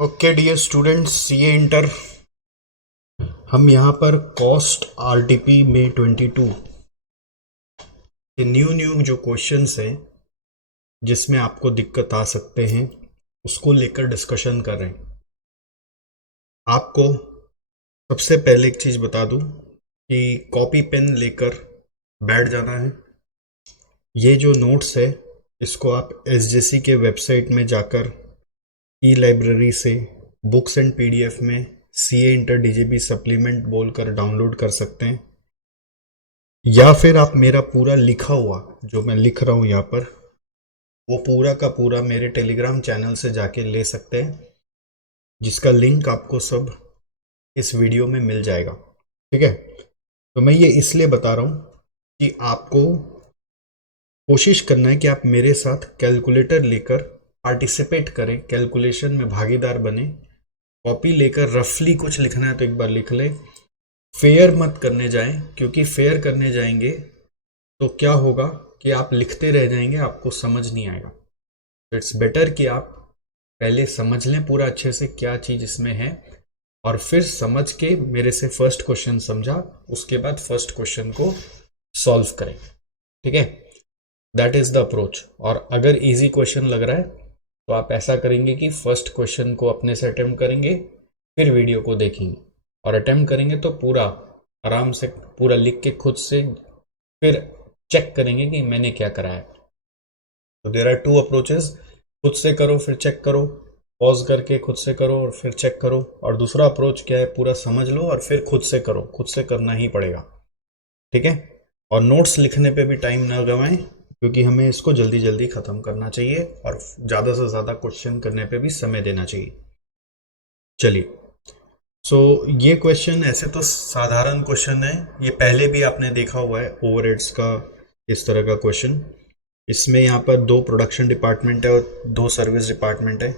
Okay dear students, CA inter हम यहाँ पर कॉस्ट आरटीपी में 22 के न्यू न्यू जो क्वेश्चंस हैं जिसमें आपको दिक्कत आ सकते हैं उसको लेकर डिस्कशन कर रहे हैं। आपको सबसे पहले एक चीज़ बता दूं कि कॉपी पेन लेकर बैठ जाना है। ये जो नोट्स है इसको आप एसजेसी के वेबसाइट में जाकर ई लाइब्रेरी से बुक्स एंड पीडीएफ में सीए इंटर डीजीपी सप्लीमेंट बोलकर डाउनलोड कर सकते हैं, या फिर आप मेरा पूरा लिखा हुआ जो मैं लिख रहा हूँ यहाँ पर वो पूरा का पूरा मेरे टेलीग्राम चैनल से जाके ले सकते हैं, जिसका लिंक आपको सब इस वीडियो में मिल जाएगा। ठीक है, तो मैं ये इसलिए बता रहा हूँ कि आपको कोशिश करना है कि आप मेरे साथ कैलकुलेटर लेकर पार्टिसिपेट करें, कैलकुलेशन में भागीदार बने। कॉपी लेकर रफली कुछ लिखना है तो एक बार लिख लें। फेयर मत करने जाएं, क्योंकि फेयर करने जाएंगे तो क्या होगा कि आप लिखते रह जाएंगे, आपको समझ नहीं आएगा। तो इट्स बेटर कि आप पहले समझ लें पूरा अच्छे से क्या चीज़ इसमें है, और फिर समझ के मेरे से फर्स्ट क्वेश्चन समझा, उसके बाद फर्स्ट क्वेश्चन को सॉल्व करें। ठीक है, दैट इज द अप्रोच। और अगर इजी क्वेश्चन लग रहा है तो आप ऐसा करेंगे कि फर्स्ट क्वेश्चन को अपने से अटेम्प्ट करेंगे, फिर वीडियो को देखेंगे, और अटेम्प्ट करेंगे तो पूरा आराम से पूरा लिख के खुद से फिर चेक करेंगे कि मैंने क्या करा है। तो देयर आर टू अप्रोचेस, खुद से करो फिर चेक करो, पॉज करके खुद से करो और फिर चेक करो। और दूसरा अप्रोच क्या है, पूरा समझ लो और फिर खुद से करो, खुद से करना ही पड़ेगा। ठीक है, और नोट्स लिखने पे भी टाइम ना गवाएं, क्योंकि हमें इसको जल्दी जल्दी ख़त्म करना चाहिए और ज़्यादा से ज़्यादा क्वेश्चन करने पे भी समय देना चाहिए। चलिए, सो ये क्वेश्चन ऐसे तो साधारण क्वेश्चन है, ये पहले भी आपने देखा हुआ है ओवरहेड्स का इस तरह का क्वेश्चन। इसमें यहाँ पर दो प्रोडक्शन डिपार्टमेंट है और दो सर्विस डिपार्टमेंट है।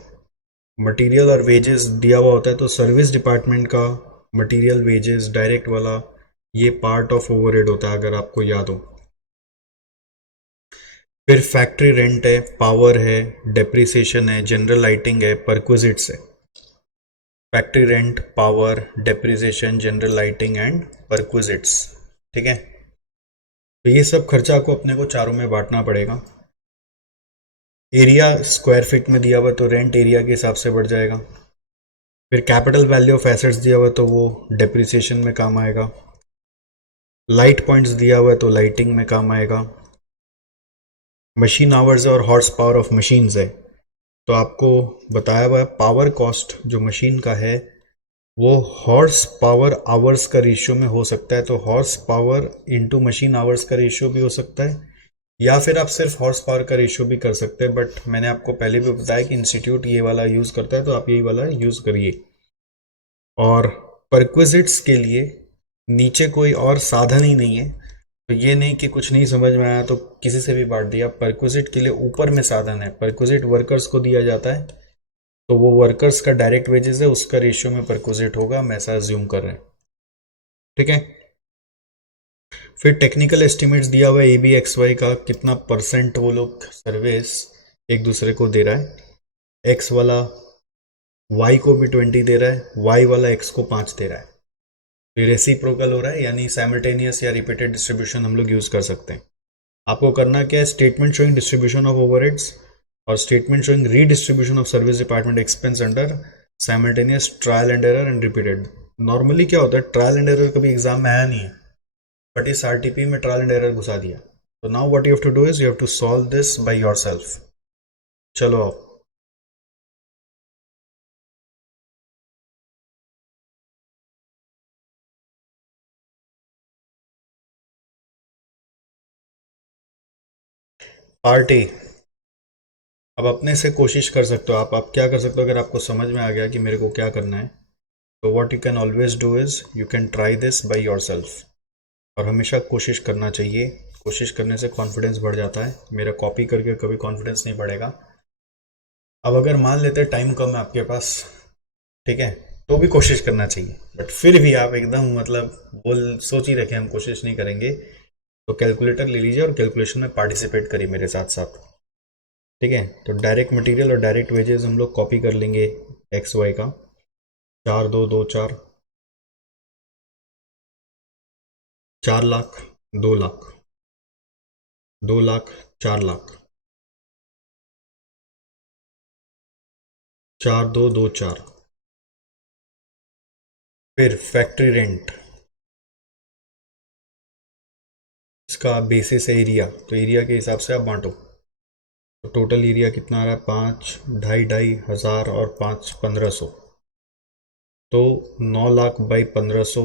मटेरियल और वेजेस दिया हुआ होता है, तो सर्विस डिपार्टमेंट का मटेरियल वेजेस डायरेक्ट वाला ये पार्ट ऑफ ओवरहेड होता है, अगर आपको याद हो। फिर फैक्ट्री रेंट है, पावर है, डेप्रिसिएशन है, जनरल लाइटिंग है, परक्विजिट्स है। Factory rent, power, depreciation, general lighting and perquisites. ठीक है, तो ये सब खर्चा को अपने को चारों में बांटना पड़ेगा। एरिया स्क्वायर फीट में दिया हुआ तो रेंट एरिया के हिसाब से बढ़ जाएगा। फिर कैपिटल वैल्यू ऑफ एसेट्स दिया हुआ तो वो डेप्रिसिएशन में काम आएगा। लाइट पॉइंट्स दिया हुआ तो लाइटिंग में काम आएगा। मशीन आवर्स और हॉर्स पावर ऑफ मशीन्स है, तो आपको बताया हुआ है पावर कॉस्ट जो मशीन का है वो हॉर्स पावर आवर्स का रेशियो में हो सकता है। तो horse power into machine hours का रेशियो भी हो सकता है, या फिर आप सिर्फ हॉर्स पावर का रेशियो भी कर सकते हैं। बट मैंने आपको पहले भी बताया कि इंस्टीट्यूट ये वाला यूज़ करता है, तो आप यही वाला यूज़ करिए। और परक्विजिट्स के लिए नीचे कोई और साधन ही नहीं है, तो ये नहीं कि कुछ नहीं समझ में आया तो किसी से भी बांट दिया। परक्विजिट के लिए ऊपर में साधन है, परक्विजिट वर्कर्स को दिया जाता है, तो वो वर्कर्स का डायरेक्ट वेजेस है, उसका रेशियो में परक्विजिट होगा, हम ऐसा अज्यूम कर रहे हैं। ठीक है, फिर टेक्निकल एस्टिमेट्स दिया हुआ है ए बी एक्स वाई का, कितना परसेंट वो लोग सर्विस एक दूसरे को दे रहा है। एक्स वाला वाई को भी 20 दे रहा है, वाई वाला एक्स को 5 दे रहा है। तो रेसिप्रोकल हो रहा है, यानी साइमल्टेनियस या रिपीटेड डिस्ट्रीब्यूशन हम लोग यूज कर सकते हैं। आपको करना क्या है, statement showing distribution of overheads और statement showing redistribution of service department expense under simultaneous trial and error and repeated. Normally क्या होता है, ट्रायल एंड एरर कभी एग्जाम में आया नहीं है, बट इस आरटीपी में ट्रायल एंड एरर घुसा दिया। तो now what you have to do is you have to solve this by yourself. चलो आप पार्ट ए। अब अपने से कोशिश कर सकते हो, आप क्या कर सकते हो, अगर आपको समझ में आ गया कि मेरे को क्या करना है, तो what you can always do is you can try this by yourself. और हमेशा कोशिश करना चाहिए, कोशिश करने से कॉन्फिडेंस बढ़ जाता है। मेरा कॉपी करके कभी कॉन्फिडेंस नहीं बढ़ेगा। अब अगर मान लेते टाइम कम है आपके पास, ठीक है, तो भी कोशिश करना चाहिए, बट फिर भी आप एकदम मतलब बोल सोच ही रखें हम कोशिश नहीं करेंगे, तो कैलकुलेटर ले लीजिए और कैलकुलेशन में पार्टिसिपेट करिए मेरे साथ साथ। ठीक है, तो डायरेक्ट मटेरियल और डायरेक्ट वेजेस हम लोग कॉपी कर लेंगे, एक्स वाई का। 4224, 4 लाख, 2 लाख, 2 लाख, 4 लाख, 4224। फिर फैक्ट्री रेंट, इसका बेसिस है एरिया, तो एरिया के हिसाब से आप बांटो। तो टोटल एरिया कितना आ रहा है, 5, ढाई ढाई हज़ार और 5, 1500। तो 9 लाख बाई 1500,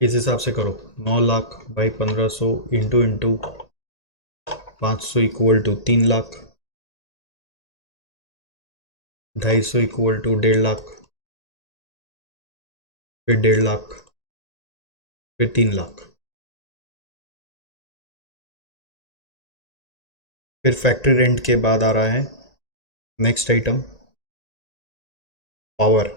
इस हिसाब से करो। 9 lakh by 1500 into into 500 equal to 3 lakh, 250 equal to 1.5 lakh, फिर 1.5 लाख, फिर 3 लाख। फिर फैक्ट्री रेंट के बाद आ रहा है नेक्स्ट आइटम, पावर।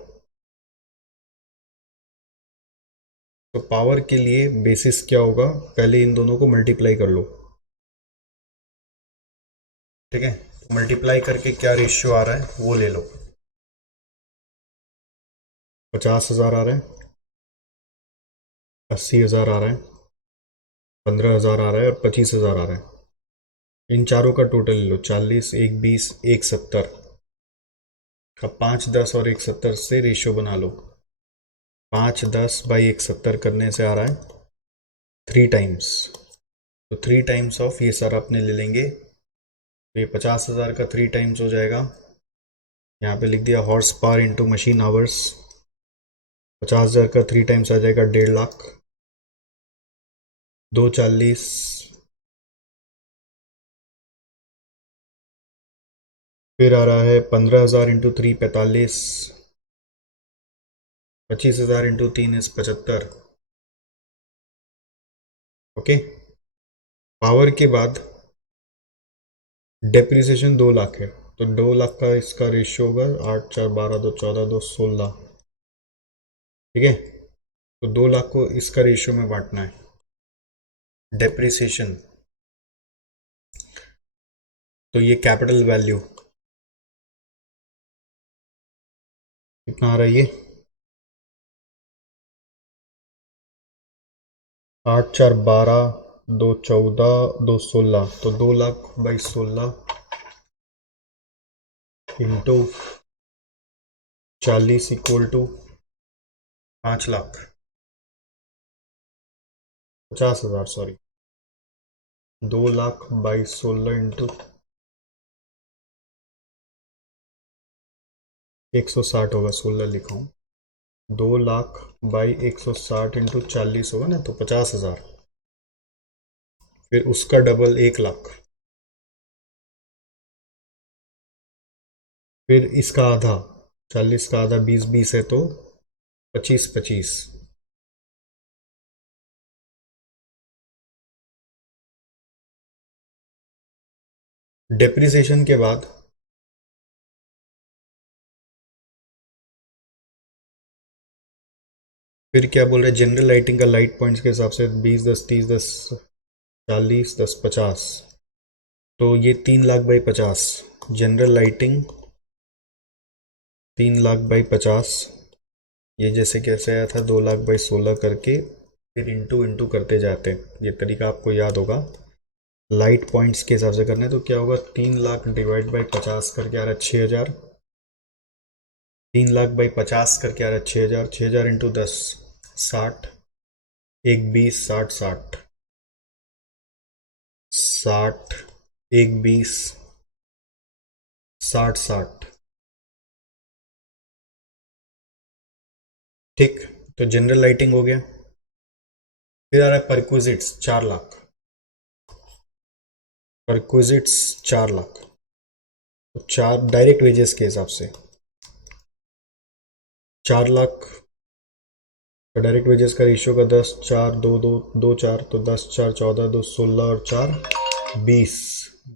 तो पावर के लिए बेसिस क्या होगा, पहले इन दोनों को मल्टीप्लाई कर लो। ठीक है, मल्टीप्लाई करके क्या रेशियो आ रहा है वो ले लो। 50,000 आ रहा है, 80,000 आ रहा है, 15,000 आ रहा है और 25,000 आ रहा है। इन चारों का टोटल ले लो, 40, 1, 20, 1, 70 का 5, 10 और 1, 70 से रेशियो बना लो। 5, 10 बाई 1, 70 करने से आ रहा है 3 टाइम्स। तो 3 टाइम्स ऑफ ये सारा अपने ले लेंगे। तो ये 50,000 का 3 टाइम्स हो जाएगा, यहाँ पे लिख दिया horse power into machine hours. 50,000 का 3 टाइम्स आ जाएगा 1.5 लाख, 240, फिर आ रहा है 15,000 इंटू 3, 45, 25,000 इंटू 3 इस 75। ओके, पावर के बाद डेप्रिसिएशन 2 लाख है, तो 2 लाख का इसका रेशियो होगा 8, 4, 12, 2, 14, 2, 16। ठीक है, तो 2 लाख को इसका रेशियो में बांटना है। डेप्रिसिएशन, तो ये कैपिटल वैल्यू कितना आ रहा है, ये 8, 4, 12, 2, 14, 2, 16। तो 2 lakh by 16 into 40 equal to 5 lakh, 50,000 sorry. 2 lakh by 16 into 160 होगा, 16 लिखा हूँ। 2 लाख बाई 160 इंटू 40 होगा ना, तो 50,000। फिर उसका डबल 1 लाख, फिर इसका आधा, 40 का आधा 20, 20 है तो 25, 25। डेप्रिसिएशन के बाद फिर क्या बोल रहे हैं, जनरल लाइटिंग का लाइट पॉइंट्स के हिसाब से 20, 10, 30, 10, 40, 10, 50। तो ये 3 lakh by 50, general lighting 3 lakh by 50। ये जैसे कैसे आया था, 2 लाख बाई 16 करके फिर इंटू इंटू करते जाते हैं, ये तरीका आपको याद होगा। लाइट पॉइंट्स के हिसाब से करना है, तो क्या होगा, 3 लाख डिवाइड बाई 50 करके आ रहा है 6,000। 3 लाख बाई 50 करके आ रहा है 6,000, 6,000 इंटू 10, 60, 1, 20, 60, 60, 60, 1, 20, 60, 60। ठीक, तो जनरल लाइटिंग हो गया। फिर आ रहा है परक्विजिट्स 4 लाख, परक्विजिट्स 4 लाख। तो 4 डायरेक्ट वेजेस के हिसाब से 4 लाख का डायरेक्ट वेजेस का रेशियो का 10, 4, 2, 2, 2, 4, तो 10, 4, 14, 2, 16 और 4, 20।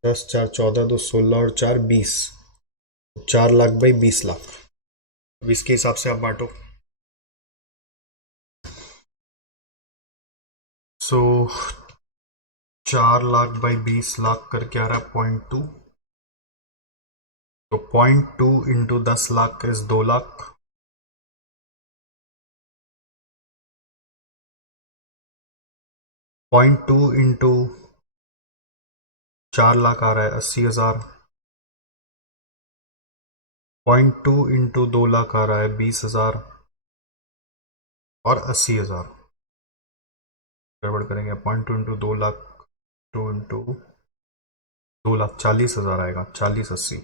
10, 4, 14, 2, 16 और 4, 20। 4 लाख बाई 20 लाख, अब इसके हिसाब से आप बांटो। सो 4 लाख बाई 20 लाख करके आ रहा है 0.2। तो 0.2 into 10 lakh is 2 lakh. 0.2 into 4 lakh आ रहा है 80,000। 0.2 इंटू 2 लाख आ रहा है 20,000 और 80,000। गड़बड़ करेंगे। 0.2 इंटू 2 लाख, 2 इंटू 2 लाख 40,000 आएगा। 40 80,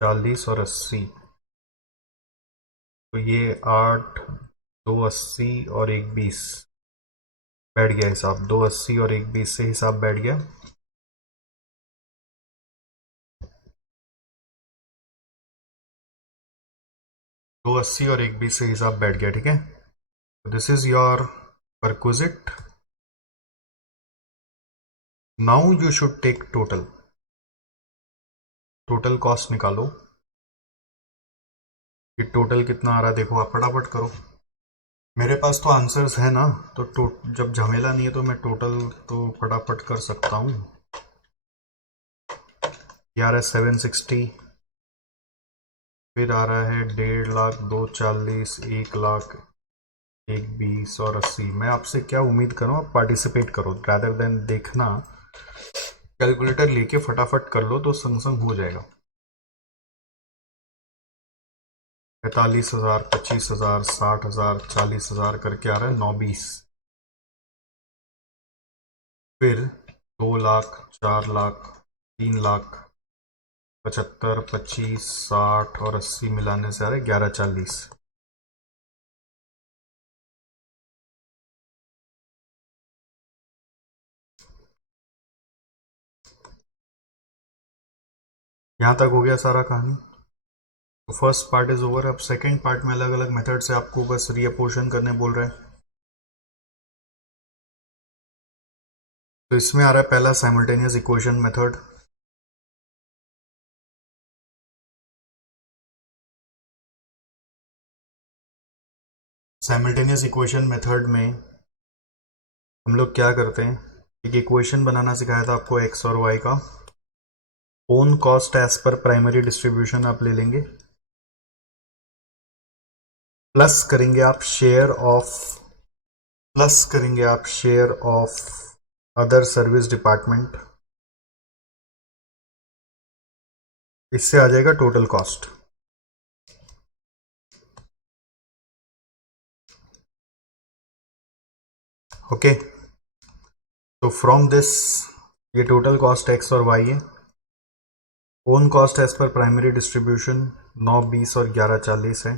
40 और 80। तो ये 8, 2 80 और 1 20 बैठ गया हिसाब। 2 80 और 1 20 से हिसाब बैठ गया। दो 80 और 1 20 से हिसाब बैठ गया। ठीक है, this is your perquisite. Now you should take total. Total cost निकालो कि टोटल कितना आ रहा है। देखो आप फटाफट करो। मेरे पास तो आंसर्स है ना, तो जब झमेला नहीं है तो मैं टोटल तो फटाफट कर सकता हूँ। ये आ रहा है 760, फिर आ रहा है 1.5 लाख, 240, 1 लाख, 1 20 और 80। मैं आपसे क्या उम्मीद करूँ, आप पार्टिसिपेट करो रादर देन देखना। कैलकुलेटर लेके फटाफट कर लो तो संग संग हो जाएगा। 45,000, 25,000, 60,000, 40,000 करके आ रहा है 9 20। फिर 2 लाख, 4 लाख, 3 लाख, 75, 25, 60 और 80 मिलाने से आ रहा है 1140। यहाँ तक हो गया सारा कहानी। तो फर्स्ट पार्ट इज ओवर। अब सेकेंड पार्ट में अलग अलग मेथड से आपको बस रीअपोर्शन करने बोल रहे हैं। तो इसमें आ रहा है पहला simultaneous equation method. Simultaneous equation method में हम लोग क्या करते हैं, एक इक्वेशन बनाना सिखाया था आपको एक्स और वाई का। Own cost as per primary distribution आप ले लेंगे, प्लस करेंगे आप share of other service department. इससे आ जाएगा टोटल कॉस्ट। ओके, तो फ्रॉम दिस ये टोटल कॉस्ट एक्स और वाई है। Own cost as per primary distribution 9 20 और 11 40 है।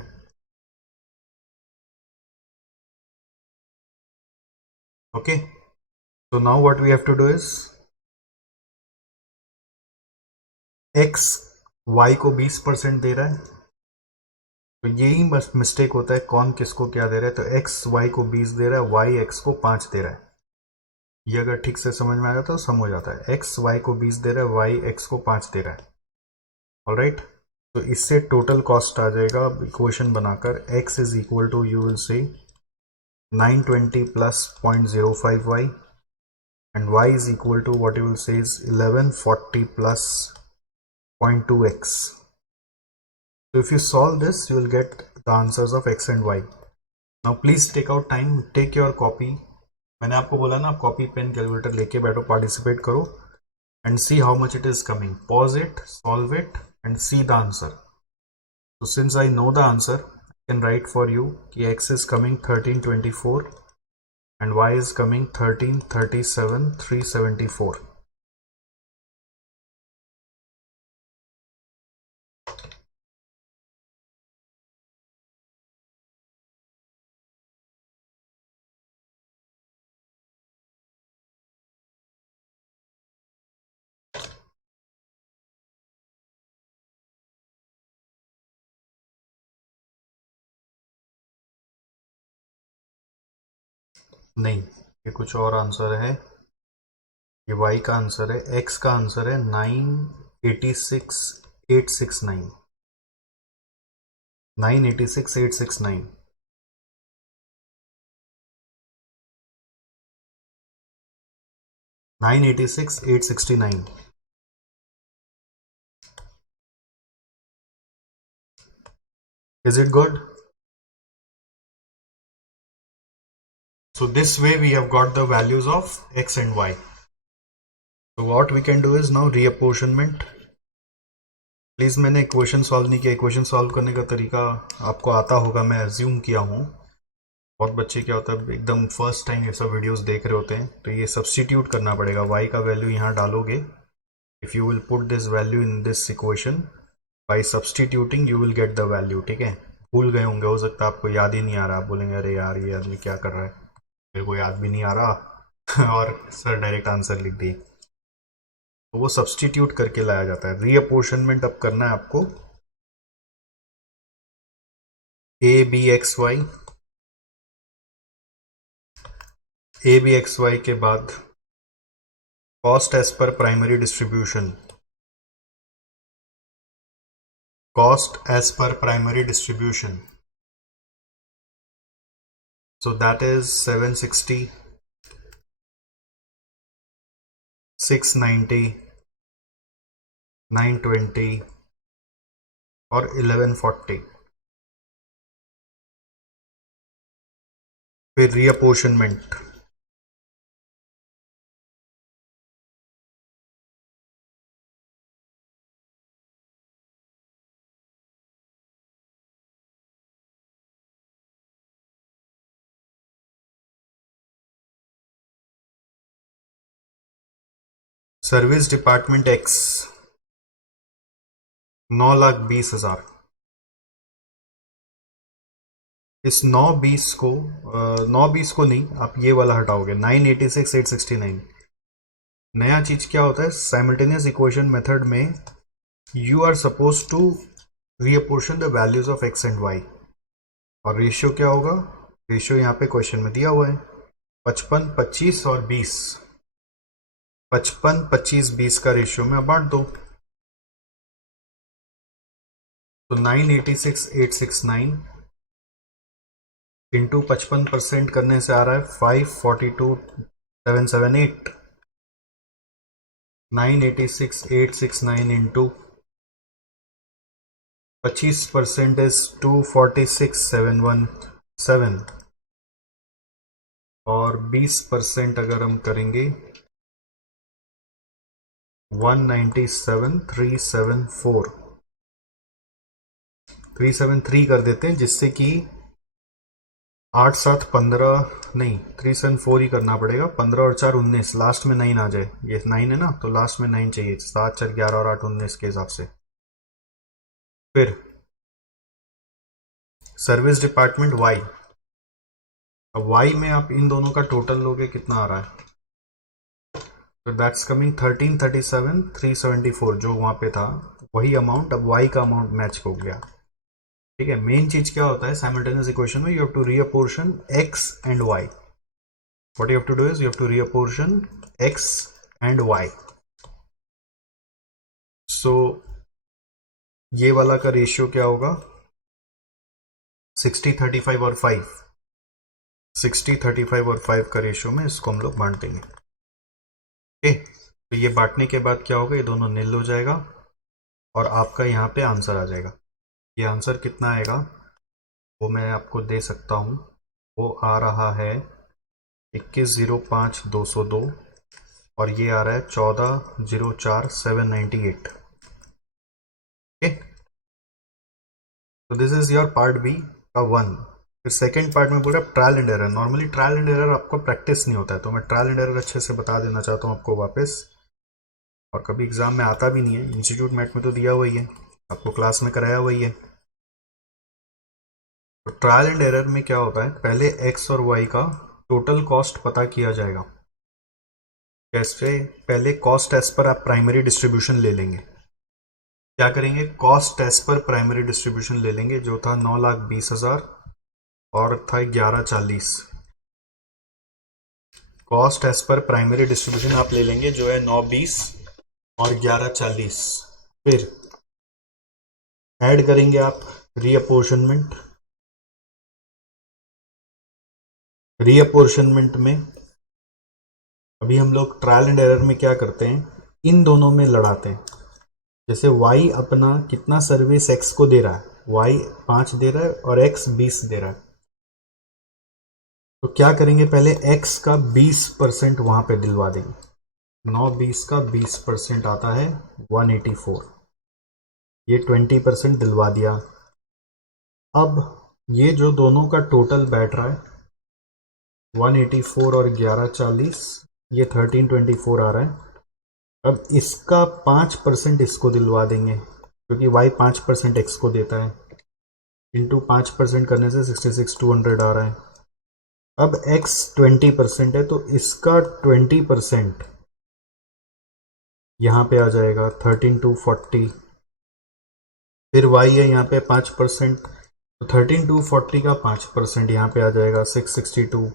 Okay, so now what we have to do is x y को 20% दे रहा है। तो यही बस मिस्टेक होता है, कौन किसको क्या दे रहा है। तो x y को 20 दे रहा है, y x को 5 दे रहा है। ये अगर ठीक से समझ में आया तो सम हो जाता है। x y को 20 दे रहा है, y x को 5 दे रहा है। ऑलराइट, तो इससे टोटल कॉस्ट आ जाएगा। इक्वेशन बनाकर x is equal to, you will say 920 plus 0.05y and y is equal to what you will say is 1140 plus 0.2x. So if you solve this, you will get the answers of x and y. Now please take out time, take your copy. मैंने आपको बोला ना, आप copy pen calculator लेके बैठो, participate करो and see how much it is coming. Pause it, solve it and see the answer. So since I know the answer, I can write for you कि x is coming 1324 and y is coming 1337 374. नहीं, ये कुछ और answer है। ये y का answer है, x का आंसर है 986869। 986869। 986,869. Is it good? So this way we have got the values of x and y. So what we can do is now reapportionment. Please मैंने इक्वेशन सॉल्व नहीं किया, equation solve करने का तरीका आपको आता होगा, मैं एज्यूम किया हूँ। बहुत बच्चे क्या होता है एकदम फर्स्ट टाइम ये सब वीडियोस देख रहे होते हैं, तो ये सब्स्टिट्यूट करना पड़ेगा। y का वैल्यू यहाँ डालोगे, if you will put this value in this equation by substituting you will get the value. ठीक है, भूल गए होंगे, हो सकता है आपको याद ही नहीं आ रहा, आप बोलेंगे अरे यार ये आदमी क्या कर रहा है, मेरे को याद भी नहीं आ रहा और सर डायरेक्ट आंसर लिख दिए। तो वो सब्स्टिट्यूट करके लाया जाता है। रीअपोर्शनमेंट अब करना है आपको, ए बी एक्स वाई के बाद cost as per primary distribution, cost as per primary distribution, so that is 760, 690, 920 और 1140। फिर रीअपोर्शनमेंट, सर्विस डिपार्टमेंट एक्स 9,20,000। इस 9,20 को 9,20 को नहीं, आप ये वाला हटाओगे 986,869। नया चीज क्या होता है, साइमल्टेनियस इक्वेशन मेथड में you are suppose to reapportion the values of X and Y, और रेशियो क्या होगा, रेशियो यहाँ पे क्वेश्चन में दिया हुआ है 55, 25 और 20। 55, 25, 20 का रेशियो में बांट दो, तो 986,869 इंटू 55% करने से आ रहा है 542,778। 986,869 इंटू 25% इज 246,717, और 20% अगर हम करेंगे 197,374, 373 कर देते हैं, जिससे कि 8, 7, 15 नहीं 374 ही करना पड़ेगा। 15 और 4 19, लास्ट में 9 आ जाए, ये 9 है ना, तो लास्ट में 9 चाहिए। 7, 4, 11 और 8 19 के हिसाब से। फिर सर्विस डिपार्टमेंट वाई, अब वाई में आप इन दोनों का टोटल लोगे, कितना आ रहा है, तो दैट्स कमिंग 1337,374, जो वहां पे था वही अमाउंट, अब वाई का अमाउंट मैच हो गया। ठीक है, मेन चीज क्या होता है साइमल्टेनियस इक्वेशन में, you have to reapportion X and Y. What you have to do is you have to reapportion X and Y. So ये वाला का रेशियो क्या होगा, 60, 35 और 5, 60, 35 और 5 का रेशियो में इसको हम लोग बांट देंगे। ओके, तो ये बांटने के बाद क्या होगा, ये दोनों निल हो जाएगा और आपका यहाँ पे आंसर आ जाएगा। ये आंसर कितना आएगा वो मैं आपको दे सकता हूँ, वो आ रहा है 21,05,202 और ये आ रहा है 14,04,798। ओके, तो this is your part B का 1। फिर सेकेंड पार्ट में बोल रहा है trial and error. Normally trial and error आपको प्रैक्टिस नहीं होता है, तो मैं ट्रायल एंड एरर अच्छे से बता देना चाहता हूँ आपको वापस, और कभी एग्जाम में आता भी नहीं है, इंस्टीट्यूट मैट में तो दिया हुआ ही है, आपको क्लास में कराया हुआ ही है। तो ट्रायल एंड एरर में क्या होता है, पहले एक्स और वाई का टोटल कॉस्ट पता किया जाएगा। कैसे, पहले कॉस्ट एज पर आप प्राइमरी डिस्ट्रीब्यूशन ले लेंगे। क्या करेंगे, cost as per primary distribution ले लेंगे, जो था 9,20,000 और था 11,40। Cost as per primary distribution आप ले लेंगे, जो है 9,20 और 11,40। फिर ऐड करेंगे आप रीअपोर्शनमेंट। रीअपोर्शनमेंट में अब अभी हम लोग ट्रायल एंड एरर में क्या करते हैं, इन दोनों में लड़ाते हैं। जैसे y अपना कितना सर्विस x को दे रहा है, y 5 दे रहा है और x 20 दे रहा है, तो क्या करेंगे, पहले x का 20% वहां पे दिलवा देंगे। 9 20 का 20% आता है 184, ये 20% दिलवा दिया। अब ये जो दोनों का टोटल बैठ रहा है 184 और 1140, ये 1324 आ रहा है। अब इसका 5% इसको दिलवा देंगे, क्योंकि y 5% x को देता है, इंटू 5% करने से 66,200 आ रहा है। अब x 20% है, तो इसका 20% यहाँ पे आ जाएगा 13,240। फिर y है यहाँ पे 5%, तो 13,240 का 5% यहाँ पे आ जाएगा 662।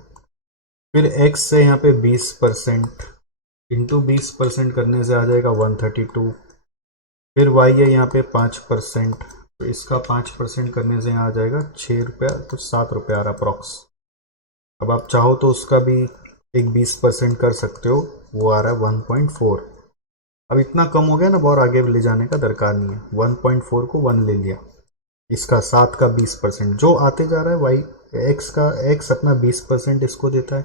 फिर x है यहाँ पे 20%, इंटू 20% करने से आ जाएगा 132। फिर y है यहाँ पे 5%, तो इसका 5% करने से यहाँ आ जाएगा 6 रुपया, कुछ 7 रुपया आ रहा अप्रॉक्स। अब आप चाहो तो उसका भी एक 20% कर सकते हो, वो आ रहा है 1.4। अब इतना कम हो गया ना, और आगे ले जाने का दरकार नहीं है। 1.4 को 1 ले लिया, इसका 7 का 20% जो आते जा रहा है y x का, x अपना 20% इसको देता है,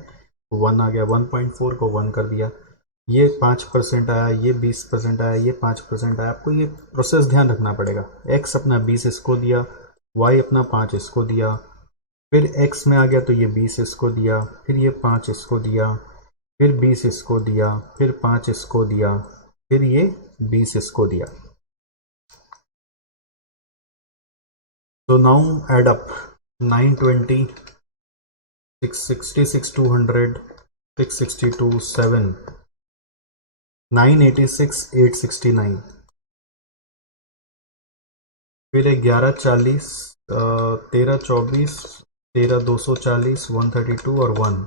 तो 1 आ गया। 1.4 को 1 कर दिया, ये 5% आया, ये 20% आया, ये 5% आया। आपको ये प्रोसेस ध्यान रखना पड़ेगा। x अपना 20 इसको दिया, y अपना 5 इसको दिया, फिर x में आ गया तो ये 20 इसको दिया, फिर ये 5 इसको दिया, फिर 20 इसको दिया, फिर 5 इसको दिया, फिर ये 20 इसको दिया। तो नाउ एड अप 920, 666, 200, 662, 7, 986, 869, फिर 1140, 1324, 13240, 132 और 1,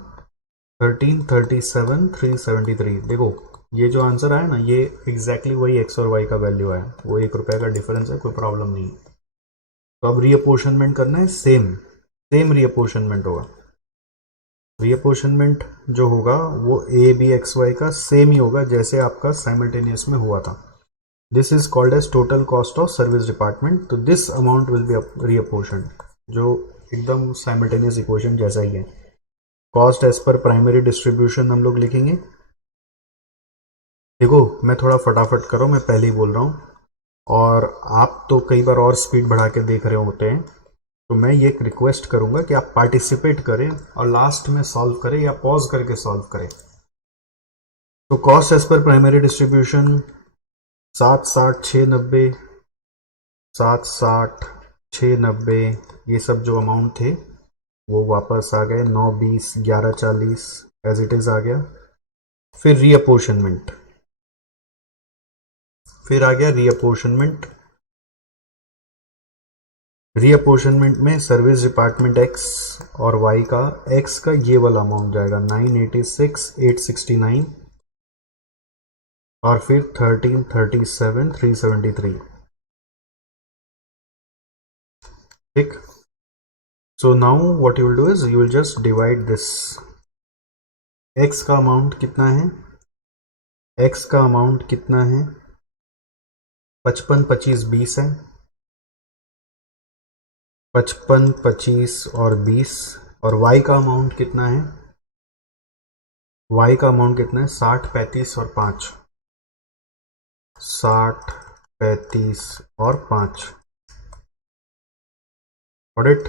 1337, 373। देखो ये जो आंसर आया ना, ये एग्जैक्टली वही x और y का वैल्यू आया, वो 1 रुपये का डिफरेंस है, कोई प्रॉब्लम नहीं। तो अब रीअपोर्शनमेंट करना है, सेम रीअपोर्शनमेंट होगा। रीअपोर्शनमेंट जो होगा वो ए बी एक्स वाई का सेम ही होगा जैसे आपका साइमल्टेनियस में हुआ था। This is called as total cost of service department. तो this amount will be reapportion, जो एकदम साइमल्टेनियस इक्वेशन जैसा ही है। Cost as per primary distribution हम लोग लिखेंगे। देखो मैं थोड़ा फटाफट करो, मैं पहले ही बोल रहा हूँ, और आप तो कई बार और स्पीड बढ़ा के देख रहे होते हैं, तो मैं ये रिक्वेस्ट करूंगा कि आप पार्टिसिपेट करें और लास्ट में सॉल्व करें या पॉज करके सॉल्व करें। तो cost as per primary distribution 7, 60, 6, 90, 7, 60, 6, 90, ये सब जो अमाउंट थे वो वापस आ गए। 9, 20, 11, 40 एज इट इज आ गया। फिर रीअपोर्शनमेंट, फिर आ गया रीअपोर्शनमेंट। रीअपोर्शनमेंट में सर्विस डिपार्टमेंट एक्स और वाई का, एक्स का ये वाला अमाउंट जाएगा 986, 869 और फिर 1337, 373। ठीक। So now what you will do is you will just divide this. X का अमाउंट कितना है, एक्स का अमाउंट कितना है, 55, 25, 20 है। 55, 25 और 20। और y का अमाउंट कितना है, y का अमाउंट कितना है, 60, 35 और 5। 60, 35 और 5। ऑडिट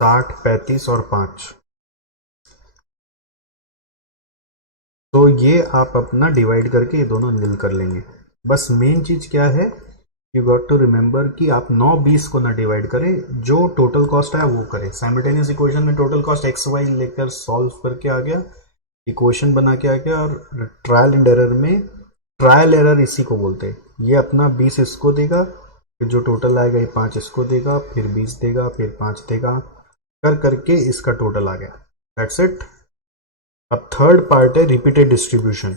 60, 35 और 5। तो ये आप अपना डिवाइड करके ये दोनों निल कर लेंगे। बस मेन चीज क्या है, यू गॉट टू रिमेंबर कि आप 9, 20 को ना डिवाइड करें, जो टोटल कॉस्ट है वो करें। साइमल्टेनियस इक्वेशन में टोटल कॉस्ट एक्स वाई लेकर सॉल्व करके आ गया, इक्वेशन बना के आ गया। और ट्रायल एंड एरर में, ट्रायल एरर इसी को बोलते हैं। ये अपना 20 इसको देगा, फिर जो टोटल आएगा ये 5 इसको देगा, फिर 20 देगा, फिर 5 देगा, कर करके इसका टोटल आ गया। That's it. अब थर्ड पार्ट है रिपीटेड डिस्ट्रीब्यूशन।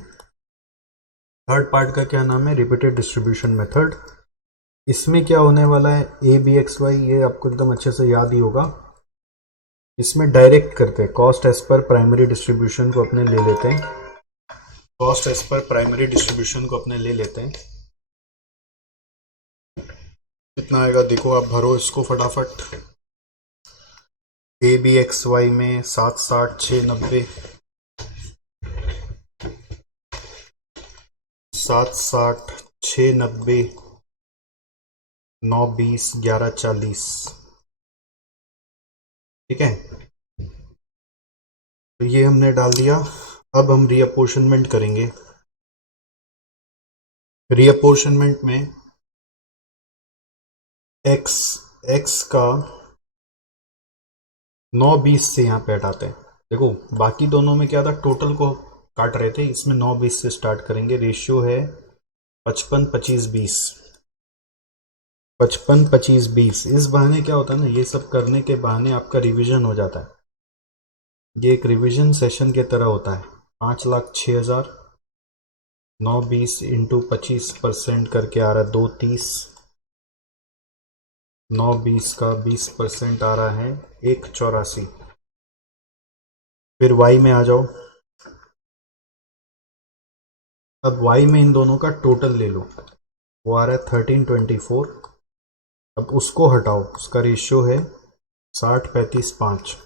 थर्ड पार्ट का क्या नाम है, रिपीटेड डिस्ट्रीब्यूशन मेथड। इसमें क्या होने वाला है, ए बी एक्स वाई, ये आपको एकदम अच्छे से याद ही होगा। इसमें डायरेक्ट करते हैं, cost as per primary distribution को अपने ले लेते हैं। Cost as per primary distribution को अपने ले लेते हैं। कितना आएगा देखो, आप भरो इसको फटाफट। ए बी एक्स वाई में 7 60 6 90, 7 60 6 90, 9 20 11 40। ठीक है, तो ये हमने डाल दिया। अब हम रीअपोर्शनमेंट करेंगे। रीअपोर्शनमेंट में एक्स एक्स का 9 20 से यहाँ पे हटाते हैं। देखो बाकी दोनों में क्या था, टोटल को काट रहे थे, इसमें 9 20 से स्टार्ट करेंगे। रेशियो है 55 25 20, 55 25 20। इस बहाने क्या होता है ना, ये सब करने के बहाने आपका रिवीजन हो जाता है। ये एक रिवीजन सेशन के तरह होता है। 5,06,000, 9 20 इंटू 25% करके आ रहा है 230, 9 20 का 20% आ रहा है 184। फिर y में आ जाओ। अब y में इन दोनों का टोटल ले लो, वो आ रहा है 1324। अब उसको हटाओ, उसका रेशियो है 60 35 5,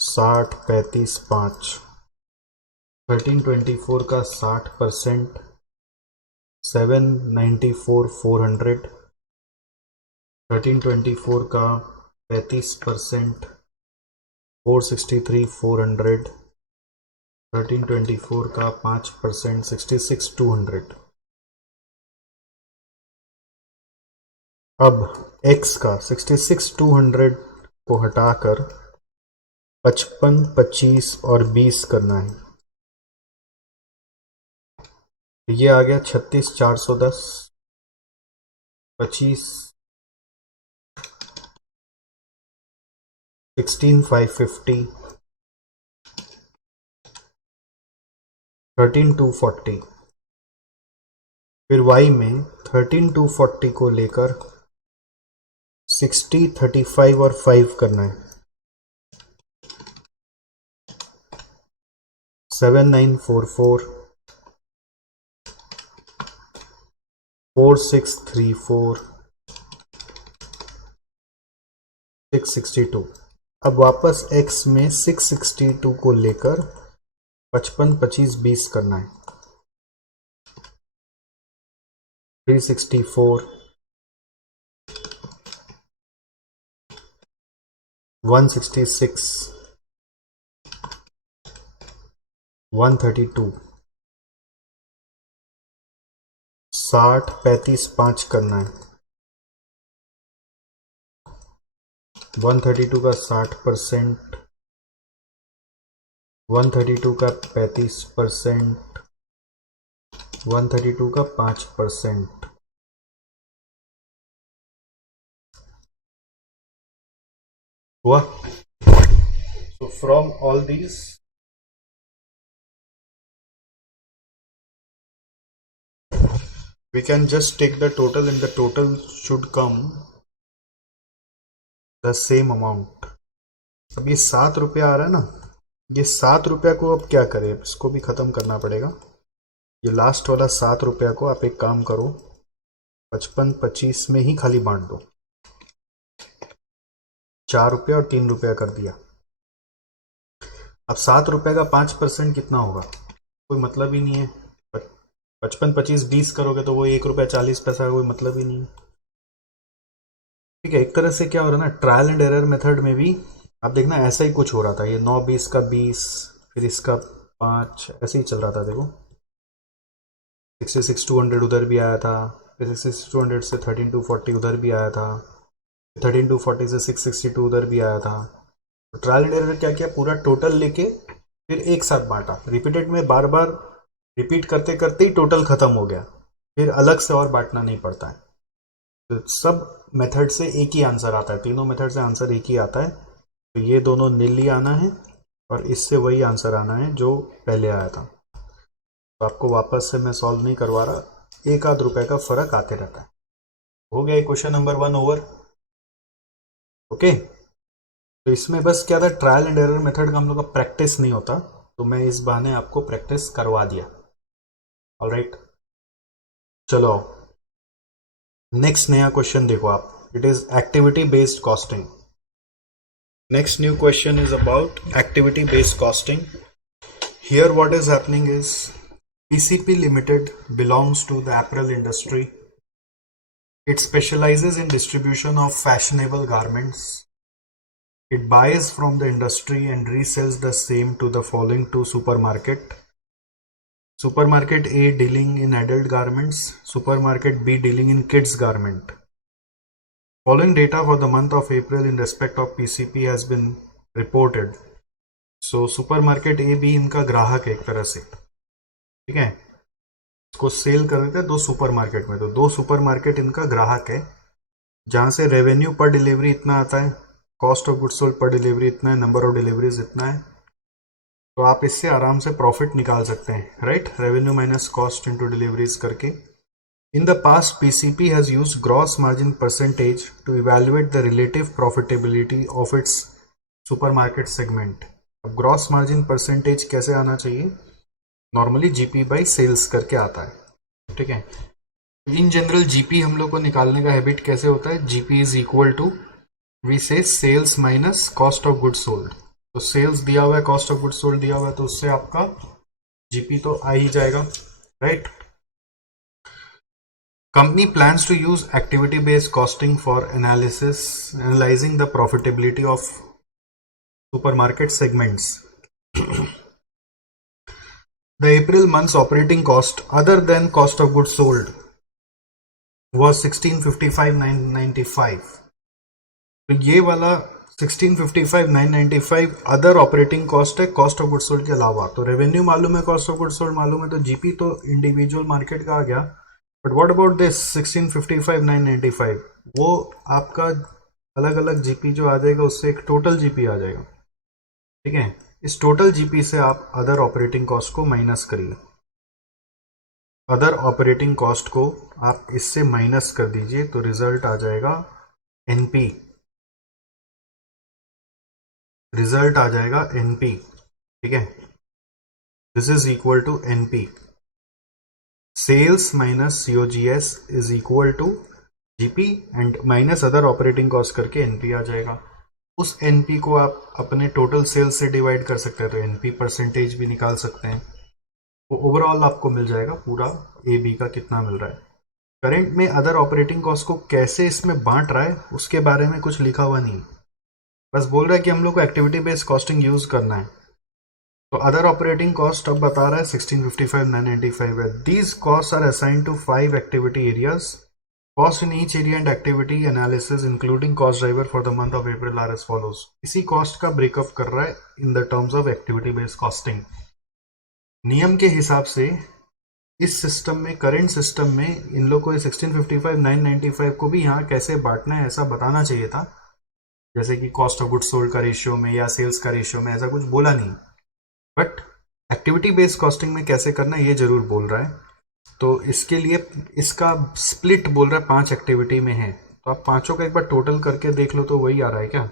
60 35 5। 1324 का 60% 794 400। 1324 का 35% 463 400। 1324 का 5% 66 200। अब x का 66 200 को हटाकर 55 25 और 20 करना है। ये आ गया 36 410, 25 16 550, 13 240। फिर y में 13 240 को लेकर 60 35 और 5 करना है। 7944, 4634, 662। अब वापस x में 662 को लेकर 55 25 20 करना है। 364, 166, 132। 60 35 5 करना है। 132 का 60%, 132 का 35%, 132 का 5%। हुआ? So from all these we can just take the total and the total should come the same amount. अब ये 7 रुपया आ रहा है ना, ये 7 रुपया को अब क्या करें, इसको भी ख़त्म करना पड़ेगा। ये लास्ट वाला 7 रुपया को आप एक काम करो, 55 25 में ही खाली बांट दो। 4 रुपया और 3 रुपया कर दिया। अब 7 रुपये का 5% कितना होगा, कोई मतलब ही नहीं है। 55 25 20 करोगे तो वो 1 रुपया 40 पैसा का कोई मतलब ही नहीं है। ठीक है, एक तरह से क्या हो रहा है ना, ट्रायल एंड एरर मेथड में भी आप देखना ऐसा ही कुछ हो रहा था। ये 9 20 का 20, फिर इसका 5, ऐसे ही चल रहा था। देखो 66 200 उधर भी आया था, फिर 66 200 से 13 240 उधर भी आया था, 13 240 से 662 उधर भी आया था। तो ट्रायल एंड एरर क्या किया, पूरा टोटल लेके फिर एक साथ बांटा। रिपीटेड में बार बार रिपीट करते करते ही टोटल खत्म हो गया, फिर अलग से और बांटना नहीं पड़ता है। तो सब मेथड से एक ही आंसर आता है, तीनों मेथड से आंसर एक ही आता है। तो ये दोनों नील ही आना है और इससे वही आंसर आना है जो पहले आया था। तो आपको वापस से मैं सॉल्व नहीं करवा रहा, 1 आध रुपए का फर्क आते रहता है। हो गया क्वेश्चन नंबर 1 ओवर। ओके, तो इसमें बस क्या था, ट्रायल एंड एरर मेथड का हम लोग का प्रैक्टिस नहीं होता, तो मैं इस बहाने आपको प्रैक्टिस करवा दिया। ऑलराइट, चलो नेक्स्ट नया क्वेश्चन देखो आप। It is activity based costing. Next new question is about activity based costing. Here what is happening is PCP Limited belongs to the apparel industry. It specializes in distribution of fashionable garments. It buys from the industry and resells the same to the following two supermarket. Supermarket A dealing in adult garments, Supermarket B dealing in kids garment. Following data for the month of April in respect of PCP has been reported. So Supermarket A B इनका ग्राहक है एक तरह से, ठीक है। इसको cell कर देते हैं दो सुपरमार्केट में, तो दो सुपरमार्केट इनका ग्राहक है, जहां से रेवेन्यू पर डिलीवरी इतना आता है, कॉस्ट ऑफ गुड्स सोल्ड पर डिलीवरी इतना है, नंबर ऑफ डिलीवरीज इतना है। तो आप इससे आराम से प्रॉफिट निकाल सकते हैं, right. Revenue minus cost into deliveries करके। In the past PCP has used gross margin percentage to evaluate the relative profitability of its supermarket segment. अब ग्रॉस मार्जिन परसेंटेज कैसे आना चाहिए? नॉर्मली GP बाई सेल्स करके आता है, ठीक है। इन जनरल GP हम लोग को निकालने का हैबिट कैसे होता है? GP is equal to we say sales minus cost of goods sold. तो सेल्स दिया हुआ है, कॉस्ट ऑफ गुड्स सोल्ड दिया हुआ है, तो उससे आपका GP तो आ ही जाएगा, right. Company plans to use activity based costing for analysing the profitability of supermarket segments. The April month's operating cost other than cost of goods sold was 1655,995. तो ये वाला 1655,995 अदर ऑपरेटिंग कॉस्ट है cost of goods sold के अलावा। तो revenue मालूम है, cost of goods sold मालूम है, तो GP तो इंडिविजुअल मार्केट का आ गया। But what about this 1655,995? वो आपका अलग अलग GP जो आ जाएगा उससे एक टोटल GP आ जाएगा, ठीक है। इस टोटल GP से आप अदर ऑपरेटिंग कॉस्ट को माइनस करिए। अदर ऑपरेटिंग कॉस्ट को आप इससे माइनस कर दीजिए तो रिजल्ट आ जाएगा NP। रिजल्ट आ जाएगा NP, ठीक है। This is equal to NP। Sales minus COGS is equal to GP and minus other operating cost करके NP आ जाएगा। उस NP को आप अपने टोटल सेल्स से डिवाइड कर सकते हैं, तो NP परसेंटेज भी निकाल सकते हैं। तो ओवरऑल आपको मिल जाएगा पूरा AB का कितना मिल रहा है। करंट में अदर ऑपरेटिंग कॉस्ट को कैसे इसमें बांट रहा है उसके बारे में कुछ लिखा हुआ नहीं, बस बोल रहा है कि हम लोग को एक्टिविटी बेस्ड कॉस्टिंग यूज करना है। तो अदर ऑपरेटिंग कॉस्ट अब बता रहा है 1655,995 है। These cost are assigned to 5 activity areas. Cost in each area and activity analysis including cost driver for the month of April are as follows. इसी cost का breakup कर रहा है in the terms of activity based costing. नियम के हिसाब से इस सिस्टम में, करंट सिस्टम में इन लोग को 1655,995 को भी यहाँ कैसे बांटना है ऐसा बताना चाहिए था, जैसे कि कॉस्ट ऑफ गुड्स सोल्ड का रेशियो में या सेल्स का रेशियो में, ऐसा कुछ बोला नहीं। बट एक्टिविटी बेस्ड कॉस्टिंग में कैसे करना है ये जरूर बोल रहा है। तो इसके लिए इसका स्प्लिट बोल रहा है 5 एक्टिविटी में है, तो आप पांचों का एक बार टोटल करके देख लो तो वही आ रहा है क्या?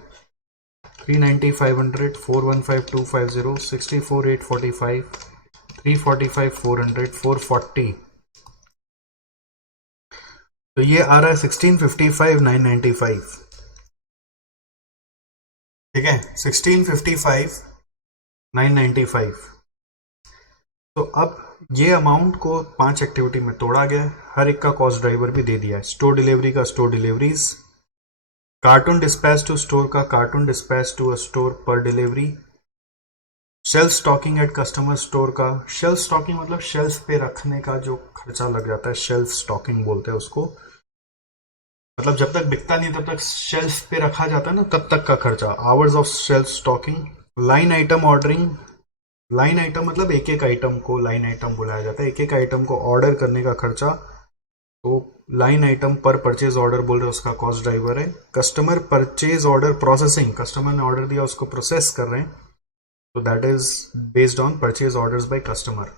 390, 500, 415, 250, 64, 845, 345, 400, 440। तो ये आ रहा है 1655,995, ठीक है, 1655,995। तो अब ये अमाउंट को 5 एक्टिविटी में तोड़ा गया, हर एक का कॉस्ट ड्राइवर भी दे दिया है। स्टोर डिलीवरी का store deliveries, carton dispatch to store का carton dispatch to a store पर delivery, shelf stocking at customer store का, शेल्फ स्टॉकिंग मतलब शेल्फ पे रखने का जो खर्चा लग जाता है, शेल्फ स्टॉकिंग बोलते हैं उसको, मतलब जब तक बिकता नहीं तब तक शेल्फ पे रखा जाता है ना, तब तक का खर्चा, hours of shelf stocking. Line item ordering, line item मतलब एक एक आइटम को लाइन आइटम बुलाया जाता है, एक एक आइटम को ऑर्डर करने का खर्चा, तो लाइन आइटम पर परचेज ऑर्डर बोल रहे हैं, उसका कॉस्ट ड्राइवर है। Customer purchase order processing, customer ने ऑर्डर दिया उसको प्रोसेस कर रहे हैं, तो that is based on purchase orders by customer.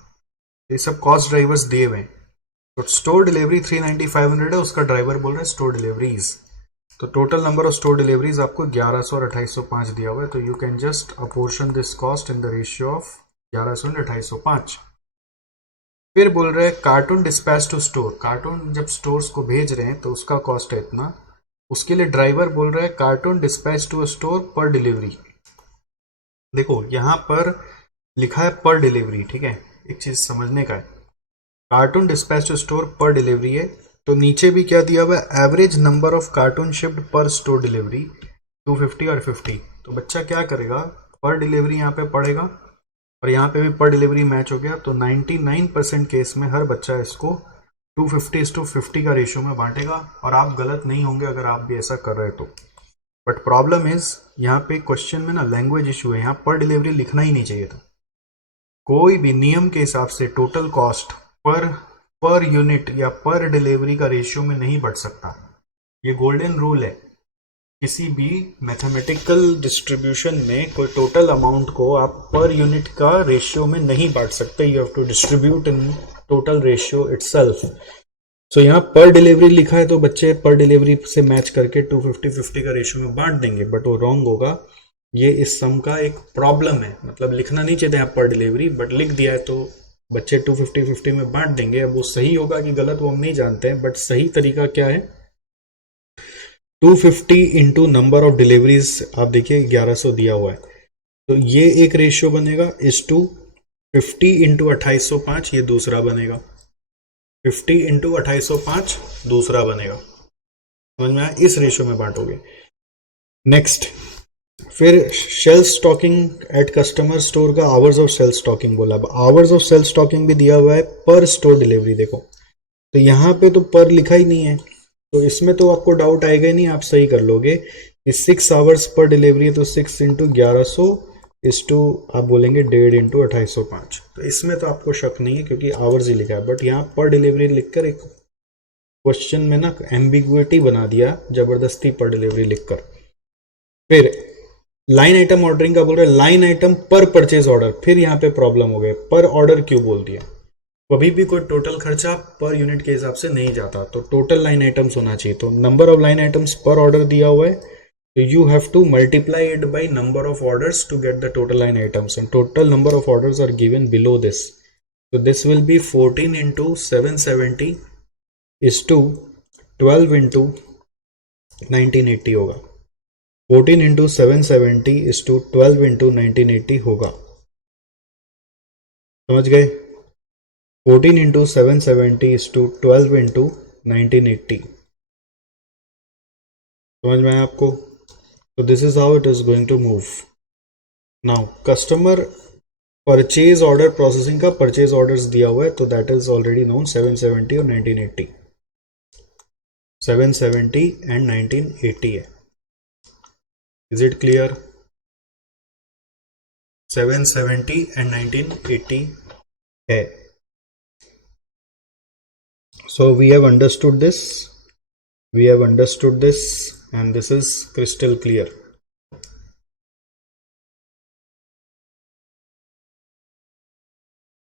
ये सब कॉस्ट ड्राइवर्स दिए हुए हैं। तो स्टोर डिलीवरी 390, 500 है, उसका ड्राइवर बोल रहे हैं स्टोर डिलीवरीज। तो total number of store deliveries आपको 1100 और 2805 दिया हुआ है, तो you can just apportion this cost in the ratio of 1100 2805। फिर बोल रहे हैं carton dispatch to store, carton जब स्टोर्स को भेज रहे हैं तो उसका कॉस्ट है इतना, उसके लिए ड्राइवर बोल रहा है कार्टून डिस्पैच टू स्टोर पर डिलीवरी। देखो यहाँ पर लिखा है पर डिलीवरी, ठीक है, एक चीज समझने का है, कार्टून डिस्पैच टू स्टोर पर डिलीवरी है, तो नीचे भी क्या दिया हुआ है, average number of cartoon shift पर स्टोर डिलीवरी 250 और 50। तो बच्चा क्या करेगा, पर डिलीवरी यहाँ पे पड़ेगा और यहाँ पे भी पर डिलीवरी मैच हो गया, तो 99% केस में हर बच्चा इसको 250:50 का रेशियो में बांटेगा, और आप गलत नहीं होंगे अगर आप भी ऐसा कर रहे तो। बट प्रॉब्लम इज यहाँ पे क्वेश्चन में ना लैंग्वेज इशू है, यहाँ पर डिलीवरी लिखना ही नहीं चाहिए था। कोई भी नियम के हिसाब से total cost per per unit या पर डिलीवरी का रेशियो में नहीं बढ़ सकता, ये गोल्डन रूल है। किसी भी मैथमेटिकल डिस्ट्रीब्यूशन में कोई टोटल अमाउंट को आप पर यूनिट का रेशियो में नहीं बांट सकते, you have to distribute in total ratio itself. So यहाँ पर डिलीवरी लिखा है तो बच्चे पर डिलीवरी से मैच करके 250-50 का रेशियो में बांट देंगे, बट वो रॉन्ग होगा। ये इस सम का एक प्रॉब्लम है, मतलब लिखना नहीं चाहिए यहाँ पर डिलीवरी, बट लिख दिया है तो बच्चे 250-50 में बांट देंगे। अब वो सही होगा कि गलत वो हम नहीं जानते हैं, बट सही तरीका क्या है, 250 इंटू नंबर ऑफ डिलीवरीज, आप देखिए 1100 दिया हुआ है, तो ये एक रेशियो बनेगा, इस टू 50 इंटू 2805 ये दूसरा बनेगा, 50 इंटू 2805 दूसरा बनेगा, समझ में आया, इस रेशियो में बांटोगे। नेक्स्ट, फिर self stocking at customer store का आवर्स ऑफ सेल्फ स्टॉकिंग बोला। अब आवर्स ऑफ सेल्फ स्टॉकिंग भी दिया हुआ है पर स्टोर डिलीवरी, देखो तो यहाँ पे तो पर लिखा ही नहीं है, तो इसमें तो आपको डाउट आएगा ही नहीं, आप सही कर लोगे। इस 6 आवर्स पर डिलीवरी है तो 6 इंटू 1100 इस टू आप बोलेंगे 1.5 इंटू 2805, तो इसमें तो आपको शक नहीं है क्योंकि आवर्स ही लिखा है। बट यहाँ पर डिलीवरी लिखकर एक क्वेश्चन में ना एम्बिग्विटी बना दिया जबरदस्ती, पर डिलीवरी लिखकर। फिर लाइन आइटम ऑर्डरिंग का बोल रहे हैं लाइन आइटम पर परचेज ऑर्डर, फिर यहाँ पे प्रॉब्लम हो गया, पर ऑर्डर क्यों बोल दिया। कभी भी कोई टोटल खर्चा पर यूनिट के हिसाब से नहीं जाता, तो टोटल लाइन आइटम्स होना चाहिए, तो नंबर ऑफ लाइन आइटम्स पर ऑर्डर दिया हुआ है, तो you have to multiply it by number of orders to get the total line items, and total number of orders are given below this, तो this will be 14 into 770 is to 12 into 1980 होगा, 14 into 770 is to 12 into 1980 होगा, समझ गए। 14 into 770 is to 12 into 1980, समझ में आया आपको। तो this is how it is going to move. Now customer purchase order processing का परचेज ऑर्डर्स दिया हुआ है, तो दैट इज ऑलरेडी नोन 770 और 1980, 770 एंड 1980 है। इज इट क्लियर, 770 एंड 1980 है। So we have understood this, and this is crystal clear.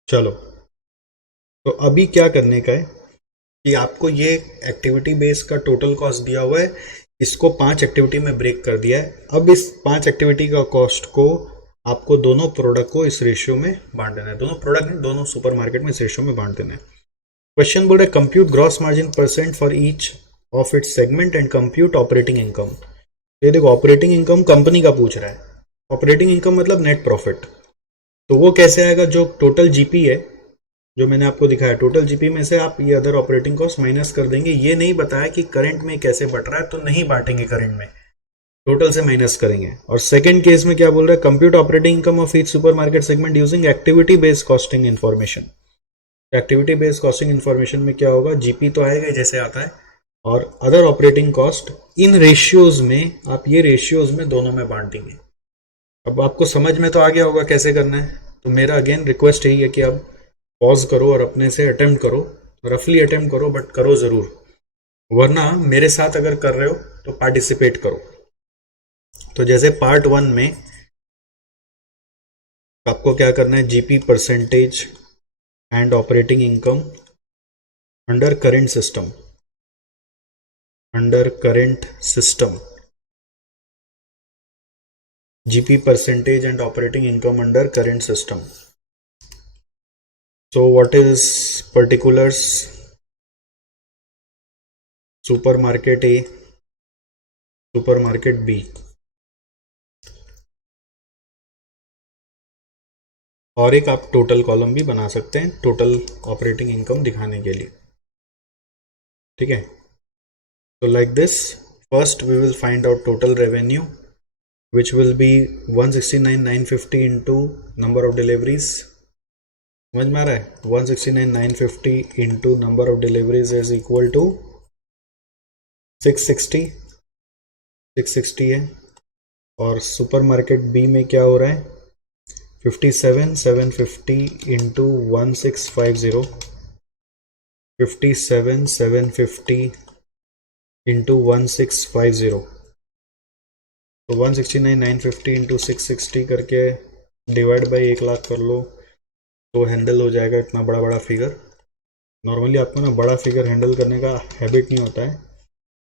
चलो, तो अभी क्या करने का है कि आपको ये एक्टिविटी बेस का टोटल कॉस्ट दिया हुआ है, इसको 5 एक्टिविटी में ब्रेक कर दिया है। अब इस 5 एक्टिविटी का कॉस्ट को आपको दोनों प्रोडक्ट को इस रेशियो में बांट देना है, दोनों प्रोडक्ट नहीं, दोनों सुपरमार्केट में इस रेशियो में बांट देना है। क्वेश्चन बोल रहे compute gross margin percent for each of its segment and compute operating income. ये देखो ऑपरेटिंग इनकम कंपनी का पूछ रहा है, ऑपरेटिंग इनकम मतलब नेट प्रॉफिट, तो वो कैसे आएगा, जो टोटल जीपी है जो मैंने आपको दिखाया, टोटल जीपी में से आप ये अदर ऑपरेटिंग कॉस्ट माइनस कर देंगे। ये नहीं बताया कि करंट में कैसे बट रहा है, तो नहीं बांटेंगे करंट में, टोटल से माइनस करेंगे। और सेकंड केस में क्या बोल रहा है, compute operating income of each supermarket segment using activity based costing information. Activity based costing information में क्या होगा, जीपी तो आएगा जैसे आता है, और other operating cost in ratios में, आप ये रेशियोज में दोनों में बांट देंगे। अब आपको समझ में तो आ गया होगा कैसे करना है, तो मेरा अगेन रिक्वेस्ट यही है कि आप पॉज करो और अपने से अटेम्प्ट करो, रफली अटेम्प्ट करो, बट करो जरूर, वरना मेरे साथ अगर कर रहे हो तो पार्टिसिपेट करो। तो जैसे पार्ट 1 में आपको क्या करना है, GP percentage and operating income under current system, under current system, GP percentage and operating income under current system. So what is particulars? Supermarket A, supermarket B. और एक आप टोटल कॉलम भी बना सकते हैं टोटल ऑपरेटिंग इनकम दिखाने के लिए, ठीक है। तो like this, first we will find out total revenue which will be 169,950 into number of deliveries. समझ में आ रहा है? 169,950 into number of deliveries is equal to 660 है। और सुपरमार्केट बी में क्या हो रहा है? 57,750 into 1650, 57,750 into 1650। तो 169,950 इंटू 660 करके डिवाइड बाई 1,00,000 कर लो तो हैंडल हो जाएगा इतना बड़ा बड़ा फिगर। नॉर्मली आपको ना बड़ा फिगर हैंडल करने का हैबिट नहीं होता है,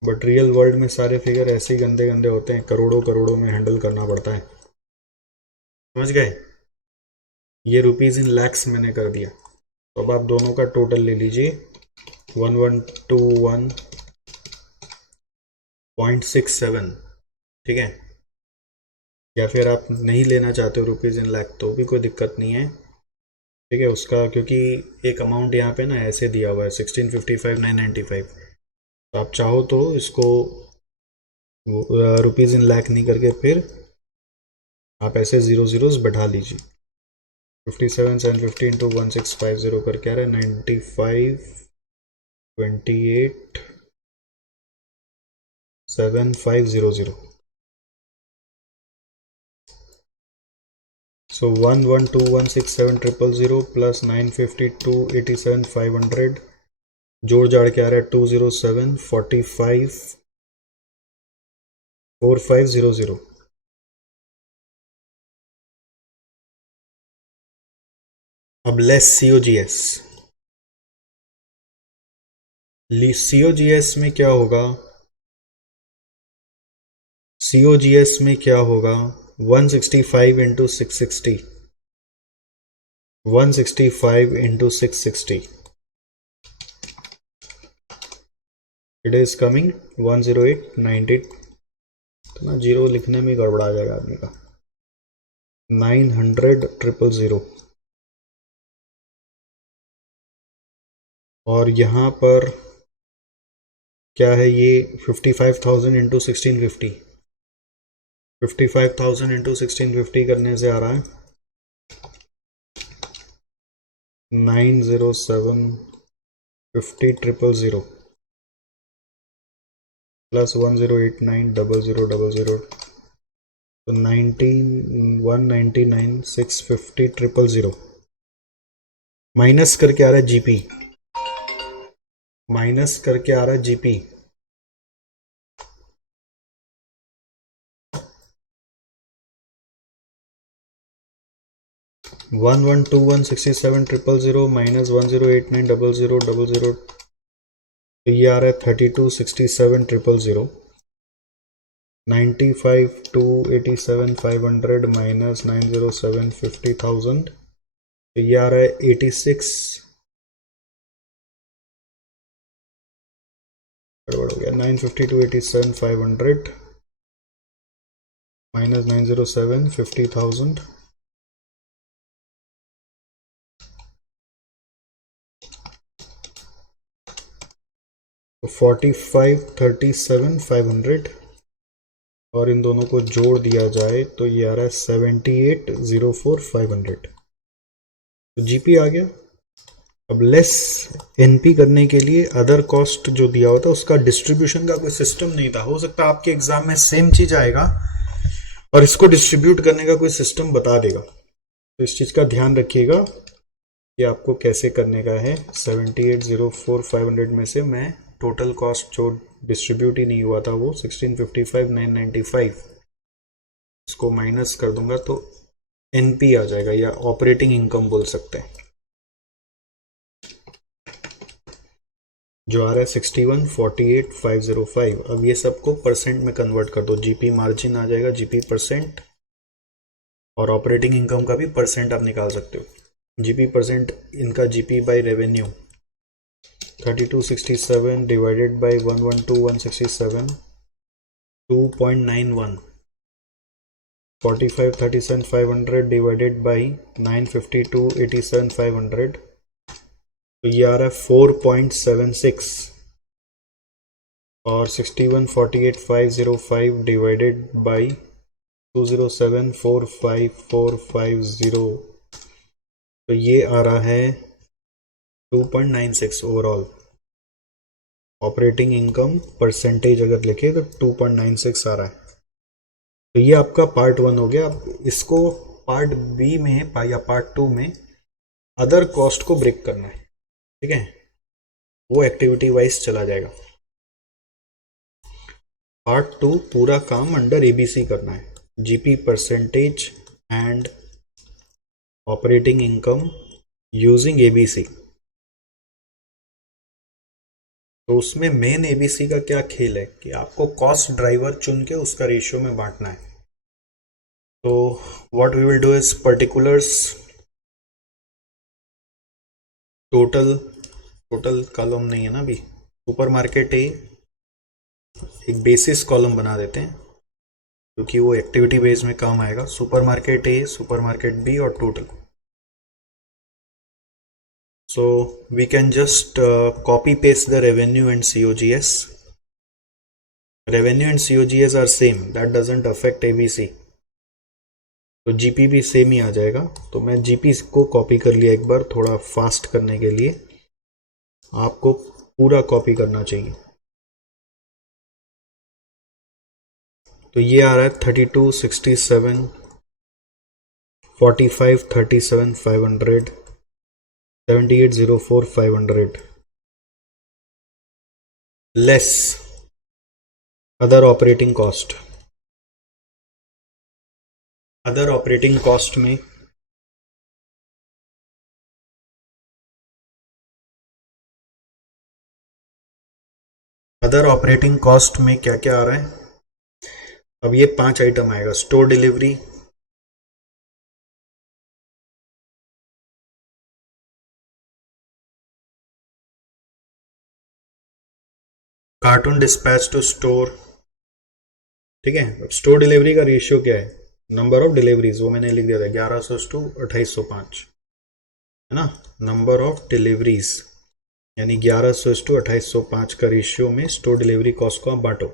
बट रियल वर्ल्ड में सारे फिगर ऐसे ही गंदे गंदे होते हैं, करोड़ों करोड़ों में हैंडल करना पड़ता है। समझ गए? ये रुपीज़ इन लैक्स मैंने कर दिया। तो अब आप दोनों का टोटल ले लीजिए 1121.67, ठीक है। या फिर आप नहीं लेना चाहते हो रुपीज़ इन लाख तो भी कोई दिक्कत नहीं है, ठीक है उसका, क्योंकि एक अमाउंट यहाँ पे ना ऐसे दिया हुआ है 1655,995। तो आप चाहो तो इसको रुपीज़ इन लाख नहीं करके फिर आप ऐसे ज़ीरो ज़ीरोज़ बैठा लीजिए। 57,750 इंटू 1650 करके आ रहा है 95,28,7500। So 112,167,000 plus 952,87,500 जोड़ जाड़ के आ रहा है 207,45,4500। अब लेस COGS। COGS में क्या होगा? COGS में क्या होगा? 165 into 660, 165 into 660, it is coming 10890। तो ना जीरो लिखने में गड़बड़ा जाएगा आदमी का। 900,000। और यहाँ पर क्या है? ये 55,000 इंटू 1650, 55,000 इंटू 1650 करने से आ रहा है 907,50,000 प्लस 1089,000 तो 199,650,000 माइनस करके आ रहा है जीपी, माइनस करके आ रहा है GP. One one two one 67,000 minus 1089,000 तो ये आ रहा है 32,67,000। 95,287,500 माइनस 907,50,000 तो ये आ रहा है 86, गड़बड़ हो गया, 952,87,500 माइनस 907,50,000 तो 45,37,500 और इन दोनों को जोड़ दिया जाए तो ये आ रहा है 78,04,500। तो जीपी आ गया। अब लेस एनपी करने के लिए अदर कॉस्ट जो दिया हुआ था उसका डिस्ट्रीब्यूशन का कोई सिस्टम नहीं था। हो सकता है आपके एग्जाम में सेम चीज आएगा और इसको डिस्ट्रीब्यूट करने का कोई सिस्टम बता देगा, तो इस चीज का ध्यान रखिएगा कि आपको कैसे करने का है। 78,04,500 में से मैं टोटल कॉस्ट जो डिस्ट्रीब्यूट ही नहीं हुआ था वो 1655,995 इसको माइनस कर दूंगा तो एनपी आ जाएगा या ऑपरेटिंग इनकम बोल सकते हैं, जो आ रहा है 61,48,505। अब ये सबको परसेंट में कन्वर्ट कर दो, जीपी मार्जिन आ जाएगा, जीपी परसेंट, और ऑपरेटिंग इनकम का भी परसेंट आप निकाल सकते हो। जीपी परसेंट इनका GP by revenue 3267 divided by 112167 2.91 45 37 500 divided by 952 87 500 तो ये आ रहा है 4.76 और 61 48 505 डिवाइडेड बाय 207 45450 तो ये आ रहा है 2.96 ओवरऑल ऑपरेटिंग इनकम परसेंटेज अगर लिखे तो 2.96 आ रहा है। तो ये आपका पार्ट 1 हो गया। अब इसको पार्ट बी में या पार्ट 2 में अदर कॉस्ट को ब्रेक करना है, ठीक है, वो एक्टिविटी वाइज चला जाएगा। पार्ट 2 पूरा काम अंडर एबीसी करना है, GP percentage and operating income using ABC. तो उसमें मेन एबीसी का क्या खेल है कि आपको कॉस्ट ड्राइवर चुन के उसका रेशियो में बांटना है। तो what we will do is particulars total column नहीं है ना अभी, सुपरमार्केट ए एक बेसिस कॉलम बना देते हैं क्योंकि वो एक्टिविटी बेस में काम आएगा। सुपरमार्केट ए, सुपरमार्केट बी और total. So we can just copy paste the revenue and COGS. Revenue and COGS are same, that doesn't affect ABC. तो GP भी सेम ही आ जाएगा। तो मैं GP को कॉपी कर लिया एक बार थोड़ा फास्ट करने के लिए, आपको पूरा कॉपी करना चाहिए। तो ये आ रहा है 32 67 45 37 500 7804 500 less other operating cost. Other operating cost में क्या क्या आ रहा है? अब ये 5 आइटम आएगा। Store delivery, carton dispatch to store, ठीक है। अब स्टोर डिलीवरी का रेशियो क्या है? नंबर ऑफ डिलीवरीज, वो मैंने लिख दिया था 1100 टू 2805, है ना। नंबर ऑफ डिलीवरीज यानी 1100 टू 2805 का रेशियो में स्टोर डिलीवरी कॉस्ट को आप बांटो।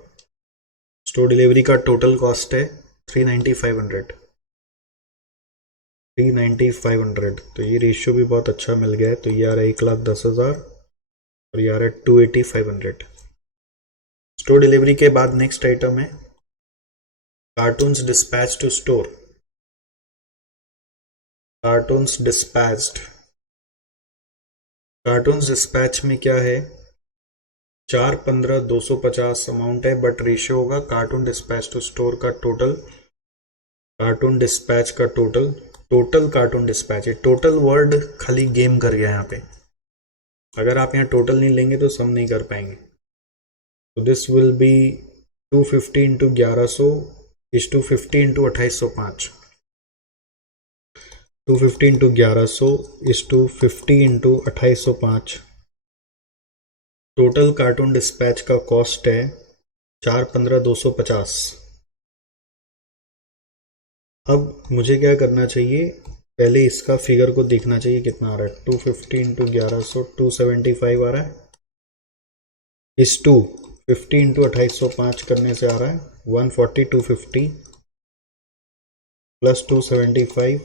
स्टोर डिलीवरी का टोटल कॉस्ट है 390,500। तो ये रेशियो भी बहुत अच्छा मिल गया है। तो ये आ रहा है 1,10,000 और ये आ रहा है 280,500। स्टोर डिलीवरी के बाद नेक्स्ट आइटम है cartons dispatch to store. Cartons dispatch में क्या है? 415,250 अमाउंट है, बट रेशियो होगा कार्टून डिस्पैच टू स्टोर का टोटल, कार्टून डिस्पैच का टोटल कार्टून डिस्पैच है। टोटल वर्ड खाली गेम कर गया यहाँ पे, अगर आप यहाँ टोटल नहीं लेंगे तो सम नहीं कर पाएंगे। तो this will B 250 into 1100 is 250 into 2805। 250 into 1100 is 250 into 2805। Total carton dispatch का कॉस्ट है 415,250। अब मुझे क्या करना चाहिए? पहले इसका फिगर को देखना चाहिए कितना आ रहा है। 250 इंटू 1100 275 आ रहा है। इस 250 इंटू 2805 करने से आ रहा है 140 250 प्लस 275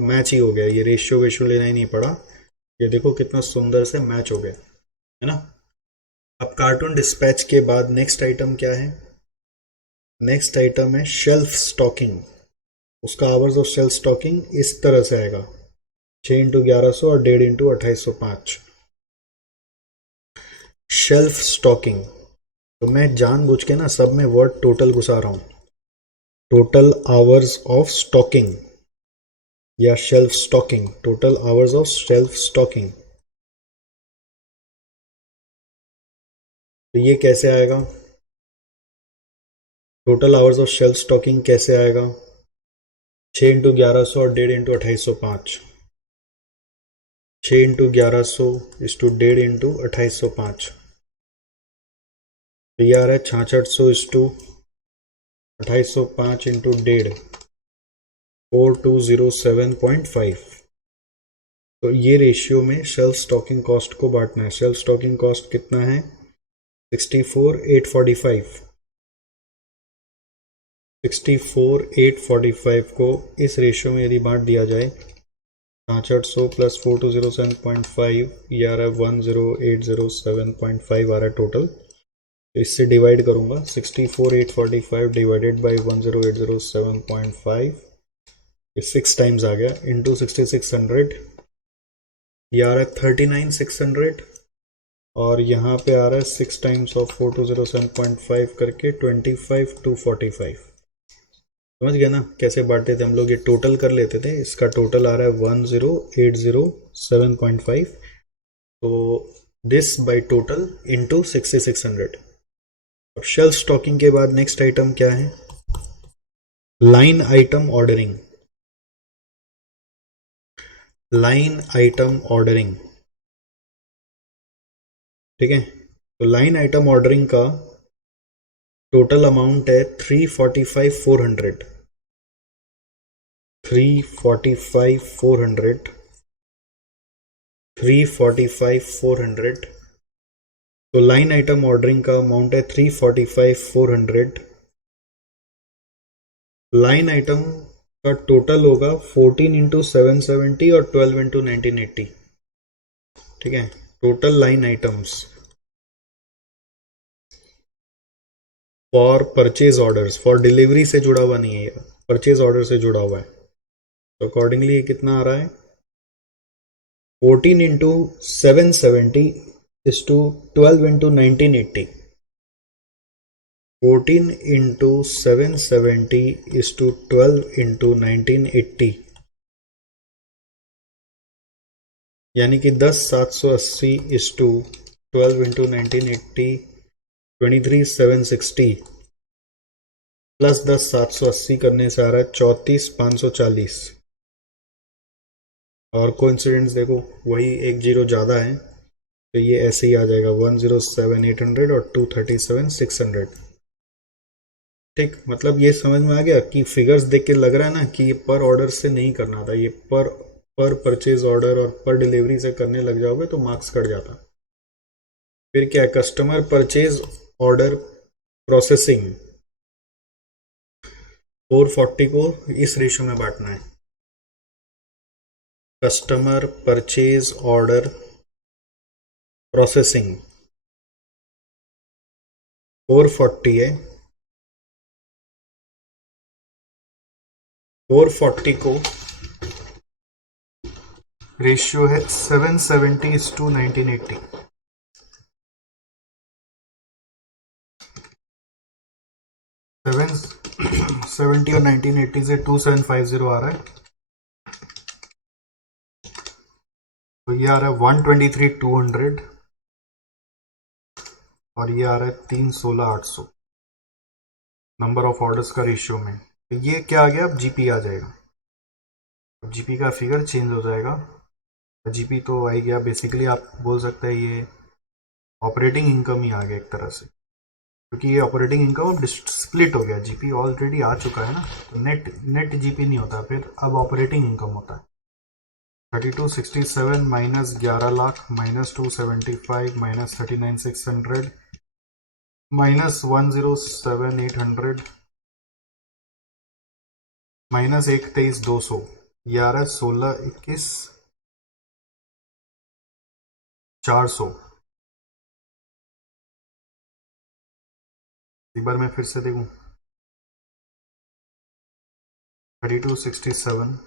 मैच ही हो गया। ये रेशियो लेना ही नहीं पड़ा। ये देखो कितना सुंदर से मैच हो गया, है ना। अब कार्टून डिस्पैच के बाद नेक्स्ट आइटम क्या है? नेक्स्ट आइटम है शेल्फ स्टॉकिंग। उसका आवर्स ऑफ शेल्फ स्टॉकिंग इस तरह से आएगा 6 इंटू 1100 और 1.5 इंटू 2805। शेल्फ स्टॉकिंग, तो मैं जानबूझ के ना सब में वर्ड टोटल घुसा रहा हूं। टोटल आवर्स ऑफ स्टॉकिंग या shelf stocking, total hours of shelf stocking. तो ये कैसे आएगा? Total hours of shelf stocking कैसे आएगा? 6 इंटू 1100 और 1.5 इंटू 2805। 6 इंटू 1100 इस टू 1.5 इंटू 2805, तो ये आ रहा है 6600 इस टू 2805 इंटू 1.5, 4207.5। तो ये रेशियो में शेल्फ स्टॉकिंग कॉस्ट को बांटना है। शेल्फ स्टॉकिंग कॉस्ट कितना है? 64,845। 64,845 को इस रेशियो में यदि बांट दिया जाए, 6800 प्लस 4207.5, ये आ रहा है 10807.5 आ रहा है टोटल। तो इससे डिवाइड करूंगा, 64,845 डिवाइडेड बाई 10807.5, ये 6 टाइम्स आ गया, इंटू 6600, ये आ रहा है 39,600, और यहाँ पे आ रहा है 6 टाइम्स ऑफ 4207.5 करके 25,245। समझ गया ना कैसे बांटते थे हम लोग? ये टोटल कर लेते थे, इसका टोटल आ रहा है 10807.5, तो दिस बाय टोटल इंटू 6600। अब शेल्फ स्टॉकिंग के बाद नेक्स्ट आइटम क्या है? Line item ordering. Line item ordering, ठीक है। तो लाइन आइटम ऑर्डरिंग का टोटल अमाउंट है 345,400। 345,400, 345,400। तो लाइन आइटम ऑर्डरिंग का अमाउंट है 345,400। लाइन आइटम का टोटल होगा 14 इंटू 770 और 12 इंटू 1980, ठीक है। Total line items for purchase orders, for delivery से जुड़ा हुआ नहीं है, परचेज ऑर्डर से जुड़ा हुआ है। तो अकॉर्डिंगली ये कितना आ रहा है? 14 into 770 is to 12 into 1980। 14 into 770 is to 12 into 1980, यानी कि 10,780 इज टू 12 इंटू 1980, 23,760 प्लस 10,780 करने से आ रहा है 34,540। और कोइंसिडेंस देखो, वही एक जीरो ज़्यादा है, तो ये ऐसे ही आ जाएगा 107,800 और 237,600। ठीक, मतलब ये समझ में आ गया कि फिगर्स देख के लग रहा है ना कि ये पर ऑर्डर से नहीं करना था, ये पर परचेज ऑर्डर और पर डिलीवरी से करने लग जाओगे तो मार्क्स कट जाता। फिर क्या, कस्टमर परचेज ऑर्डर प्रोसेसिंग 440 को इस रेशियो में बांटना है। कस्टमर परचेज ऑर्डर प्रोसेसिंग 440 है, 440 को रेशियो है 770:1980। 770 और 1980 से 2750 आ रहा है, तो ये आ रहा है 123,200 और ये आ रहा है 316,800 नंबर ऑफ ऑर्डर्स का रेशियो में। तो ये क्या आ गया? अब जीपी आ जाएगा। अब जीपी का फिगर चेंज हो जाएगा। जीपी तो आ गया, बेसिकली आप बोल सकते हैं ये ऑपरेटिंग इनकम ही आ गया एक तरह से, क्योंकि ये ऑपरेटिंग इनकम अब स्प्लिट हो गया, जीपी ऑलरेडी आ चुका है ना, तो नेट जीपी नहीं होता, फिर अब ऑपरेटिंग इनकम होता है। 3267 minus 11 lakh minus 275 minus 39,600 minus 107,800 minus 123,200, 11 16 21 400। एक बार मैं फिर से देखूं, 3267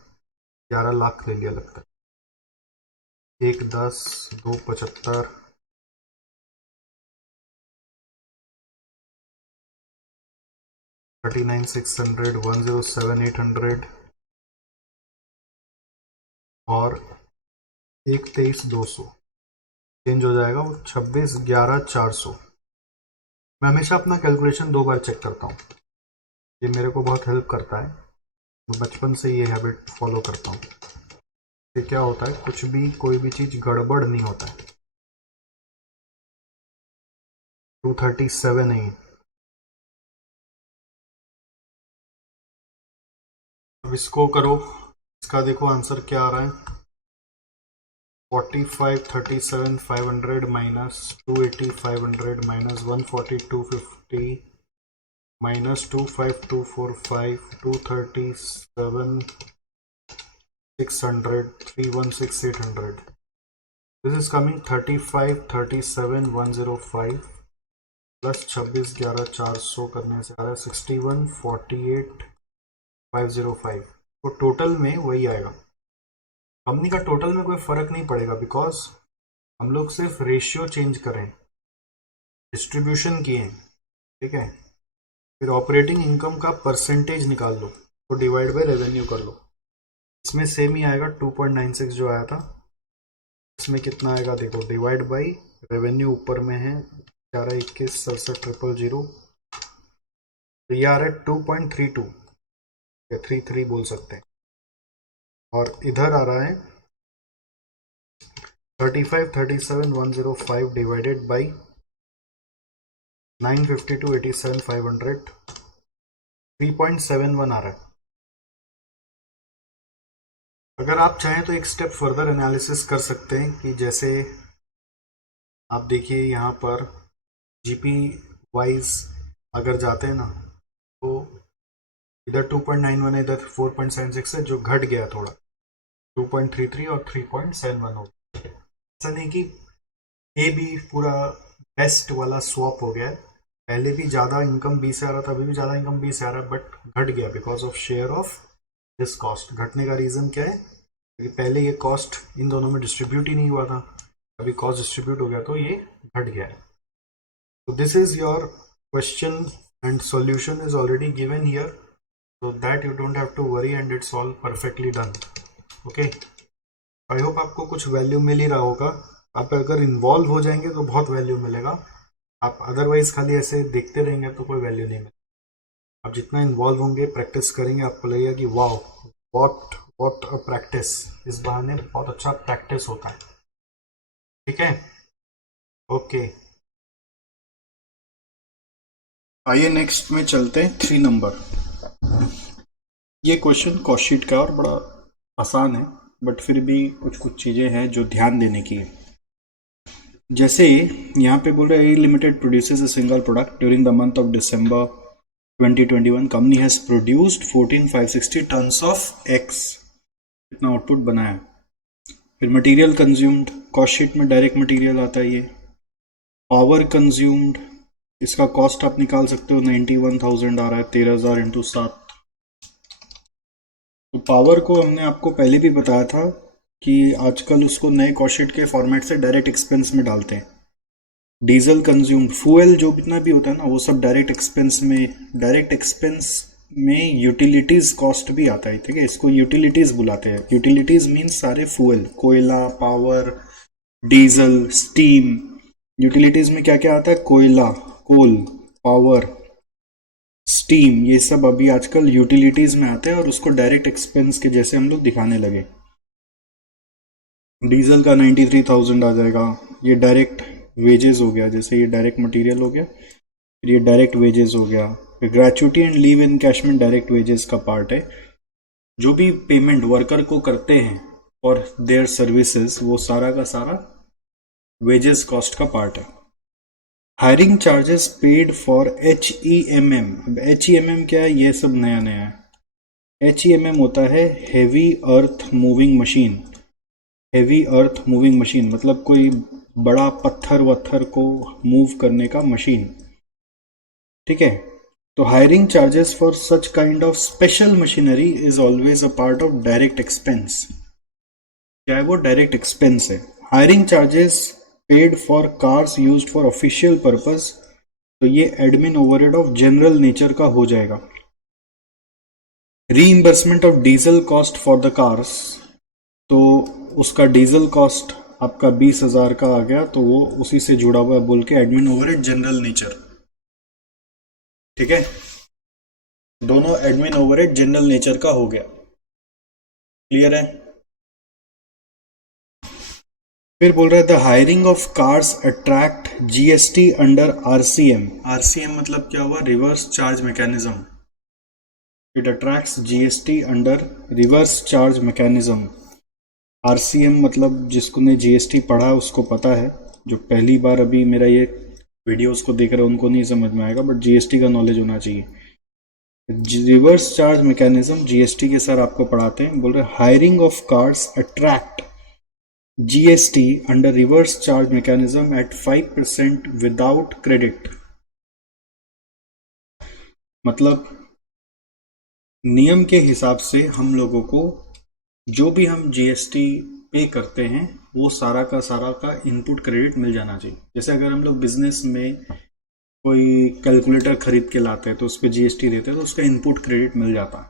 11 लाख ले लिया लगता है, 1 10 2 75 39,600 107,800 और 123,200 चेंज हो जाएगा, वो 26,11,400। मैं हमेशा अपना कैलकुलेशन 2 बार चेक करता हूँ, ये मेरे को बहुत हेल्प करता है, मैं बचपन से ये हैबिट फॉलो करता हूँ। ये क्या होता है, कुछ भी कोई भी चीज गड़बड़ नहीं होता है। 237 है। अब इसको करो, इसका देखो आंसर क्या आ रहा है। 45 37 500 minus 280 500 minus 140 250 minus 25245 237 600 316 800. This is coming 35 37 105 plus 26 11 400 करने से आ रहा है 61 48 505। तो टोटल में वही आएगा। कंपनी का टोटल में कोई फर्क नहीं पड़ेगा, बिकॉज हम लोग सिर्फ रेशियो चेंज करें, डिस्ट्रीब्यूशन किए, ठीक है। फिर ऑपरेटिंग इनकम का परसेंटेज निकाल लो, तो डिवाइड बाय रेवेन्यू कर लो। इसमें सेम ही आएगा 2.96 जो आया था। इसमें कितना आएगा देखो, डिवाइड बाई रेवेन्यू ऊपर में है 11 21 67 000, तो ये आ रहा है 2.32 या 33 बोल सकते हैं। और इधर आ रहा है 35 37 105 डिवाइडेड बाई 952 87 500, 3.71 आ रहा है। अगर आप चाहें तो एक स्टेप फर्दर एनालिसिस कर सकते हैं कि जैसे आप देखिए यहाँ पर जीपी वाइज अगर जाते हैं ना, तो इधर 2.91 है, इधर 4.76 है, जो घट गया थोड़ा 2.33 और 3.71 हो गया। ऐसा नहीं कि ए भी पूरा बेस्ट वाला स्वैप हो गया है। पहले भी ज़्यादा इनकम बी से आ रहा था, अभी भी ज़्यादा इनकम बी से आ रहा है, बट घट गया because of share of this cost. घटने का रीज़न क्या है, क्योंकि पहले ये कॉस्ट इन दोनों में डिस्ट्रीब्यूट ही नहीं हुआ था, अभी कॉस्ट डिस्ट्रीब्यूट हो गया तो ये घट गया है। तो this is your question and solution is already given here, so that you don't have to worry and it's all perfectly done. Okay, I hope आपको कुछ वैल्यू मिल ही रहा होगा। आप अगर इन्वॉल्व हो जाएंगे तो बहुत वैल्यू मिलेगा, आप अदरवाइज खाली ऐसे देखते रहेंगे तो कोई वैल्यू नहीं मिलेगा। आप जितना इन्वॉल्व होंगे, प्रैक्टिस करेंगे, आपको लगेगा कि वाओ व्हाट अ प्रैक्टिस। इस बहाने बहुत अच्छा प्रैक्टिस होता है, ठीक है। ओके, आइए नेक्स्ट में चलते हैं 3 नंबर। ये क्वेश्चन कॉस्ट शीट का और बड़ा आसान है, बट फिर भी कुछ कुछ चीज़ें हैं जो ध्यान देने की है। जैसे यहाँ पे बोल रहे हैं limited produces a single product during the month of December 2021, company has produced 14,560 tons of x. इतना आउटपुट बनाया। फिर मटेरियल कंज्यूम्ड, कॉस्ट शीट में डायरेक्ट मटेरियल आता है ये। पावर कंज्यूम्ड, इसका कॉस्ट आप निकाल सकते हो, 91,000 आ रहा है, 13,000 इंटू 7। तो पावर को हमने आपको पहले भी बताया था कि आजकल उसको नए कॉस्ट शीट के फॉर्मेट से डायरेक्ट एक्सपेंस में डालते हैं। डीजल कंज्यूम्ड, फ्यूल जो जितना भी होता है ना, वो सब डायरेक्ट एक्सपेंस में। डायरेक्ट एक्सपेंस में यूटिलिटीज कॉस्ट भी आता है, ठीक है, इसको यूटिलिटीज बुलाते हैं। यूटिलिटीज मीन्स सारे फ्यूल, कोयला, पावर, डीजल, स्टीम। यूटिलिटीज में क्या क्या आता है, कोयला, कोल, पावर, स्टीम, ये सब अभी आजकल यूटिलिटीज में आते हैं और उसको डायरेक्ट एक्सपेंस के जैसे हम लोग दिखाने लगे। डीजल का 93,000 आ जाएगा, ये डायरेक्ट वेजेस हो गया, जैसे ये डायरेक्ट मटेरियल हो गया, फिर ये डायरेक्ट वेजेस हो गया। फिर gratuity and leave encashment direct wages का पार्ट है। जो भी पेमेंट वर्कर को करते हैं और देयर सर्विसेज, वो सारा का सारा वेजेस कॉस्ट का पार्ट है। Hiring charges paid for HEMM। अब HEMM क्या है, ये सब नया नया है। HEMM होता है heavy earth moving machine. Heavy earth moving machine मतलब कोई बड़ा पत्थर वत्थर को मूव करने का मशीन, ठीक है। तो hiring charges for such kind of special machinery is always a part of direct expense. क्या है वो, डायरेक्ट एक्सपेंस है। Hiring charges paid for cars used for official purpose, तो ये admin overhead of general nature का हो जाएगा। Reimbursement of diesel cost for the cars, तो उसका डीजल कॉस्ट आपका 20,000 का आ गया, तो वो उसी से जुड़ा हुआ बोल के एडमिन ओवरहेड जनरल नेचर, ठीक है। दोनों एडमिन ओवरहेड जनरल नेचर का हो गया, क्लियर है। फिर बोल रहा है the hiring of cars attract GST under RCM. RCM मतलब क्या हुआ? Reverse charge mechanism. It attracts GST under reverse charge mechanism. RCM मतलब जिसको ने जीएसटी पढ़ा उसको पता है, जो पहली बार अभी मेरा ये वीडियोस को देख रहे हैं उनको नहीं समझ में आएगा, बट जीएसटी का नॉलेज होना चाहिए। रिवर्स चार्ज मैकेनिज्म जीएसटी के सर आपको पढ़ाते हैं। बोल रहे hiring of cars attract GST under reverse charge mechanism at 5% without credit. मतलब नियम के हिसाब से हम लोगों को जो भी हम जीएसटी पे करते हैं वो सारा का इनपुट क्रेडिट मिल जाना चाहिए। जैसे अगर हम लोग बिजनेस में कोई कैलकुलेटर खरीद के लाते हैं तो उस पर जीएसटी देते हैं तो उसका इनपुट क्रेडिट मिल जाता है।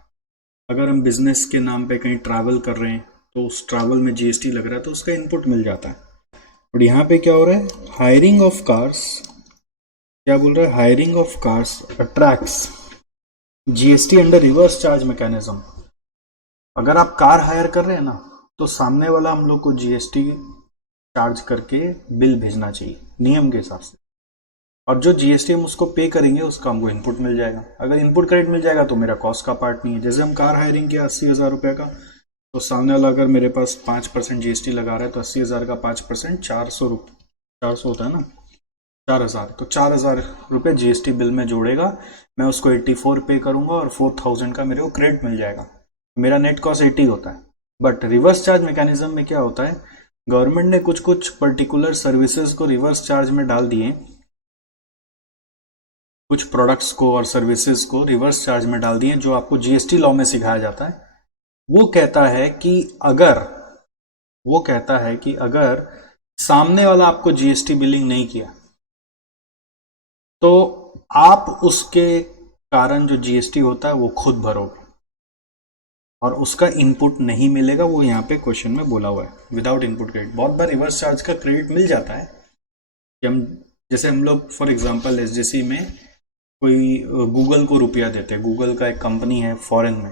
अगर हम बिजनेस के नाम पे कहीं ट्रैवल कर रहे हैं तो उस ट्रैवल में जीएसटी लग रहा है तो उसका इनपुट मिल जाता है। और यहाँ पे क्या हो रहा है? हायरिंग ऑफ कार्स, क्या बोल रहा है? Hiring of cars attracts GST under reverse charge mechanism. अगर आप कार हायर कर रहे हैं ना तो सामने वाला हम लोग को जीएसटी चार्ज करके बिल भेजना चाहिए नियम के हिसाब से, और जो जीएसटी हम उसको पे करेंगे उसका हमको इनपुट मिल जाएगा। अगर इनपुट क्रेडिट मिल जाएगा तो मेरा कॉस्ट का पार्ट नहीं है। जैसे हम कार हायरिंग किया 80,000 रुपये का, तो सामने वाला अगर मेरे पास 5% जीएसटी लगा रहा है तो 80,000 का 5% 400 होता है ना, 4,000, तो 4,000 रुपये जीएसटी बिल में जोड़ेगा। मैं उसको 84 पे करूंगा और 4,000 का मेरे को क्रेडिट मिल जाएगा। मेरा नेट कॉस्ट 80 होता है। बट रिवर्स चार्ज मैकेनिज्म में क्या होता है? गवर्नमेंट ने कुछ कुछ पर्टिकुलर सर्विसेज को रिवर्स चार्ज में डाल दिए, कुछ प्रोडक्ट्स को और सर्विसेज को रिवर्स चार्ज में डाल दिए, जो आपको जीएसटी लॉ में सिखाया जाता है। वो कहता है कि अगर सामने वाला आपको जीएसटी बिलिंग नहीं किया तो आप उसके कारण जो जीएसटी होता है वो खुद भरोगे और उसका इनपुट नहीं मिलेगा। वो यहाँ पे क्वेश्चन में बोला हुआ है विदाउट इनपुट क्रेडिट। बहुत बार रिवर्स चार्ज का क्रेडिट मिल जाता है कि जैसे हम लोग फॉर एग्जांपल एसजीसी में कोई गूगल को रुपया देते हैं। गूगल का एक कंपनी है फॉरेन में,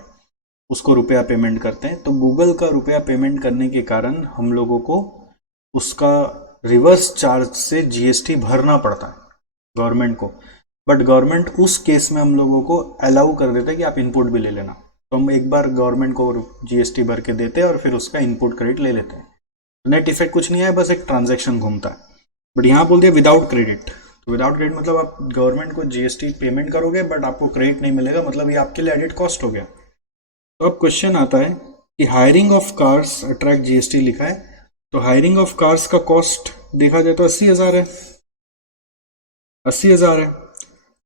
उसको रुपया पेमेंट करते हैं, तो गूगल का रुपया पेमेंट करने के कारण हम लोगों को उसका रिवर्स चार्ज से जीएसटी भरना पड़ता है गवर्नमेंट को। बट गवर्नमेंट उस केस में हम लोगों को अलाउ कर देता है कि आप इनपुट भी ले लेना। तो हम एक बार गवर्नमेंट को जीएसटी भर के देते हैं और फिर उसका इनपुट क्रेडिट ले लेते हैं। नेट इफेक्ट कुछ नहीं है, बस एक ट्रांजैक्शन घूमता है। बट यहाँ बोल दिया विदाउट क्रेडिट। तो विदाउट क्रेडिट मतलब आप गवर्नमेंट को जीएसटी पेमेंट करोगे बट आपको क्रेडिट नहीं मिलेगा, मतलब ये आपके लिए एडेड कॉस्ट हो गया। तो अब क्वेश्चन आता है कि hiring of cars attract GST लिखा है, तो हायरिंग ऑफ कार्स का कॉस्ट देखा जाए तो 80,000 है, 80,000 है।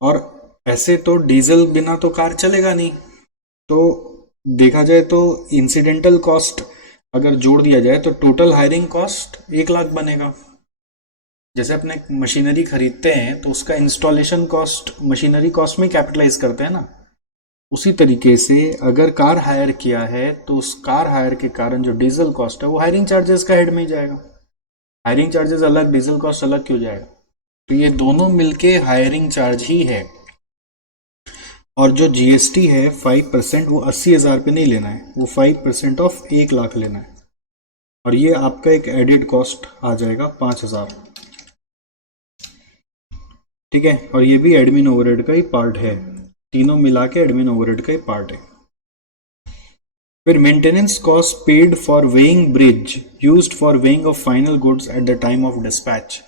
और ऐसे तो डीजल बिना तो कार चलेगा नहीं, तो देखा जाए तो इंसिडेंटल कॉस्ट अगर जोड़ दिया जाए तो टोटल हायरिंग कॉस्ट 1,00,000 बनेगा। जैसे अपने मशीनरी खरीदते हैं तो उसका इंस्टॉलेशन कॉस्ट मशीनरी कॉस्ट में कैपिटलाइज करते हैं ना, उसी तरीके से अगर कार हायर किया है तो उस कार हायर के कारण जो डीजल कॉस्ट है वो हायरिंग चार्जेस का हेड में ही जाएगा। हायरिंग चार्जेस अलग, डीजल कॉस्ट अलग क्यों जाएगा? तो ये दोनों मिलके हायरिंग चार्ज ही है। और जो जीएसटी है 5%, वो 80,000 पे नहीं लेना है, वो 5% ऑफ 1,00,000 लेना है। और ये आपका एक एडेड कॉस्ट आ जाएगा 5,000, ठीक है। और ये भी एडमिन ओवरहेड का ही पार्ट है, तीनों मिला के एडमिन ओवरहेड का ही पार्ट है। फिर maintenance cost paid for weighing bridge used for weighing of final goods at the time of dispatch.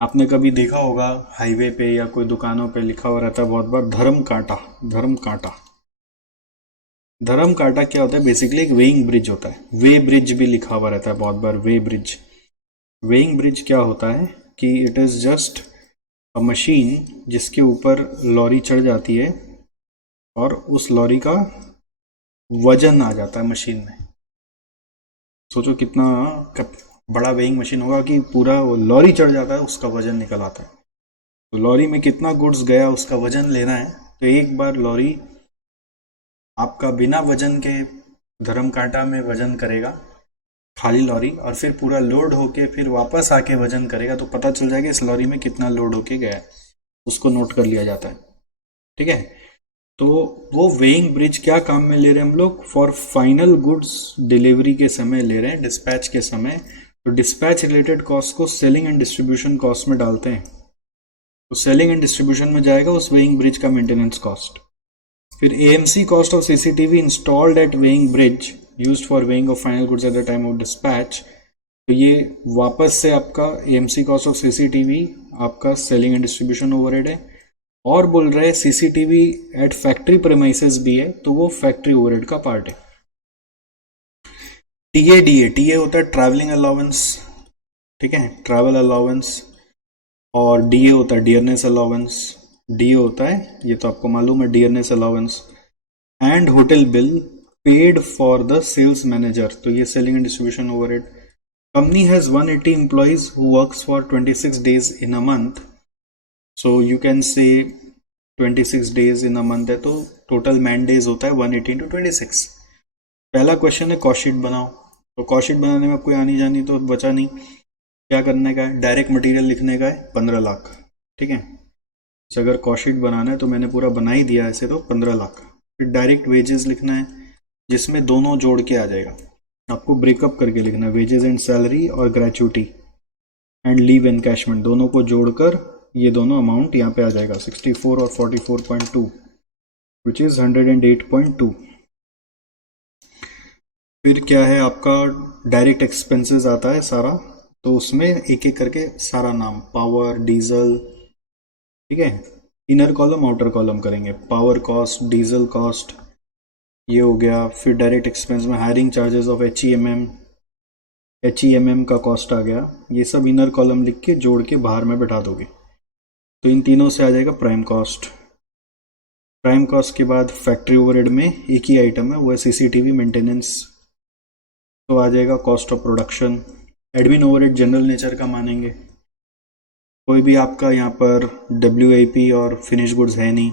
आपने कभी देखा होगा हाईवे पे या कोई दुकानों पे लिखा हुआ रहता है बहुत बार धर्म कांटा, धर्म कांटा। धर्म कांटा क्या होता है? बेसिकली एक वेइंग ब्रिज होता है। वे ब्रिज भी लिखा हुआ रहता है बहुत बार, वे ब्रिज। वेइंग ब्रिज क्या होता है कि it is just a machine जिसके ऊपर लॉरी चढ़ जाती है और उस लॉरी का वजन आ जाता है मशीन में। सोचो कितना बड़ा वेइंग मशीन होगा कि पूरा वो लॉरी चढ़ जाता है, उसका वजन निकल आता है। तो लॉरी में कितना गुड्स गया उसका वजन लेना है, तो एक बार लॉरी आपका बिना वजन के धर्म कांटा में वजन करेगा खाली लॉरी, और फिर पूरा लोड होके फिर वापस आके वजन करेगा, तो पता चल जाएगा इस लॉरी में कितना लोड होके गया है, उसको नोट कर लिया जाता है, ठीक है। तो वो वेइंग ब्रिज क्या काम में ले रहे हैं हम लोग? फॉर फाइनल गुड्स डिलीवरी के समय ले रहे हैं, डिस्पैच के समय तो डिस्पैच रिलेटेड कॉस्ट को सेलिंग एंड डिस्ट्रीब्यूशन कॉस्ट में डालते हैं, तो सेलिंग एंड डिस्ट्रीब्यूशन में जाएगा उस वेइंग ब्रिज का मेंटेनेंस कॉस्ट। फिर AMC cost of CCTV installed eight weighing bridge used for weighing of final goods at the time of dispatch, तो ये वापस से आपका एएमसी कॉस्ट ऑफ सीसीटीवी आपका सेलिंग एंड डिस्ट्रीब्यूशन ओवरहेड है। और बोल रहे हैं सीसीटीवी एट फैक्ट्री प्रेमाइसेस भी है, तो वो फैक्ट्री ओवरहेड का पार्ट है। टीए होता है ट्रैवलिंग अलाउंस, ठीक है, ट्रैवल अलाउंस। और डीए होता है डियरनेस अलाउंस, डीए होता है, ये तो आपको मालूम है, dearness allowance. And hotel bill paid for the sales manager, तो ये selling and distribution overhead. Company has 180 employees who works for 26 days in a month, so you can say 26 days in a month है, तो total man days होता है 180 into 26। पहला question है cost sheet बनाओ, तो कॉस्ट शीट बनाने में कोई आनी जानी तो बचा नहीं, क्या करने का है, डायरेक्ट मटेरियल लिखने का है 15 लाख, ठीक है। तो अगर कॉस्ट शीट बनाना है तो मैंने पूरा बना ही दिया ऐसे, तो 15 लाख। फिर डायरेक्ट वेजेस लिखना है, जिसमें दोनों जोड़ के आ जाएगा, आपको ब्रेकअप करके लिखना है, वेजेस एंड सैलरी और ग्रेचुटी एंड लीव एनकैशमेंट, दोनों को जोड़कर ये दोनों अमाउंट यहाँ पे आ जाएगा 64 और 44.2 विच इज 108.2। फिर क्या है आपका डायरेक्ट एक्सपेंसेस आता है सारा, तो उसमें एक एक करके सारा नाम, पावर, डीजल, ठीक है, इनर कॉलम आउटर कॉलम करेंगे, पावर कॉस्ट, डीजल कॉस्ट, ये हो गया। फिर डायरेक्ट एक्सपेंस में hiring charges of H E M M का कॉस्ट आ गया, ये सब इनर कॉलम लिख के जोड़ के बाहर में बैठा दोगे, तो इन तीनों से आ जाएगा प्राइम कॉस्ट। प्राइम कॉस्ट के बाद फैक्ट्री ओवरहेड में एक ही आइटम है, वो है सीसीटीवी मेंटेनेंस, तो आ जाएगा cost of production. Admin overhead general nature का मानेंगे, कोई भी आपका यहाँ पर WIP और फिनिश गुड्स है नहीं।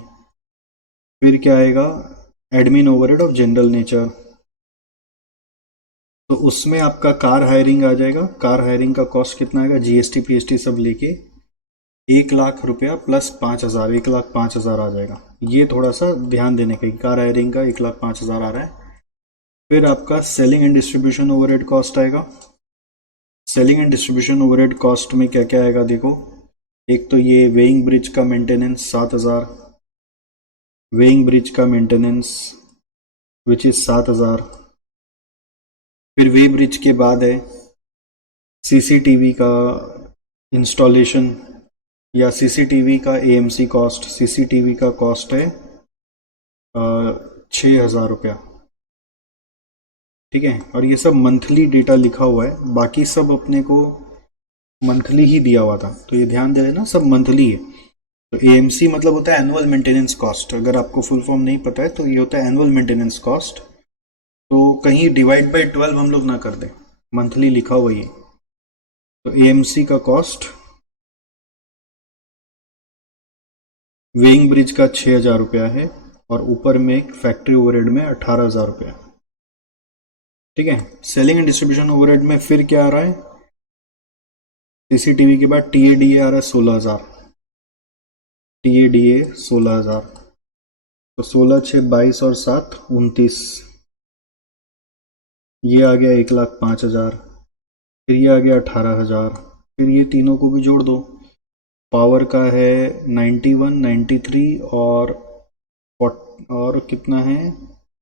फिर क्या आएगा, admin overhead of general nature, तो उसमें आपका कार हायरिंग आ जाएगा। कार हायरिंग का कॉस्ट कितना आएगा, GST PST सब लेके 1 लाख रुपया प्लस 5,000, 1,05,000 आ जाएगा। ये थोड़ा सा ध्यान देने का, कार हायरिंग का 1,05,000 आ रहा है। फिर आपका selling and distribution overhead cost आएगा। Selling and distribution overhead cost में क्या क्या आएगा देखो, एक तो ये वेइंग ब्रिज का मेंटेनेंस 7,000, वेइंग ब्रिज का मेंटेनेंस विच इज 7,000। फिर वे ब्रिज के बाद है सीसीटीवी का इंस्टॉलेशन या सीसीटीवी का एएमसी कॉस्ट, सीसीटीवी का कॉस्ट है 6,000 रुपया, ठीक है। और ये सब मंथली डेटा लिखा हुआ है, बाकी सब अपने को मंथली ही दिया हुआ था, तो ये ध्यान दे लेना सब मंथली है। तो एएमसी मतलब होता है एनुअल मेंटेनेंस कॉस्ट, अगर आपको फुल फॉर्म नहीं पता है तो ये होता है एनुअल मेंटेनेंस कॉस्ट, तो कहीं डिवाइड बाई 12 हम लोग ना कर दें, मंथली लिखा हुआ ही है। तो एएमसी का कॉस्ट वेइंग ब्रिज का 6,000 रुपया है, और ऊपर में फैक्ट्री ओवरहेड में 18,000 रुपया, ठीक है। सेलिंग एंड डिस्ट्रीब्यूशन ओवरहेड में फिर क्या आ रहा है, सीसीटीवी के बाद TADA आ रहा है 16,000, TADA 16,000, तो 16 6 22 और 7 29, ये आ गया 1,05,000, फिर ये आ गया 18,000, फिर ये तीनों को भी जोड़ दो, पावर का है 91 93 और कितना है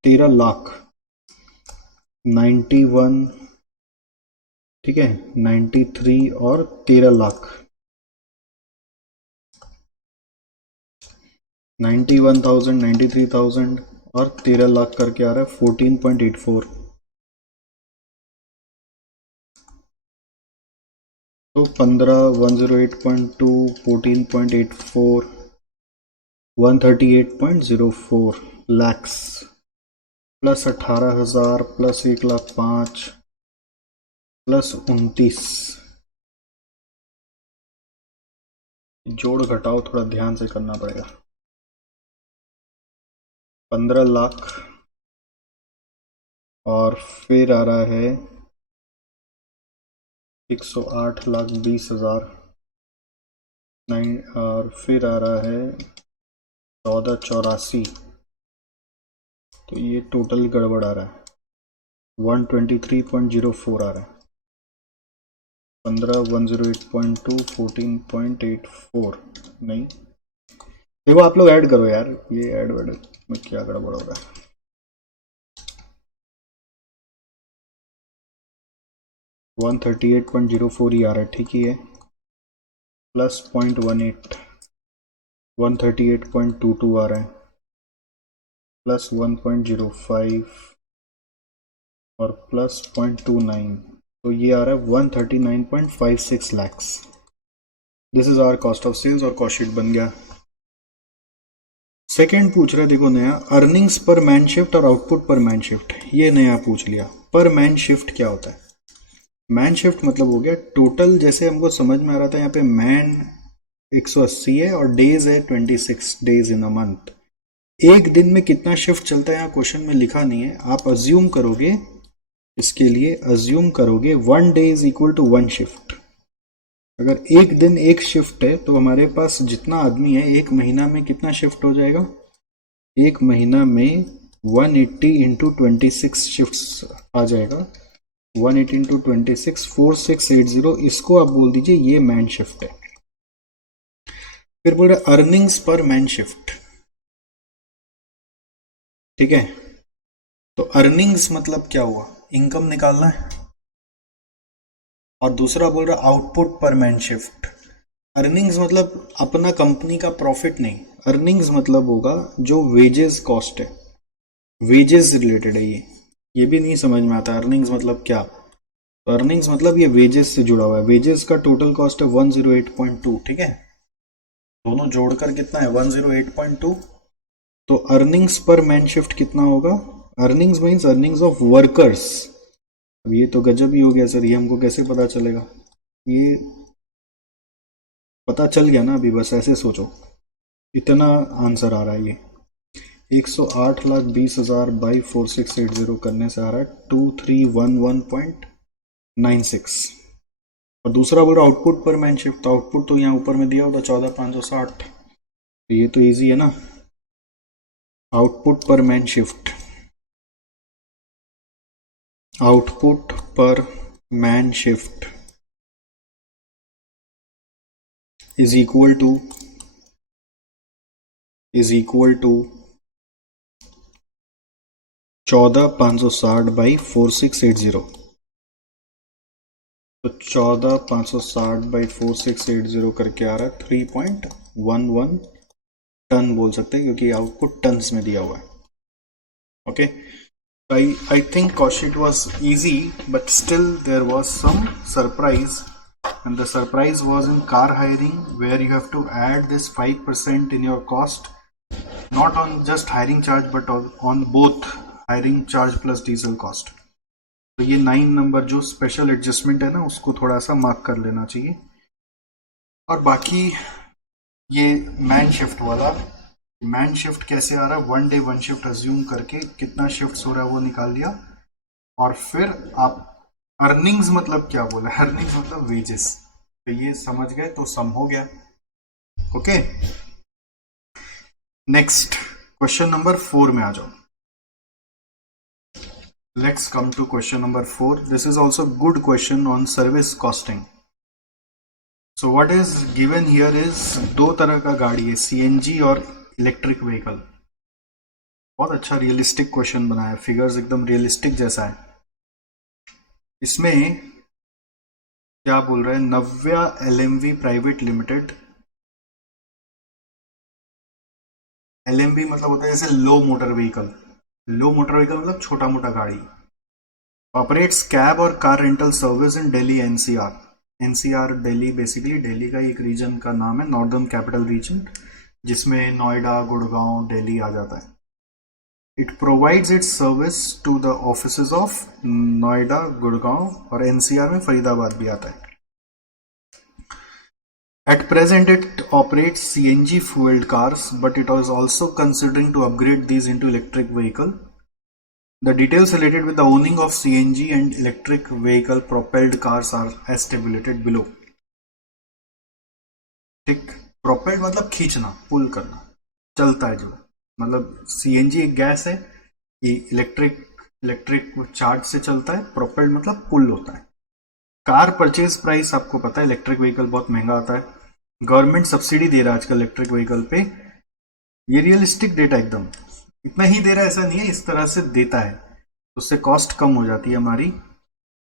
13 लाख, 91, ठीक है, 93 और 13 लाख, 91,000 93,000 और 13 लाख करके आ रहा है 14.84। तो 15 108.2 14.84 138.04 लैक्स प्लस 18,000 प्लस 1,05,000 प्लस 29, जोड़ घटाओ थोड़ा ध्यान से करना पड़ेगा, 15 लाख, और फिर आ रहा है 108,20,000, और फिर आ रहा है 1484, तो ये टोटल गड़बड़ आ रहा है, 123.04 आ रहा है। 15 108.2 14.84 नहीं, देखो आप लोग ऐड करो यार, ये ऐड वर्ड में क्या गड़बड़ हो रहा है। 138.04 ही आ रहा है, ठीक ही है, प्लस 0.18 138.22 आ रहा है, प्लस 1.05 और प्लस 0.29, तो ये आ रहा है 139.56 lakhs. This is our cost of sales और कॉस्ट शीट बन गया। सेकेंड पूछ रहा है, देखो नया, अर्निंग्स पर मैन शिफ्ट और आउटपुट पर मैन शिफ्ट, ये नया पूछ लिया। पर मैन शिफ्ट क्या होता है? मैन शिफ्ट मतलब हो गया टोटल, जैसे हमको समझ में आ रहा था यहाँ पे मैन 180 है और डेज है 26 डेज इन अ मंथ। एक दिन में कितना शिफ्ट चलता है यहाँ क्वेश्चन में लिखा नहीं है, आप अज्यूम करोगे, इसके लिए अज्यूम करोगे 1 day is equal to 1 shift. अगर एक दिन एक शिफ्ट है तो हमारे पास जितना आदमी है एक महीना में कितना शिफ्ट हो जाएगा? एक महीना में 180 इंटू 26 शिफ्ट आ जाएगा, 180 इंटू 26 4680, इसको आप बोल दीजिए ये मैन शिफ्ट है। फिर बोल रहे अर्निंग्स पर मैन शिफ्ट, ठीक है, तो अर्निंग्स मतलब क्या हुआ? इनकम निकालना है। और दूसरा बोल रहा output per man shift. Earnings मतलब अपना कंपनी का प्रॉफिट नहीं, अर्निंग्स मतलब होगा जो वेजेस कॉस्ट है, वेजेस रिलेटेड है ये भी नहीं समझ में आता अर्निंग्स मतलब क्या। तो अर्निंग्स मतलब ये वेजेस से जुड़ा हुआ है, वेजेस का टोटल कॉस्ट है 108.2, ठीक है, दोनों जोड़कर कितना है 108.2, तो अर्निंग्स पर मैन शिफ्ट कितना होगा? Earnings means earnings of workers. अब ये तो गजब ही हो गया सर, ये हमको कैसे पता चलेगा? ये पता चल गया ना अभी, बस ऐसे सोचो, इतना आंसर आ रहा है ये 108,20,000 बाई 4680 करने से आ रहा है 2311.96। और दूसरा बोल रहा आउटपुट पर मैन शिफ्ट, तो आउटपुट तो यहाँ ऊपर में दिया होता 14,560, तो ये तो इजी है ना। Output per man shift, output per man shift is equal to 14,560 by 4680, तो 14,560 बाई 4680 करके आ रहा है 3.11 टन बोल सकते हैं, क्योंकि आउटपुट टन्स में दिया हुआ है। Okay, I think cost sheet was easy, but still there was some surprise, and the surprise was in car hiring, where you have to add this 5% in your cost, not on just hiring charge but on both hiring charge plus diesel cost. तो ये 9 number जो special adjustment है ना, उसको थोड़ा सा mark कर लेना चाहिए। और बाकी ये मैन शिफ्ट वाला, मैन शिफ्ट कैसे आ रहा है, 1 डे 1 शिफ्ट अज्यूम करके कितना शिफ्ट हो रहा है वो निकाल लिया। और फिर आप अर्निंग्स मतलब क्या बोला, अर्निंग्स मतलब वेजेस, तो ये समझ गए तो सम हो गया। ओके, नेक्स्ट क्वेश्चन नंबर 4 में आ जाओ। Let's come to question number 4। This is also good question on service costing. So what is given here is, दो तरह का गाड़ी है, सीएनजी और इलेक्ट्रिक व्हीकल। बहुत अच्छा रियलिस्टिक क्वेश्चन बनाया है, फिगर्स एकदम रियलिस्टिक जैसा है। इसमें क्या बोल रहा है, नव्या एलएमवी प्राइवेट लिमिटेड, एलएमवी मतलब होता है जैसे लो मोटर व्हीकल, लो मोटर व्हीकल मतलब छोटा मोटा गाड़ी, ऑपरेट्स कैब और car rental service in Delhi NCR. NCR Delhi basically Delhi का एक रीजन का नाम है, नॉर्दर्न कैपिटल रीजन, जिसमें नोएडा गुड़गांव दिल्ली आ जाता है। It provides its service to the offices of Noida, Gurgaon और एनसीआर में फरीदाबाद भी आता है। At present, it operates CNG fueled cars, but it is also considering to upgrade these into electric vehicle. The details related with the owning of CNG and electric vehicle propelled cars are as tabulated below. ठीक, propelled मतलब खींचना, पुल करना, चलता है जो, मतलब CNG एक gas है, ये इलेक्ट्रिक चार्ज से चलता है, प्रोपेल्ड मतलब पुल होता है। कार परचेज प्राइस आपको पता है इलेक्ट्रिक व्हीकल बहुत महंगा आता है, गवर्नमेंट सब्सिडी दे रहा है आजकल इलेक्ट्रिक व्हीकल पे। ये रियलिस्टिक डेटा एकदम, इतना ही दे रहा है ऐसा नहीं है, इस तरह से देता है, उससे कॉस्ट कम हो जाती है हमारी।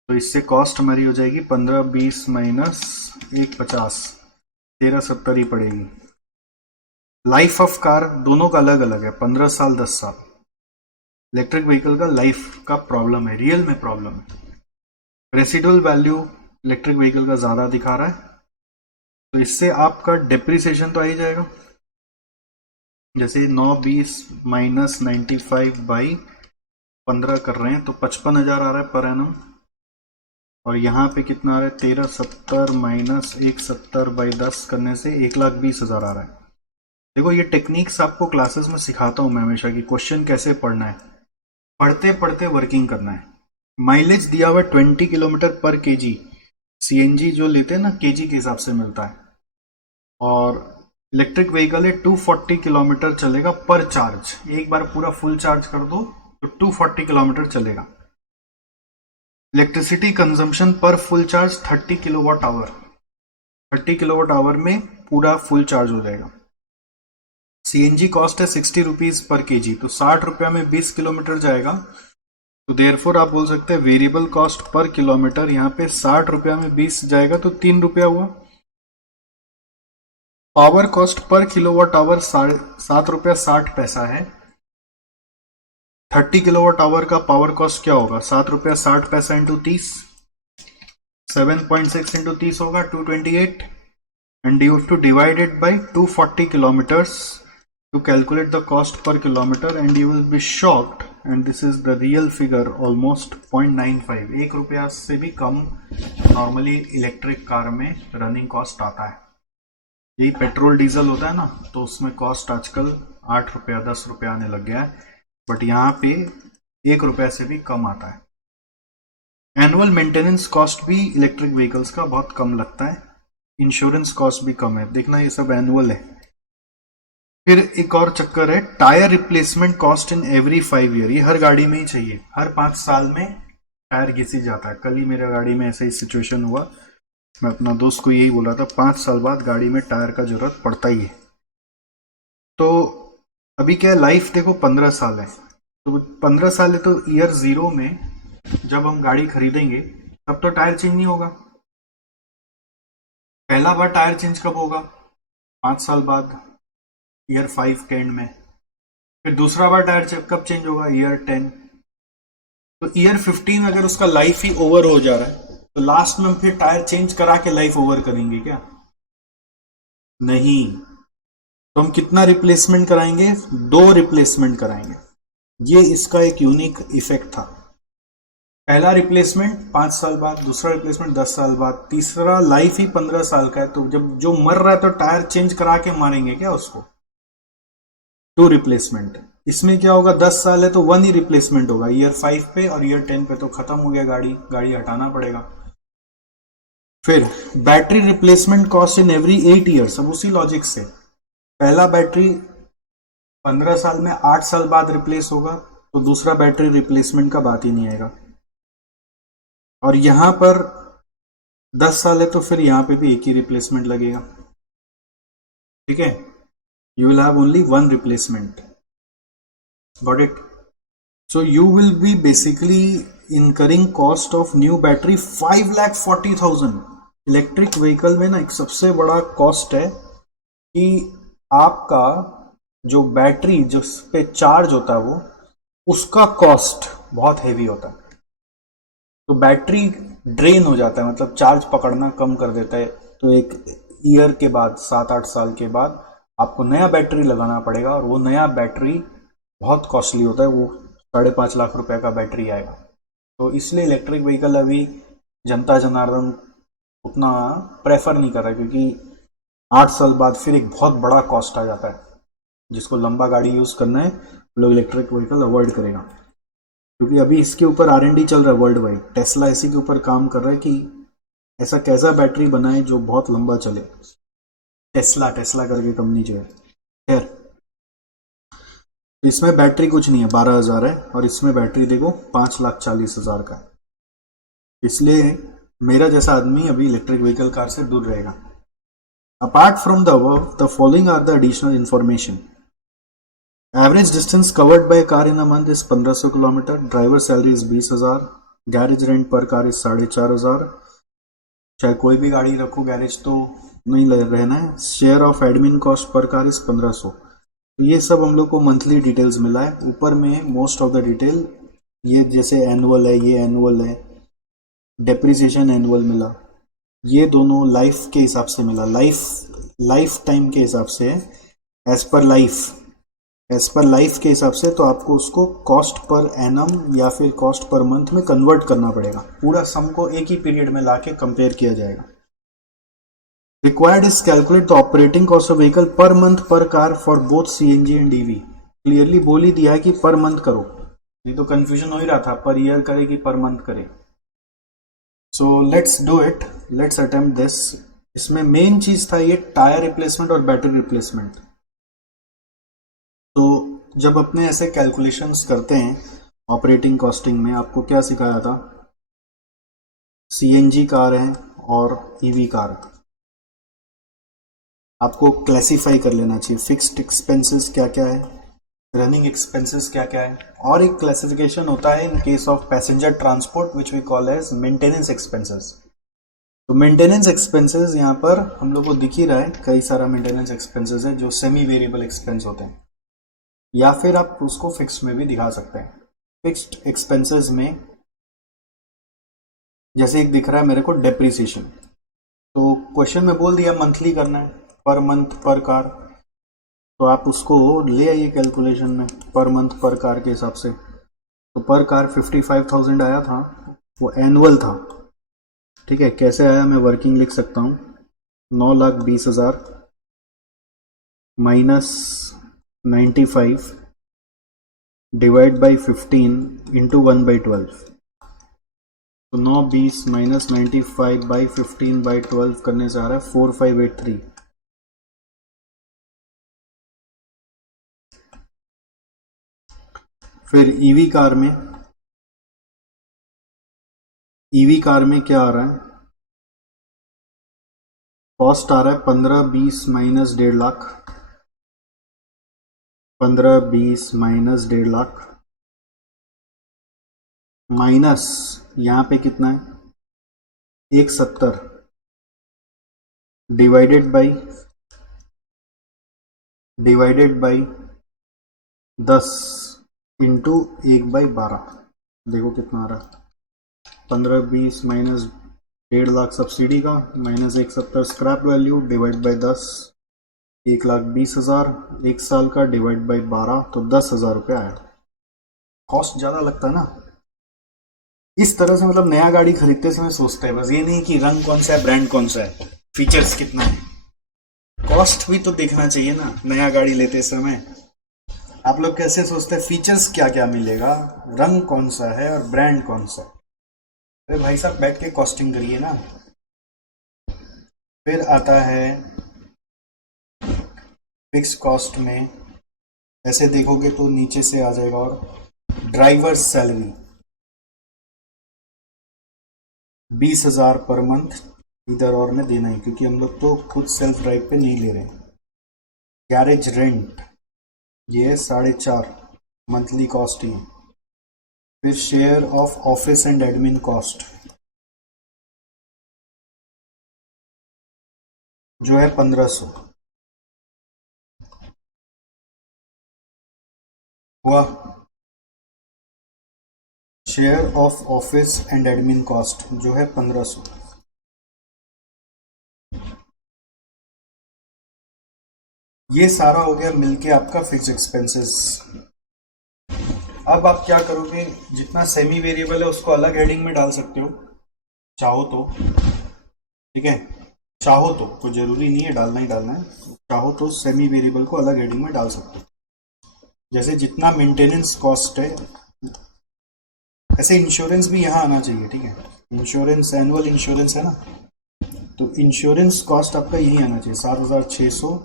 तो इससे कॉस्ट हमारी हो जाएगी 15-20 माइनस 150, 1370 ही पड़ेगी। लाइफ ऑफ कार दोनों का अलग अलग है, 15 साल 10 साल। इलेक्ट्रिक व्हीकल का लाइफ का प्रॉब्लम है, रियल में प्रॉब्लम है। रेसिडुअल वैल्यू इलेक्ट्रिक व्हीकल का ज्यादा दिखा रहा है, तो इससे आपका डेप्रिसिएशन तो आ ही जाएगा। जैसे 9-20 माइनस 95 बाई 15 कर रहे हैं तो 55,000 आ रहा है पर एनम। और यहाँ पे कितना आ रहा है, 1370 माइनस 170 बाई 10 करने से 1,20,000 आ रहा है। देखो ये टेक्निक्स आपको क्लासेस में सिखाता हूं मैं हमेशा कि क्वेश्चन कैसे पढ़ना है, पढ़ते पढ़ते वर्किंग करना है। माइलेज दिया हुआ 20 किलोमीटर पर केजी, सीएनजी जो लेते हैं ना केजी के हिसाब से मिलता है, और इलेक्ट्रिक व्हीकल है 240 किलोमीटर चलेगा पर चार्ज। एक बार पूरा फुल चार्ज कर दो तो 240 किलोमीटर चलेगा। इलेक्ट्रिसिटी कंजम्पशन पर full charge 30 kilowatt hour, 30 kilowatt hour में पूरा फुल चार्ज हो जाएगा। सीएनजी कॉस्ट है 60 रुपीज पर केजी, तो 60 रुपया में 20 किलोमीटर जाएगा। तो देयरफॉर आप बोल सकते हैं वेरिएबल कॉस्ट पर किलोमीटर यहाँ पे 60 रुपया में 20 जाएगा तो 3 रुपया हुआ। Power cost per kilowatt hour 7 रुपया 60 पैसा है। 30 किलोवाट आवर का पावर कॉस्ट क्या होगा, 7 रुपया 60 पैसा इंटू 30, 7.6 इंटू 30 होगा 228, and you have to divide it by 240 kilometres to calculate the cost per kilometer, and you will be shocked, and this is the real figure, almost 0.95, 1 रुपया से भी कम normally electric car में running cost आता है। यही petrol diesel होता है ना, तो उसमें कॉस्ट आजकल 8 रुपया 10 रुपया आने लग गया है, बट यहाँ पे 1 रुपया से भी कम आता है। एनुअल मेंटेनेंस कॉस्ट भी इलेक्ट्रिक व्हीकल्स का बहुत कम लगता है, इंश्योरेंस कॉस्ट भी कम है, देखना ये सब एनुअल है। फिर एक और चक्कर है tyre replacement cost in every 5 year, ये हर गाड़ी में ही चाहिए, हर 5 साल में टायर घिसी जाता है। कल ही मेरे गाड़ी में ऐसा ही सिचुएशन हुआ, मैं अपना दोस्त को यही बोला था 5 साल बाद गाड़ी में टायर का जरूरत पड़ता ही है। तो अभी क्या है, लाइफ देखो 15 साल है, तो 15 साल है तो ईयर 0 में जब हम गाड़ी खरीदेंगे तब तो टायर चेंज नहीं होगा। पहला बार टायर चेंज कब होगा, 5 साल बाद, ईयर 5 के एंड में। फिर दूसरा बार टायर कब चेंज होगा, ईयर 10। तो ईयर 15 अगर उसका लाइफ ही ओवर हो जा रहा है तो लास्ट में हम फिर टायर चेंज करा के लाइफ ओवर करेंगे क्या, नहीं। तो हम कितना रिप्लेसमेंट कराएंगे, 2 रिप्लेसमेंट कराएंगे। ये इसका एक यूनिक इफेक्ट था। पहला रिप्लेसमेंट 5 साल बाद, दूसरा रिप्लेसमेंट 10 साल बाद, तीसरा लाइफ ही 15 साल का है, तो जब जो मर रहा है तो टायर चेंज करा के मारेंगे क्या उसको, 2 रिप्लेसमेंट। इसमें क्या होगा, 10 साल है तो 1 ही रिप्लेसमेंट होगा ईयर 5 पे, और ईयर 10 पे तो खत्म हो गया, गाड़ी हटाना पड़ेगा। फिर battery replacement cost in every 8 years, अब उसी लॉजिक से पहला बैटरी 15 साल में 8 साल बाद रिप्लेस होगा, तो दूसरा बैटरी रिप्लेसमेंट का बात ही नहीं आएगा। और यहां पर 10 साल है तो फिर यहां पे भी एक ही रिप्लेसमेंट लगेगा, ठीक है। You will have only 1 replacement. Got it? So you will be basically incurring cost of new battery 5,40,000. Electric vehicle में ना एक सबसे बड़ा कॉस्ट है कि आपका जो बैटरी जिस पे चार्ज होता है वो, उसका कॉस्ट बहुत हेवी होता है। तो बैटरी ड्रेन हो जाता है, मतलब चार्ज पकड़ना कम कर देता है। तो एक ईयर के बाद, 7-8 साल के बाद आपको नया बैटरी लगाना पड़ेगा, और वो नया बैटरी बहुत कॉस्टली होता है, वो 5.5 लाख रुपए का बैटरी आएगा। तो इसलिए इलेक्ट्रिक व्हीकल अभी जनता जनार्दन उतना प्रेफर नहीं कर रहा है, क्योंकि 8 साल बाद फिर एक बहुत बड़ा कॉस्ट आ जाता है। जिसको लंबा गाड़ी यूज करना है वो लोग इलेक्ट्रिक व्हीकल अवॉइड करेगा, क्योंकि अभी इसके ऊपर R&D चल रहा है वर्ल्ड वाइड। टेस्ला इसी के ऊपर काम कर रहा है कि ऐसा कैसा बैटरी बनाए जो बहुत लंबा चले। टेस्ला करके कंपनी जो है, खैर इसमें बैटरी कुछ नहीं है, 12,000 है, और इसमें बैटरी देखो 5,40,000 का है। इसलिए मेरा जैसा आदमी अभी इलेक्ट्रिक व्हीकल कार से दूर रहेगा। Apart from the above, the following are the additional information. Average distance covered by car in a month is 1500 kilometre. Driver salary is 20,000। Garage rent पर कार इज 4,500। चाहे कोई भी गाड़ी रखो, गैरेज तो नहीं रहना है। Share of admin cost per car is 1500। तो ये सब हम लोग को मंथली डिटेल्स मिला है। ऊपर में मोस्ट ऑफ द डिटेल ये जैसे एनुअल है, ये एनुअल है, डेप्रिसिएशन एनुअल मिला। ये दोनों लाइफ के हिसाब से मिला, लाइफ टाइम के हिसाब से है, एज पर लाइफ के हिसाब से। तो आपको उसको कॉस्ट पर एनम या फिर कॉस्ट पर मंथ में कन्वर्ट करना पड़ेगा। पूरा सम को एक ही पीरियड में लाके कंपेयर किया जाएगा। Required is calculate the operating cost of vehicle per month per car for both CNG and EV. Clearly बोल ही दिया है कि पर मंथ करो, नहीं तो कंफ्यूजन हो ही रहा था पर ईयर करे कि पर मंथ करे। So let's do it, let's attempt this. इसमें मेन चीज था ये टायर रिप्लेसमेंट और बैटरी रिप्लेसमेंट। तो जब अपने ऐसे कैलकुलेशंस करते हैं ऑपरेटिंग कॉस्टिंग में, आपको क्या सिखाया था? सीएनजी कार है और ईवी कार, आपको क्लासिफाई कर लेना चाहिए फिक्स्ड एक्सपेंसेस क्या क्या है, रनिंग एक्सपेंसेस क्या क्या है, और एक क्लासिफिकेशन होता है in case of passenger transport which we call as maintenance expenses. तो मेंटेनेंस एक्सपेंसेस यहाँ पर हम लोग को दिख ही रहा है, कई सारा मेंटेनेंस एक्सपेंसेस है जो सेमी वेरिएबल एक्सपेंस होते हैं, या फिर आप उसको फिक्स्ड में भी दिखा सकते हैं। फिक्स्ड एक्सपेंसेस में जैसे एक दिख रहा है मेरे को डेप्रिसिएशन, तो क्वेश्चन में बोल दिया मंथली करना है, पर मंथ पर कार, तो आप उसको ले आइए कैलकुलेशन में पर मंथ पर कार के हिसाब से। तो पर कार 55,000 आया था, वो एनुअल था, ठीक है। कैसे आया मैं वर्किंग लिख सकता हूँ, 9,20,000 माइनस 95 डिवाइड बाई 15 इंटू 1/12। तो 9,20 माइनस 95 बाई 15/12 करने से आ रहा है 4583। फिर ईवी कार में क्या आ रहा है? कॉस्ट आ रहा है 15,20 minus 1.5 lakh, 15,20 minus 1.5 lakh minus यहाँ पे कितना है 170 डिवाइडेड बाई 10 इंटू 1/12। देखो कितना आ रहा है, 15,20 माइनस 1.5 लाख सब्सिडी का, minus 170 scrap value, divide by 10, 1,20,000 एक साल का, डिवाइड बाई 12, तो 10,000 रुपये आया। कॉस्ट ज़्यादा लगता है ना। इस तरह से मतलब नया गाड़ी खरीदते समय सोचते हैं, बस ये नहीं कि रंग कौन सा है, ब्रांड कौन सा है, फीचर्स कितना है, कॉस्ट भी तो देखना चाहिए ना नया गाड़ी लेते समय। आप लोग कैसे सोचते हैं फीचर्स क्या क्या मिलेगा, रंग कौन सा है और ब्रांड कौन सा है। अरे भाई साहब बैठ के कॉस्टिंग करिए ना। फिर आता है फिक्स कॉस्ट में, ऐसे देखोगे तो नीचे से आ जाएगा, और ड्राइवर सैलरी 20,000 पर मंथ इधर और में देना है, क्योंकि हम लोग तो खुद सेल्फ ड्राइव पे नहीं ले रहे हैं। गैरेज रेंट ये 4.5 मंथली कॉस्ट ही है। फिर share of office and admin cost जो है 1,500 हुआ। Share of office and admin cost जो है 1,500। ये सारा हो गया मिलके आपका फिक्स एक्सपेंसेस। अब आप क्या करोगे, जितना सेमी वेरिएबल है उसको अलग हेडिंग में डाल सकते हो चाहो तो, ठीक है। चाहो तो, कोई जरूरी नहीं है डालना ही डालना है, चाहो तो सेमी वेरिएबल को अलग हेडिंग में डाल सकते हो। जैसे जितना मेंटेनेंस कॉस्ट है, ऐसे इंश्योरेंस भी यहाँ आना चाहिए, ठीक है। इंश्योरेंस एनुअल इंश्योरेंस है ना, तो इंश्योरेंस कॉस्ट आपका यही आना चाहिए 7,600।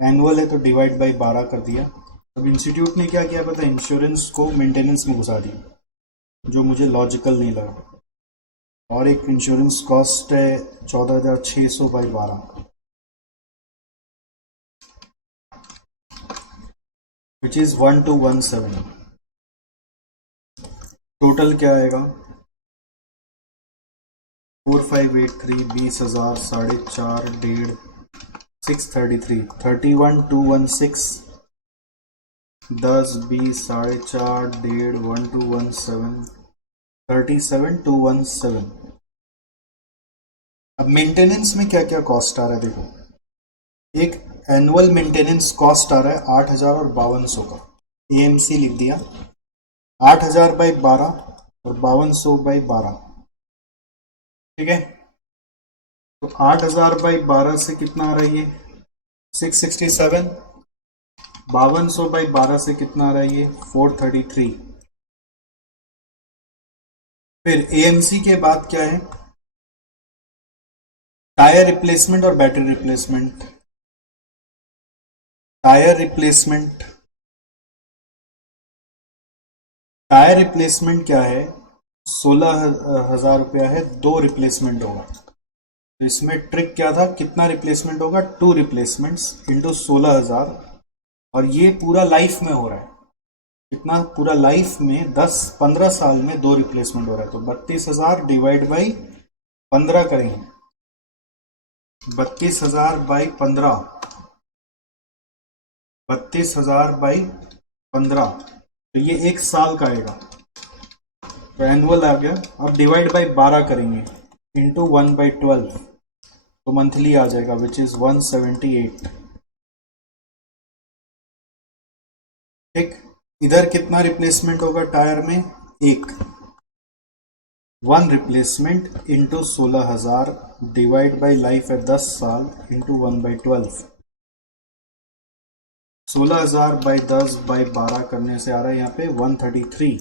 एनुअल है तो डिवाइड बाई 12 कर दिया। अब इंस्टीट्यूट ने क्या किया पता है, इंश्योरेंस को मेंटेनेंस में घुसा दिया, जो मुझे लॉजिकल नहीं लगा। और एक इंश्योरेंस कॉस्ट है 14,600 बाई 12 विच इज 1217। टोटल क्या आएगा 4583 20,000 4.5 1.5 633 31,216 10 20 4.5 1.5 1217 37,217। अब मेंटेनेंस में क्या क्या कॉस्ट आ रहा है देखो। एक एनुअल मेंटेनेंस कॉस्ट आ रहा है 8,000 और 5,200 का, एएमसी लिख दिया 8,000 बाई 12 और 5,200 बाई 12, ठीक है। तो 8,000 बाई 12 से कितना आ रहा है ये 667, 5,200 बाई 12 से कितना आ रहा है ये 433। फिर एएमसी के बाद क्या है टायर रिप्लेसमेंट और battery replacement. Tyre replacement, tyre replacement क्या है 16,000 रुपया है, 2 रिप्लेसमेंट होगा। तो इसमें ट्रिक क्या था कितना रिप्लेसमेंट होगा 2 रिप्लेसमेंट्स इंटू 16,000 और ये पूरा लाइफ में हो रहा है कितना पूरा लाइफ में 10-15 साल में 2 रिप्लेसमेंट हो रहा है। तो 32,000 डिवाइड बाई 15 करेंगे 32,000 बाई 15 32,000 बाई 15 तो ये 1 साल का आएगा। तो एनुअल आ गया। अब डिवाइड बाई 12 करेंगे इंटू 1/12 तो मंथली आ जाएगा विच इज 178। ठीक, इधर कितना रिप्लेसमेंट होगा टायर में 1 replacement into 16,000 divide by life है 10 साल इंटू 1/12। 16,000 बाई 10 बाई 12 करने से आ रहा है यहाँ पे 133।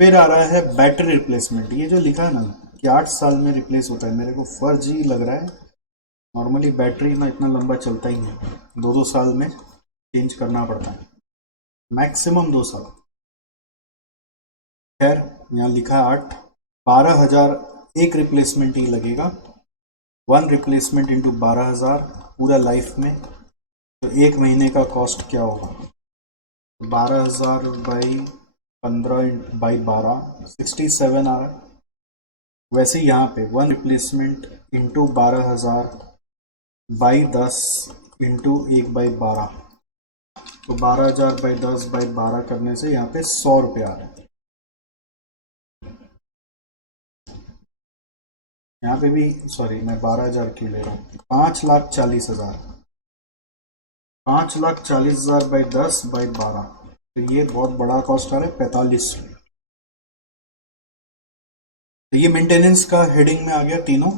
फिर आ रहा है बैटरी रिप्लेसमेंट। ये जो लिखा है ना कि 8 साल में रिप्लेस होता है मेरे को फर्जी लग रहा है। नॉर्मली बैटरी ना इतना लंबा चलता ही नहीं, 2-2 साल में चेंज करना पड़ता है, मैक्सिमम 2 साल। खैर यहाँ लिखा है 8, 12,000 एक रिप्लेसमेंट ही लगेगा। 1 रिप्लेसमेंट इंटू 12,000 पूरा लाइफ में। तो 1 महीने का कॉस्ट क्या होगा 12,000 बाई 15 बाई 12 67 आ रहा है। वैसे यहाँ पे 1 रिप्लेसमेंट इंटू 12,000 बाई 10 इंटू 1/12 तो 12,000 बाई 10 बाई 12 करने से यहाँ पे 100 रुपये आ रहे हैं। यहाँ पे भी सॉरी मैं 12,000 क्यों ले रहा हूँ 5,40,000 5,40,000 बाई 10 बाई 12 तो ये बहुत बड़ा कॉस्ट आ रहा है 45। तो ये मेंटेनेंस का हेडिंग में आ गया तीनों।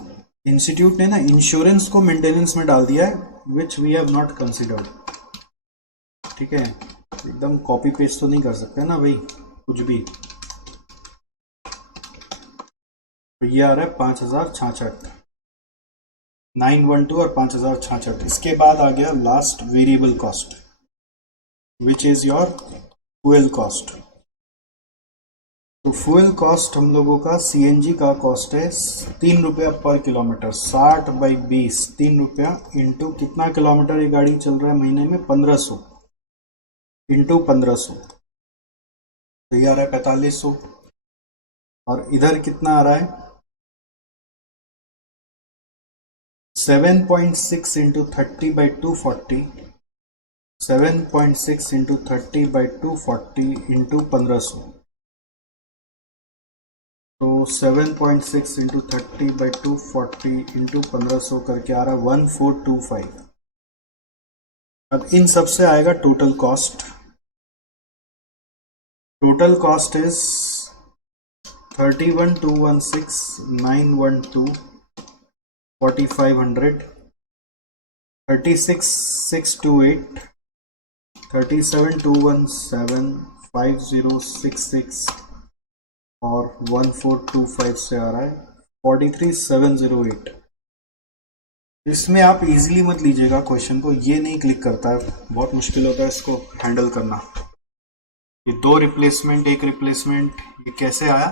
इंस्टीट्यूट ने ना इंश्योरेंस को मेंटेनेंस में डाल दिया है which we have not considered. ठीक है, एकदम कॉपी पेस्ट तो नहीं कर सकते ना भाई कुछ भी। तो ये आ रहा है 5,066 912 और 5,066। इसके बाद आ गया last variable cost which is your fuel cost. तो फ्यूल कॉस्ट हम लोगों का सीएनजी का कॉस्ट है 3 रुपया पर किलोमीटर 60 बाई 20 3 रुपया इंटू कितना किलोमीटर ये गाड़ी चल रहा है महीने में 1500 इंटू 1500 तो ये आ रहा है 4500। और इधर कितना आ रहा है 7.6 into 30 by 240 7.6 into 30 by 240 into 1500 तो 7.6 इंटू 30 बाई 240 इंटू 1500 करके आ रहा है 1425। अब इन सब से आएगा total cost. Total cost is 31,216 912 4,500 36,628 37,217 5066 और 1425 से आ रहा है 43,708। इसमें आप इजीली मत लीजिएगा क्वेश्चन को, ये नहीं क्लिक करता है, बहुत मुश्किल होता है इसको हैंडल करना। ये 2 रिप्लेसमेंट 1 रिप्लेसमेंट ये कैसे आया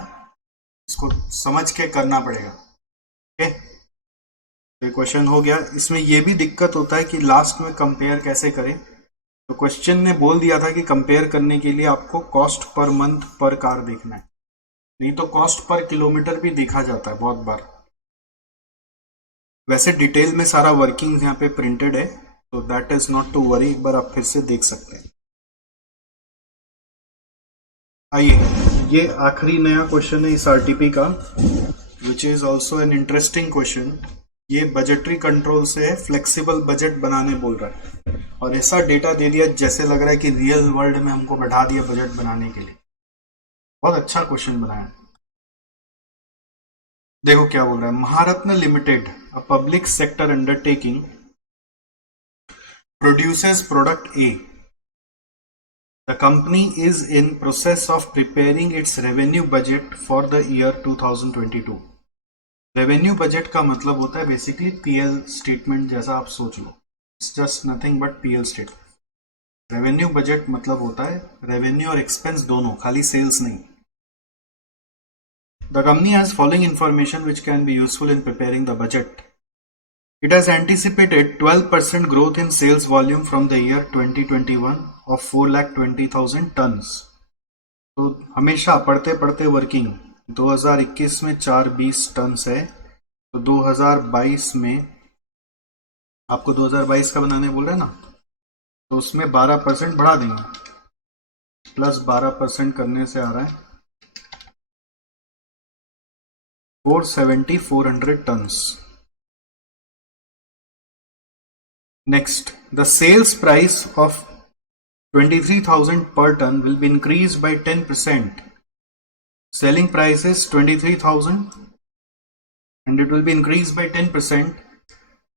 इसको समझ के करना पड़ेगा। ओके, तो क्वेश्चन हो गया। इसमें ये भी दिक्कत होता है कि लास्ट में कंपेयर कैसे करें। तो क्वेश्चन ने बोल दिया था कि कंपेयर करने के लिए आपको cost per month per car देखना है, नहीं तो कॉस्ट पर किलोमीटर भी देखा जाता है बहुत बार। वैसे डिटेल में सारा वर्किंग यहाँ पे प्रिंटेड है, तो that is not to worry, एक बार आप फिर से देख सकते हैं। आइए, ये आखिरी नया क्वेश्चन है इस आरटीपी का, which is also an interesting question. ये बजटरी कंट्रोल से फ्लेक्सिबल बजट बनाने बोल रहा है, और ऐसा डेटा दे दिया जैसे लग रहा है कि रियल वर्ल्ड में हमको बैठा दिया बजट बनाने के लिए। बहुत अच्छा क्वेश्चन बनाया। देखो क्या बोल रहा है। Maharatna limited, a public sector undertaking, produces product A. The company is in process of preparing its revenue budget for the year 2022. Revenue budget का मतलब होता है बेसिकली पीएल स्टेटमेंट जैसा आप सोच लो। It's just nothing but PL statement. Revenue budget मतलब होता है रेवेन्यू और एक्सपेंस दोनों, खाली सेल्स नहीं। The company has following information which can be useful in preparing the budget. It has anticipated 12% growth in sales volume from the year 2021 of 4,20,000 tons. तो हमेशा पढ़ते पढ़ते वर्किंग 2021 में 420 टन है, तो 2022 में आपको 2022 का बनाने बोल रहे हैं ना, तो उसमें 12% बढ़ा देंगे। प्लस 12% करने से आ रहा है 470 turns. Next, the sales price of 23,000 per ton will be increased by 10%. Selling price is 23,000 and it will be increased by 10%.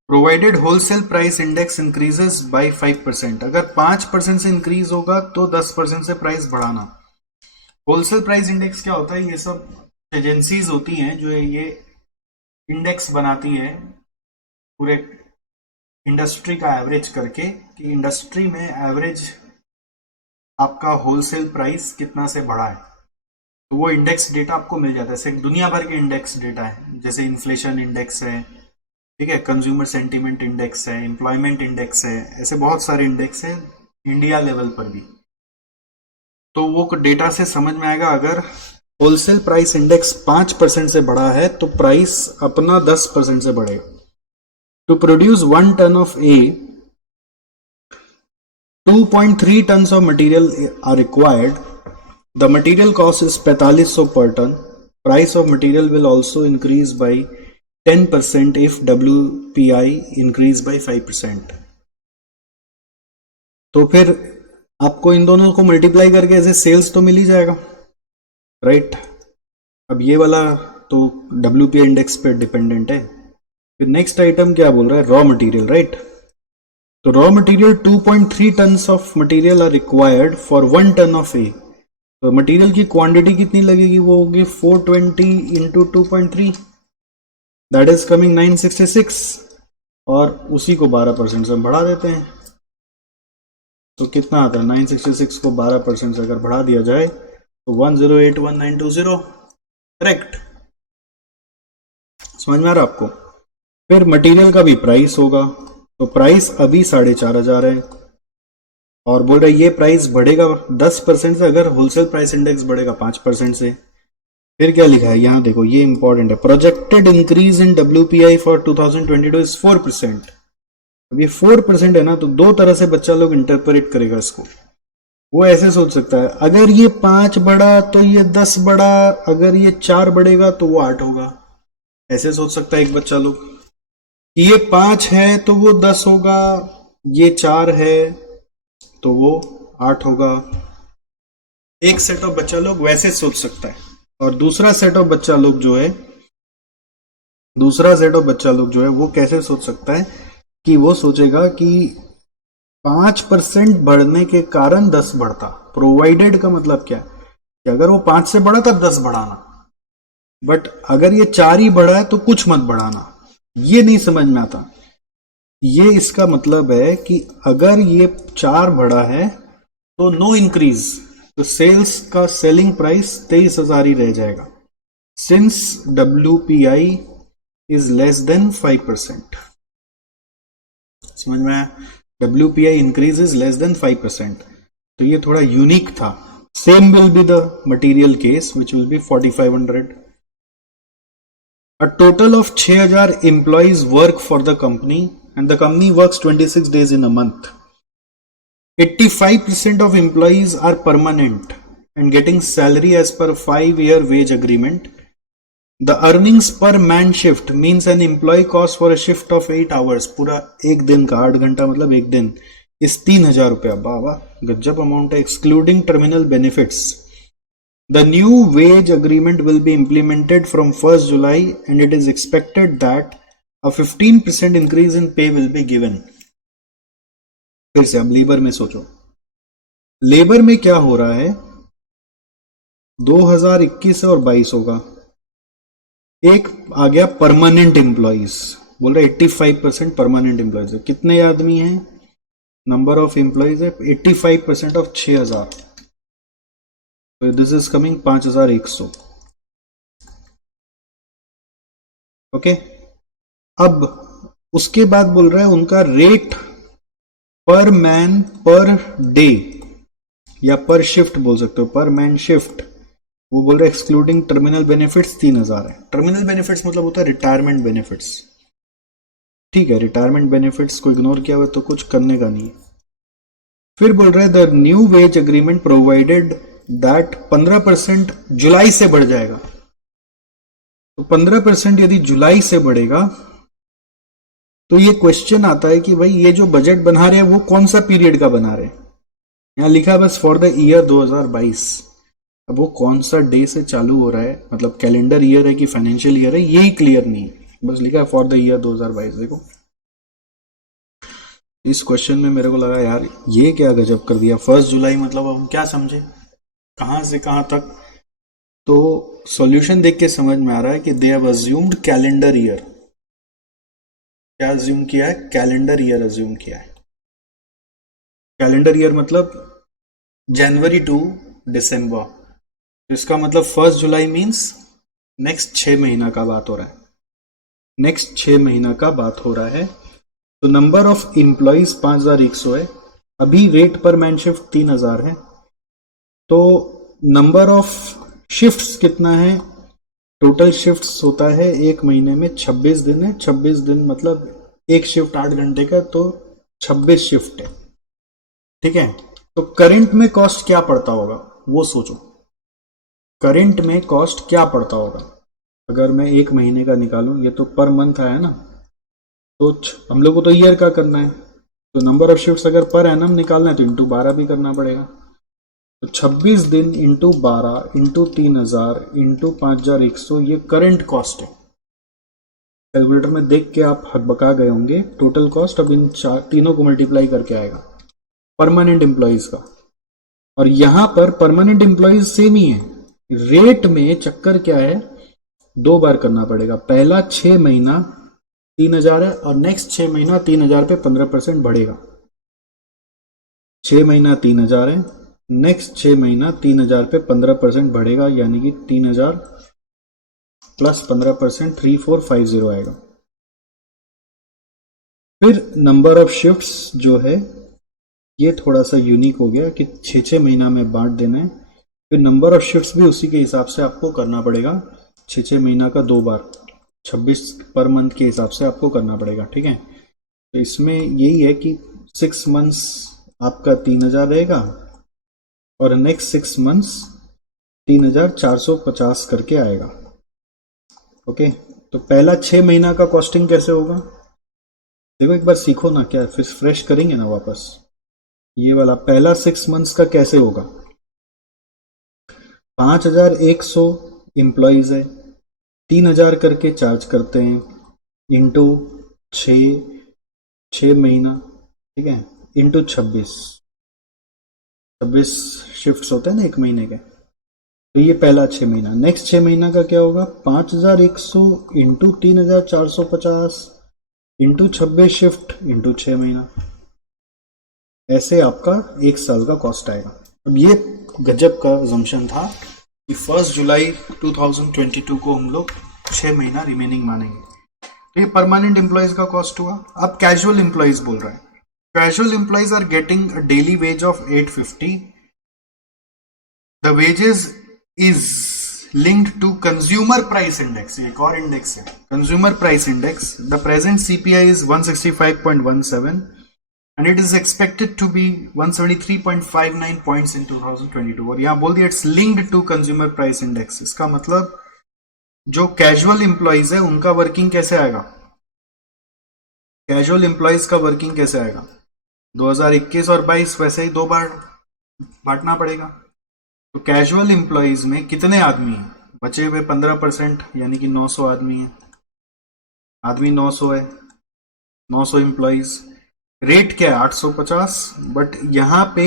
Provided wholesale price index increases by 5%. अगर 5% से increase होगा तो 10% से प्राइस बढ़ाना। होलसेल प्राइस इंडेक्स क्या होता है? ये सब एजेंसीज होती हैं जो ये इंडेक्स बनाती है पूरे इंडस्ट्री का एवरेज करके, कि इंडस्ट्री में एवरेज आपका होलसेल प्राइस कितना से बढ़ा है, तो वो इंडेक्स डेटा आपको मिल जाता है। जैसे दुनिया भर के इंडेक्स डेटा है, जैसे इन्फ्लेशन इंडेक्स है, ठीक है, कंज्यूमर सेंटीमेंट इंडेक्स है, एम्प्लॉयमेंट इंडेक्स है, ऐसे बहुत सारे इंडेक्स है इंडिया लेवल पर भी। तो वो डेटा से समझ में आएगा अगर होलसेल प्राइस इंडेक्स 5% से बढ़ा है तो प्राइस अपना 10% से बढ़ेगा। To produce 1 ton of A, 2.3 tons of material are required. The material cost is 4500 per ton. Price of material will also increase by 10% if WPI increase by 5%. तो फिर आपको इन दोनों को मल्टीप्लाई करके ऐसे सेल्स तो मिल ही जाएगा, राइट? अब ये वाला तो WPI इंडेक्स पे डिपेंडेंट है। फिर नेक्स्ट आइटम क्या बोल रहा है? Raw material, right? तो raw material 2.3 tons of material are required for 1 ton of A. तो मटेरियल की क्वांटिटी कितनी लगेगी? वो होगी 420 इंटू 2.3, दैट इज कमिंग 966, और उसी को 12% से हम बढ़ा देते हैं तो कितना आता है? 966 को 12% से अगर बढ़ा दिया जाए तो 1081,920, करेक्ट? समझ में आ रहा आपको? फिर मटेरियल का भी प्राइस होगा, तो प्राइस अभी 4,500 है, और बोल रहे ये प्राइस बढ़ेगा 10% से अगर होलसेल प्राइस इंडेक्स बढ़ेगा 5% से। फिर क्या लिखा है यहाँ देखो, ये इंपॉर्टेंट है। Projected increase in WPI for 2022 is 4%। अब ये 4% है ना, तो दो तरह से बच्चा लोग इंटरप्रेट करेगा इसको। वो ऐसे सोच सकता है अगर ये 5 बढ़ा तो ये 10 बढ़ा, अगर ये 4 बढ़ेगा तो वो 8 होगा। ऐसे सोच सकता है एक बच्चा लोग। ये 5 है तो वो 10 होगा, ये 4 है तो वो 8 होगा। एक सेट ऑफ बच्चा लोग वैसे सोच सकता है, और दूसरा सेट ऑफ बच्चा लोग जो है वो कैसे सोच सकता है कि वो सोचेगा कि 5% बढ़ने के कारण 10 बढ़ता। प्रोवाइडेड का मतलब क्या है कि अगर वो 5 से बढ़ा तब 10 बढ़ाना, बट अगर ये 4 ही बढ़ा है तो कुछ मत बढ़ाना। ये नहीं समझ में आता। ये इसका मतलब है कि अगर ये 4 बढ़ा है तो नो इंक्रीज, तो सेल्स का सेलिंग प्राइस 23,000 ही रह जाएगा। Since WPI is less than 5%। समझ में आया? WPI increase is less than 5%। तो ये थोड़ा यूनिक था। Same will be the material case which will be 4500। A total of 6000 employees work for the company and the company works 26 days in a month. 85% of employees are permanent and getting salary as per 5-year wage agreement. The earnings per man shift means an employee cost for a shift of 8 hours, पूरा एक दिन का 8 घंटा मतलब एक दिन, इस 3000 रुपया। बाबा गजब अमाउंट है, excluding terminal benefits. The new wage agreement will be implemented from 1st July and it is expected that a 15% increase in pay will be given. फिर से अब लेबर में सोचो, लेबर में क्या हो रहा है? 2021 और 22 होगा। एक आ गया परमानेंट एम्प्लॉइज, बोल रहा है 85% परमानेंट एम्प्लॉइज है। कितने आदमी हैं? नंबर ऑफ एम्प्लॉइज है 85% ऑफ 6000, तो दिस इज कमिंग 5100। ओके, अब उसके बाद बोल रहा है उनका रेट पर मैन पर डे या पर शिफ्ट बोल सकते हो, पर मैन शिफ्ट। वो बोल रहे एक्सक्लूडिंग टर्मिनल बेनिफिट्स 3000 है। टर्मिनल बेनिफिट्स मतलब होता है रिटायरमेंट बेनिफिट्स। ठीक है, रिटायरमेंट बेनिफिट्स को इग्नोर किया हुआ तो कुछ करने का नहीं है। फिर बोल रहे the new ways agreement provided that 15% जुलाई से बढ़ जाएगा। तो 15% यदि जुलाई से बढ़ेगा तो ये क्वेश्चन आता है कि भाई ये जो बजट बना रहे हैं वो कौन सा पीरियड का बना रहे हैं? यहां लिखा है बस फॉर द ईयर 2022। अब वो कौन सा डे से चालू हो रहा है, मतलब कैलेंडर ईयर है कि फाइनेंशियल ईयर है, यही क्लियर नहीं है। बस लिखा है फॉर द ईयर 2022। देखो इस क्वेश्चन में मेरे को लगा यार ये क्या गजब कर दिया, 1 जुलाई मतलब हम क्या समझे, कहां से कहां तक? तो सॉल्यूशन देख के समझ में आ रहा है कि they have assumed calendar year. क्या अज्यूम किया है? कैलेंडर ईयर अज्यूम किया है। कैलेंडर ईयर मतलब जनवरी टू दिसंबर। तो इसका मतलब 1 जुलाई मीन्स नेक्स्ट 6 महीना का बात हो रहा है। नेक्स्ट 6 महीना का बात हो रहा है। तो नंबर ऑफ एम्प्लॉइज 5100 है। अभी रेट पर मैन शिफ्ट 3000 है। तो नंबर ऑफ शिफ्ट्स कितना है? टोटल शिफ्ट्स होता है एक महीने में 26 दिन है। 26 दिन मतलब एक शिफ्ट 8 घंटे का, तो 26 शिफ्ट है। ठीक है, तो करंट में कॉस्ट क्या पड़ता होगा वो सोचो। करंट में कॉस्ट क्या पड़ता होगा अगर मैं एक महीने का निकालूं? ये तो पर मंथ आया ना, तो हम लोग को तो ईयर का करना है। तो नंबर ऑफ शिफ्ट्स अगर पर एनम निकालना है तो इंटू 12 भी करना पड़ेगा। तो 26 दिन इंटू 12 इंटू 3000 इंटू 5100 ये करंट कॉस्ट है। कैलकुलेटर में देख के आप हकबका गए होंगे टोटल कॉस्ट। अब इन तीनों को मल्टीप्लाई करके आएगा परमानेंट एम्प्लॉइज का। और यहां पर परमानेंट एम्प्लॉइज सेम ही है। रेट में चक्कर क्या है? 2 बार करना पड़ेगा। पहला 6 महीना 3000 है और नेक्स्ट 6 महीना 3000 पे 15% बढ़ेगा। 6 महीना 3000 है, नेक्स्ट 6 महीना 3000 पे 15% बढ़ेगा, यानी कि 3000 प्लस 15% 3450 आएगा। फिर नंबर ऑफ शिफ्ट्स जो है ये थोड़ा सा यूनिक हो गया कि 6-6 महीना में बांट देना है। फिर नंबर ऑफ शिफ्ट्स भी उसी के हिसाब से आपको करना पड़ेगा। 6-6 महीना का 2 बार 26 पर मंथ के हिसाब से आपको करना पड़ेगा। ठीक है, तो इसमें यही है कि 6 मंथ्स आपका 3000 रहेगा और नेक्स्ट 6 मंथ्स 3450 करके आएगा। ओके, तो पहला 6 महीना का कॉस्टिंग कैसे होगा? देखो एक बार सीखो ना, क्या फिर फ्रेश करेंगे ना वापस। ये वाला पहला 6 मंथ्स का कैसे होगा? 5100 एम्प्लॉइज है, 3000 करके चार्ज करते हैं इंटू 6 महीना। ठीक है, इंटू 26 शिफ्ट्स होते हैं ना एक महीने के। तो ये पहला 6 महीना। नेक्स्ट 6 महीना का क्या होगा? 5100 इंटू 3450 इंटू 26 शिफ्ट इंटू 6 महीना। ऐसे आपका 1 साल का कॉस्ट आएगा। अब ये गजब का अजम्पशन था कि 1 जुलाई 2022 को हम लोग 6 महीना रिमेनिंग मानेंगे। तो ये परमानेंट एम्प्लॉयज का कॉस्ट हुआ। अब कैजुअल एम्प्लॉयज बोल रहा है, casual employees are getting a daily wage of 850। The wages is linked to consumer price index, एक और इंडेक्स है consumer price index. The present CPI is 165.17 and it is expected to be 173.59 points in 2022। और यहां बोल दिया it's linked to consumer price index. इसका मतलब जो कैजुअल एम्प्लॉयज है उनका वर्किंग कैसे आएगा, कैजुअल एम्प्लॉयज का वर्किंग कैसे आएगा, 2021 और 22 वैसे ही 2 बार बांटना पड़ेगा। तो कैजुअल एम्प्लॉयज में कितने आदमी हैं, बचे हुए 15% यानी कि 900 आदमी है, आदमी 900 है, 900 एम्प्लॉयज। रेट क्या है 850, बट यहां पे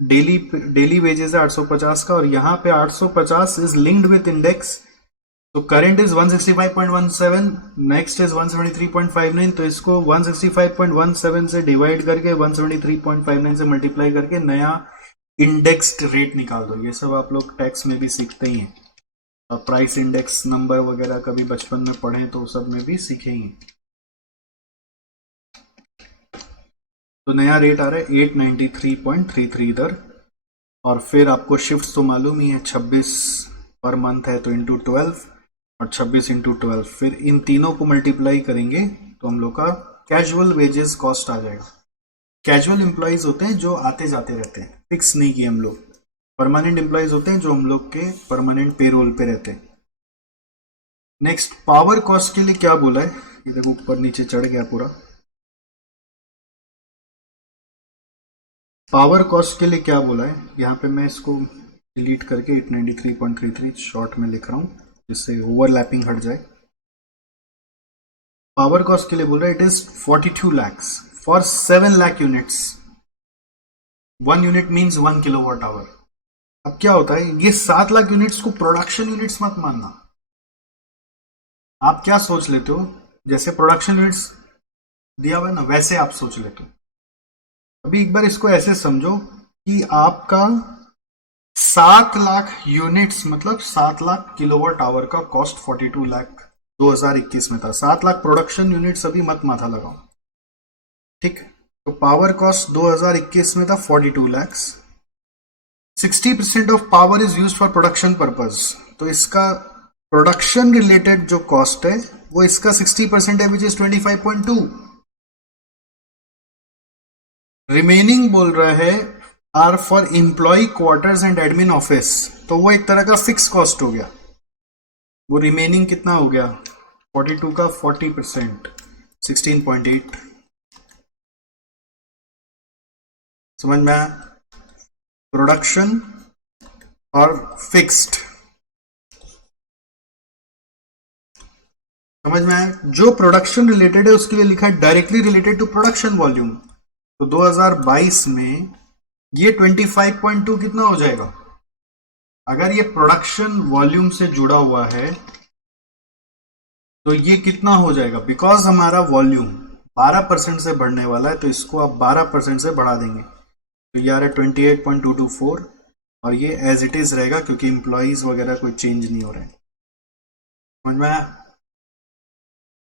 डेली वेजेस है 850 का, और यहां पे 850 इज लिंक्ड विथ इंडेक्स। तो करंट इज 165.17, नेक्स्ट इज 173.59। तो इसको 165.17 से डिवाइड करके 173.59 से मल्टीप्लाई करके नया इंडेक्स्ड रेट निकाल दो। ये सब आप लोग टैक्स में भी सीखते ही हैं, प्राइस इंडेक्स नंबर वगैरह कभी बचपन में पढ़े तो सब में भी सीखे ही। तो नया रेट आ रहा है 893.33 इधर, और फिर आपको शिफ्ट तो मालूम ही है, 26 पर मंथ है तो इंटू 12 और 26 इंटू 12, फिर इन तीनों को मल्टीप्लाई करेंगे तो हम लोग का कैजुअल वेजेस कॉस्ट आ जाएगा। कैजुअल एम्प्लॉयज होते हैं जो आते जाते रहते हैं, फिक्स नहीं किए हम लोग। परमानेंट एम्प्लॉयज होते हैं जो हम लोग के परमानेंट पेरोल पे रहते हैं। नेक्स्ट पावर कॉस्ट के लिए क्या बोला है, ये देखो ऊपर नीचे चढ़ गया पूरा। पावर कॉस्ट के लिए क्या बोला है, यहाँ पे मैं इसको डिलीट करके 893.33 शॉर्ट में लिख रहा हूं जिससे ओवरलैपिंग हट जाए। पावर कॉस्ट के लिए बोल रहा है it is 42 lakhs for 7 lakh units. 1 unit means 1 kilowatt hour. अब क्या होता है, ये 7 लाख यूनिट्स को प्रोडक्शन यूनिट्स मत मानना। आप क्या सोच लेते हो, जैसे प्रोडक्शन यूनिट्स दिया हुआ है ना वैसे आप सोच लेते हो। अभी एक बार इसको ऐसे समझो कि आपका 7 लाख यूनिट्स मतलब 7 लाख किलोवाट आवर का कॉस्ट 42 लाख 2021 में था। 7 लाख प्रोडक्शन यूनिट्स अभी मत माथा लगाओ, ठीक। तो पावर कॉस्ट 2021 में था 42 lakhs। 60% of power is used for production purpose, तो इसका प्रोडक्शन रिलेटेड जो कॉस्ट है वो इसका 60% है, विच इज 25.2। रिमेनिंग बोल रहा है are for employee quarters and admin office, तो वो एक तरह का फिक्स कॉस्ट हो गया। वो रिमेनिंग कितना हो गया 42 का 40% 16.8। समझ में आया, प्रोडक्शन और फिक्स्ड समझ में आया। जो प्रोडक्शन रिलेटेड है उसके लिए लिखा है directly related to production volume. तो 2022 में ये 25.2 कितना हो जाएगा, अगर ये प्रोडक्शन वॉल्यूम से जुड़ा हुआ है तो ये कितना हो जाएगा, बिकॉज हमारा वॉल्यूम 12% से बढ़ने वाला है तो इसको आप 12% से बढ़ा देंगे। तो ये आ रहा है 28.224 और ये एज इट इज रहेगा क्योंकि एम्प्लॉइज वगैरह कोई चेंज नहीं हो रहे हैं। समझ में आया।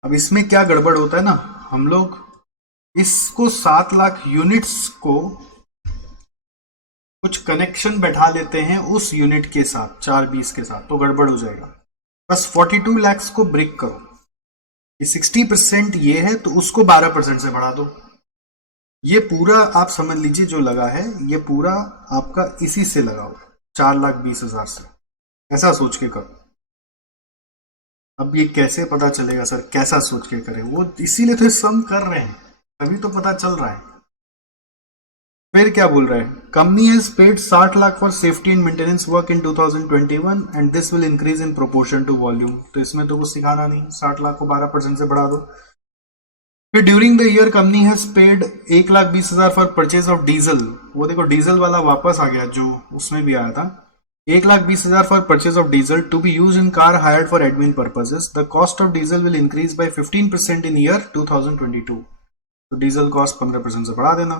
अब इसमें क्या गड़बड़ होता है ना, हम लोग इसको 7 लाख यूनिट्स को कुछ कनेक्शन बैठा लेते हैं उस यूनिट के साथ 420 के साथ, तो गड़बड़ हो जाएगा। बस 42 lakhs को ब्रेक करो, ये 60% ये है तो उसको 12% से बढ़ा दो। ये पूरा आप समझ लीजिए जो लगा है ये पूरा आपका इसी से लगाओ 4,20,000 से, ऐसा सोच के करो। अब ये कैसे पता चलेगा सर, कैसा सोच के करें, वो इसीलिए तो सम कर रहे हैं तभी तो पता चल रहा है। फिर क्या बोल रहा है, company has paid 60 lakh for safety and maintenance work in 2021 and this will increase in proportion to volume. तो इसमें तो कुछ सिखाना नहीं, 60 लाख को 12% से बढ़ा दो। फिर during the year company has paid 1,20,000 for purchase of diesel. वो देखो डीजल वाला वापस आ गया जो उसमें भी आया था। 1,20,000 for purchase of diesel to be used in car hired for admin purposes. The cost of diesel will increase by 15% in year 2022। तो डीजल कॉस्ट 15% से बढ़ा देना।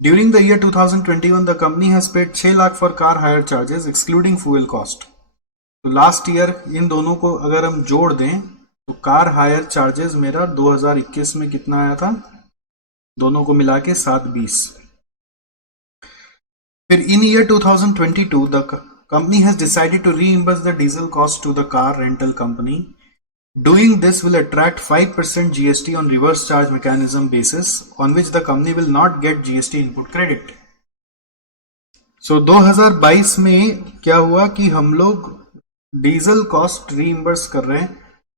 During the year 2021 the company has paid 6 lakh for car hire charges excluding fuel cost. तो last year इन दोनों को अगर हम जोड़ दें तो कार हायर चार्जेस मेरा 2021 में कितना आया था, दोनों को मिला के 720। फिर in year 2022 the company has decided to reimburse the diesel cost to the car rental company. Doing this will attract 5% GST on reverse charge mechanism basis on which the company will not get GST input credit. So 2022 में क्या हुआ कि हम लोग diesel cost reimburse कर रहे हैं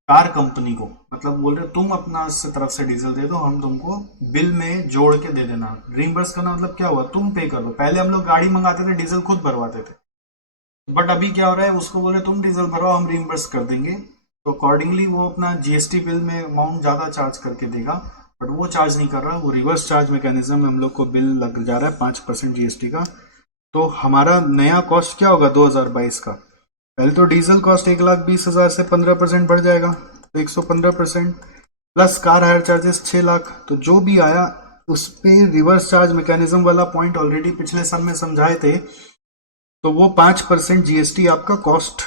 car company को, मतलब बोल रहे तुम अपना तरफ से डीजल दे दो, हम तुमको बिल में जोड़ के दे देना। रीइंबर्स करना मतलब क्या हुआ, तुम पे कर दो। पहले हम लोग गाड़ी मंगाते थे, डीजल खुद भरवाते थे, बट अभी क्या हो रहा है, उसको बोल रहे तुम डीजल भरवाओ, हम रीइंबर्स कर देंगे। तो अकॉर्डिंगली वो अपना जीएसटी बिल में अमाउंट ज्यादा चार्ज करके देगा, बट वो चार्ज नहीं कर रहा, वो रिवर्स चार्ज मैकेनिज्म में हम लोग को बिल लग जा रहा है 5% जीएसटी का। तो हमारा नया कॉस्ट क्या होगा 2022 का, पहले तो डीजल कॉस्ट 1,20,000 से 15% बढ़ जाएगा, तो 115% plus car hire charges 6 lakh, तो जो भी आया उस पे रिवर्स चार्ज मैकेनिज्म वाला पॉइंट ऑलरेडी पिछले सन में समझाए थे, तो वो 5% जीएसटी आपका कॉस्ट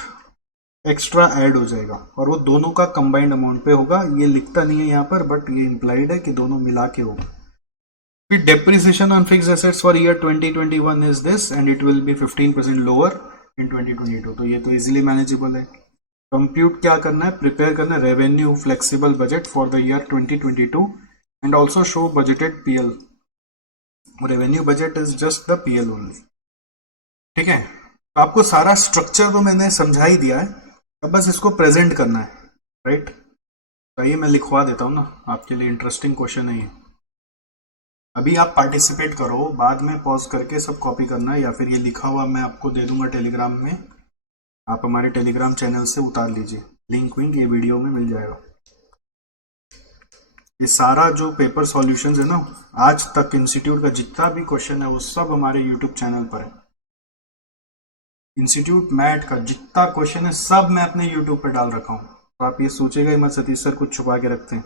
एक्स्ट्रा ऐड हो जाएगा और वो दोनों का कंबाइंड अमाउंट पे होगा। ये लिखता नहीं है यहाँ पर, बट ये इंप्लाइड है कि दोनों मिला के होगा। फिर depreciation on fixed assets for year 2021 is this and it will be 15% lower in 2022। तो ये तो इजीली मैनेजेबल है। कंप्यूट क्या करना है, प्रिपेयर करना है revenue flexible budget for the year 2022 and also show budgeted PL. Revenue budget is just the PL only. ठीक है, तो आपको सारा स्ट्रक्चर तो मैंने समझा ही दिया है, अब बस इसको प्रेजेंट करना है, राइट। तो ये मैं लिखवा देता हूँ ना, आपके लिए इंटरेस्टिंग क्वेश्चन है ये। अभी आप पार्टिसिपेट करो, बाद में पॉज करके सब कॉपी करना है, या फिर ये लिखा हुआ मैं आपको दे दूंगा टेलीग्राम में, आप हमारे टेलीग्राम चैनल से उतार लीजिए, लिंक विंक ये वीडियो में मिल जाएगा। ये सारा जो पेपर सॉल्यूशंस है ना, आज तक इंस्टीट्यूट का जितना भी क्वेश्चन है वो सब हमारे यूट्यूब चैनल पर है। इंस्टीट्यूट मैट का जितना क्वेश्चन है सब मैं अपने यूट्यूब पे डाल रखा हूं। तो आप ये सोचेगा ही मत सतीश सर कुछ छुपा के रखते हैं।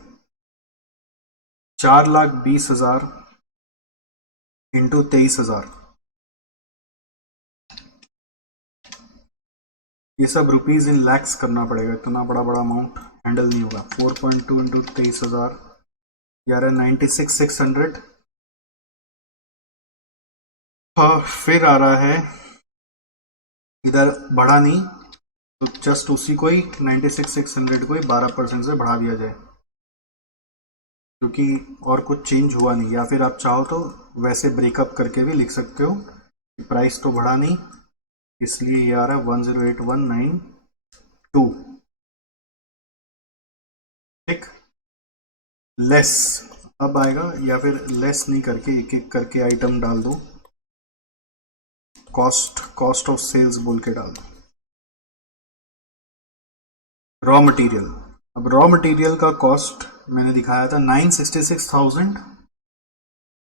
4,20,000 इंटू 23,000, ये सब रुपीज इन लैक्स करना पड़ेगा, इतना बड़ा बड़ा अमाउंट हैंडल नहीं होगा। 4.2 इंटू 23,000 यार 96,600। फिर आ रहा है इधर बढ़ा नहीं, तो जस्ट उसी को ही 96,600 को ही 12% से बढ़ा दिया जाए, क्योंकि और कुछ चेंज हुआ नहीं। या फिर आप चाहो तो वैसे ब्रेकअप करके भी लिख सकते हो, प्राइस तो बढ़ा नहीं, इसलिए ये आ रहा है 108,192। ठीक, लेस अब आएगा, या फिर लेस नहीं करके एक एक करके आइटम डाल दो, कॉस्ट ऑफ सेल्स बोल के डाल दो। रॉ मटेरियल, अब रॉ मटेरियल का कॉस्ट मैंने दिखाया था 966,000,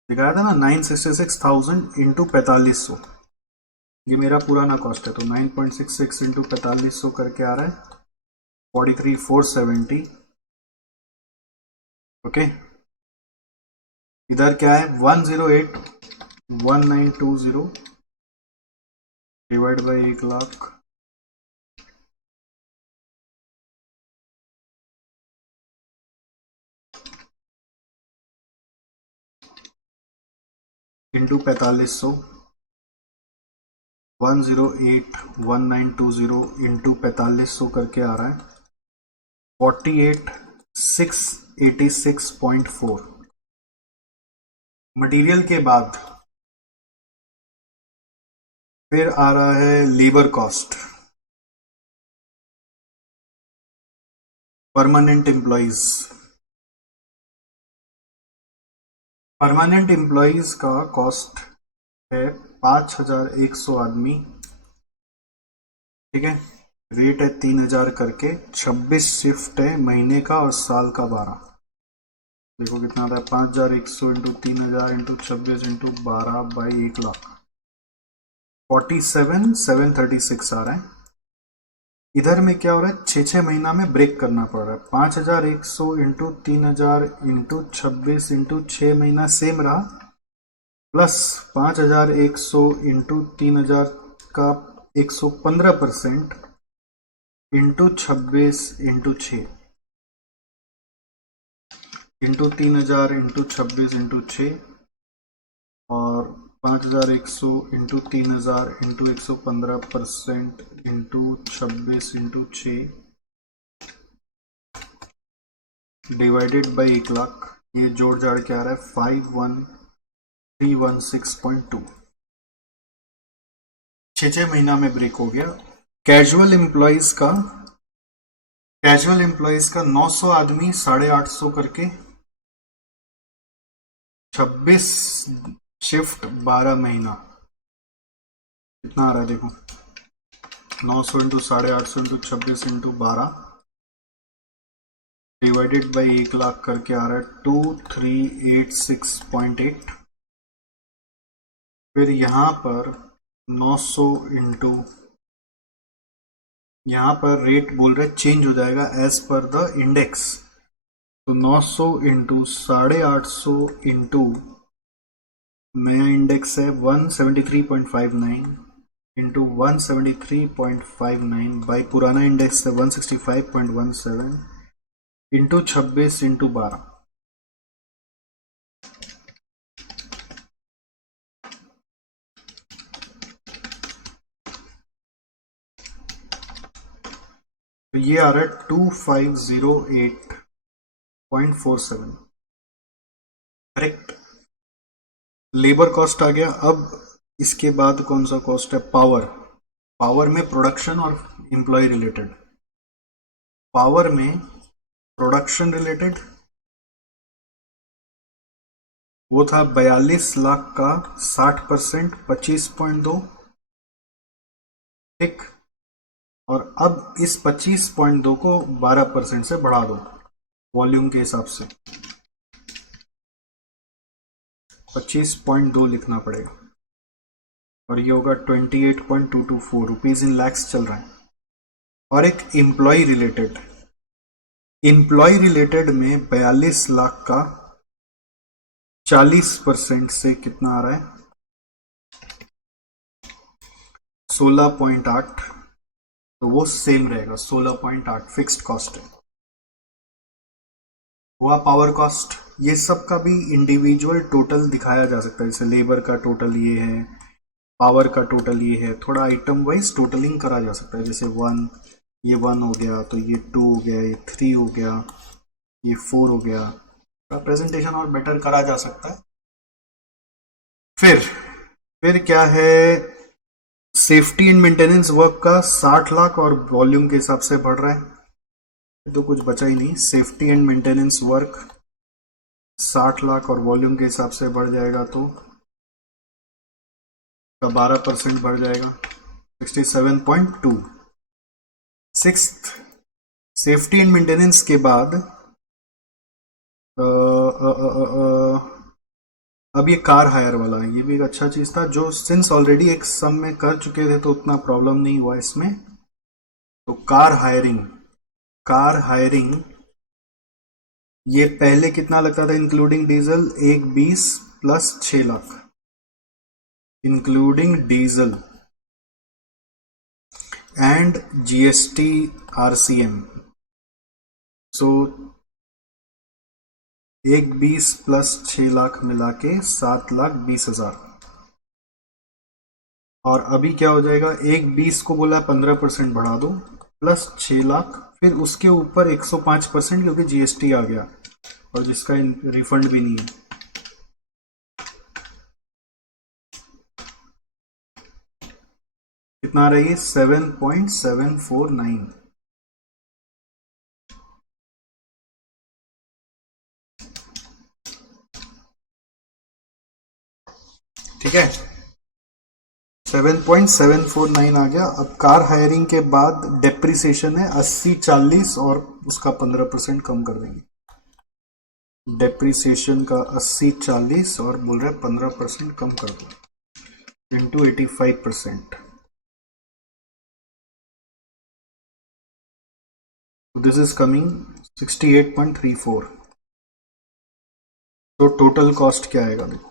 दिखाया था ना 966,000 इंटू 4500, ये मेरा पुराना कॉस्ट है। तो 9.66 इंटू 4500 करके आ रहा है 43,470। ओके, इधर क्या है 108,1920 divide by 1 lakh, into 4500, 108,1920 into 4500 करके आ रहा है 48,686.4। मटेरियल के बाद फिर आ रहा है labour cost, permanent employees. Permanent employees का कॉस्ट है 5,100 आदमी, ठीक है, रेट है 3,000 करके, 26 शिफ्ट है महीने का और साल का 12। देखो कितना आता है 5,100 into 3,000 into 26 into 12 by 1 lakh, 47,736 आ रहा है। इधर में क्या हो रहा है 6 महीना में ब्रेक करना पड़ रहा है। 5,100 इंटू 3,000 इंटू 26 इंटू 6 महीना सेम रहा, प्लस 5100 इंटू 3000 का 115% into 26 into 6 into 3000 into 26 into 6 और 5100 into 3000 into 115% into 26 into 6 divided by 1,00,000। ये जोड़ जाड़ के आ रहा है 51316.2। 6 महीना में ब्रेक हो गया। कैजुअल एम्प्लॉइज का 900 आदमी 850 करके 26 शिफ्ट 12 महीना कितना आ रहा है देखो, 900 into 850 into 26 into 12 divided by 1,00,000 करके आ रहा है 2386.8। फिर यहां पर 900 इंटू, यहां पर रेट बोल रहे चेंज हो जाएगा एज पर द इंडेक्स, तो 900 इंटू 850 इंटू नया इंडेक्स है 173.59 इंटू 173.59 बाई पुराना इंडेक्स है 165.17 इंटू 26 इंटू 12। तो ये आ रहा है 2508.47 करेक्ट। लेबर कॉस्ट आ गया। अब इसके बाद कौन सा कॉस्ट है, पावर में प्रोडक्शन और एम्प्लॉय रिलेटेड। पावर में प्रोडक्शन रिलेटेड वो था 42 लाख का 60% 25.2, ठीक। और अब इस 25.2 को 12% से बढ़ा दो वॉल्यूम के हिसाब से, 25.2 लिखना पड़ेगा और ये होगा 28.224 रुपीज इन लैक्स चल रहा है। और एक एम्प्लॉय रिलेटेड में 42 लाख का 40% से कितना आ रहा है 16.8, तो वो सेम रहेगा 16.8 फिक्स्ड कॉस्ट है। हुआ पावर कॉस्ट। ये सब का भी इंडिविजुअल टोटल दिखाया जा सकता है, जैसे लेबर का टोटल ये है, पावर का टोटल ये है, थोड़ा आइटम वाइज टोटलिंग करा जा सकता है। जैसे ये 1 हो गया, तो ये 2 हो गया, ये 3 हो गया, ये 4 हो गया, प्रेजेंटेशन और बेटर करा जा सकता है। फिर क्या है, सेफ्टी एंड मेंटेनेंस वर्क का 60 लाख और वॉल्यूम के हिसाब से बढ़ रहा है, तो कुछ बचा ही नहीं। Safety and maintenance work 60 lakh और वॉल्यूम के हिसाब से बढ़ जाएगा तो 12% बढ़ जाएगा 67.2। सिक्स्थ, सेफ्टी एंड मेंटेनेंस के बाद अब ये कार हायर वाला, ये भी एक अच्छा चीज था जो सिंस ऑलरेडी एक सम में कर चुके थे तो उतना प्रॉब्लम नहीं हुआ इसमें। तो कार हायरिंग ये पहले कितना लगता था including diesel, 1,20 plus 6 lakh including diesel and GST RCM. So 1,20 plus 6 lakh मिला के 7,20,000। और अभी क्या हो जाएगा, 1,20 को बोला 15% बढ़ा दो प्लस 6 लाख, फिर उसके ऊपर 105% क्योंकि जीएसटी आ गया और जिसका रिफंड भी नहीं है। कितना रही 7.749। ठीक है, 7.749 आ गया। अब कार हायरिंग के बाद डेप्रिसिएशन है 80-40 और उसका 15% कम कर देंगे। डेप्रिसिएशन का 80-40 और बोल रहे 15% कम कर दो इंटू 85%। This is coming 68.34। तो टोटल कॉस्ट क्या आएगा देखो,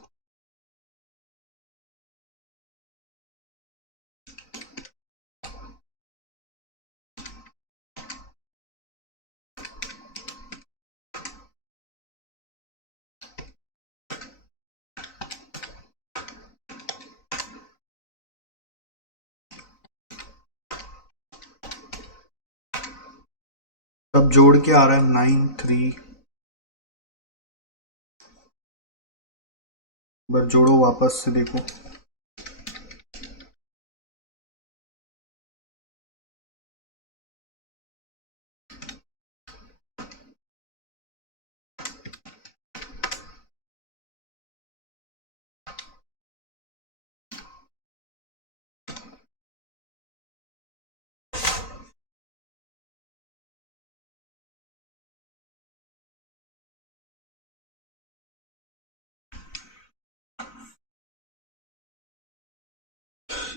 तब जोड़ के आ रहा है 9 3। बस जोड़ो वापस से देखो।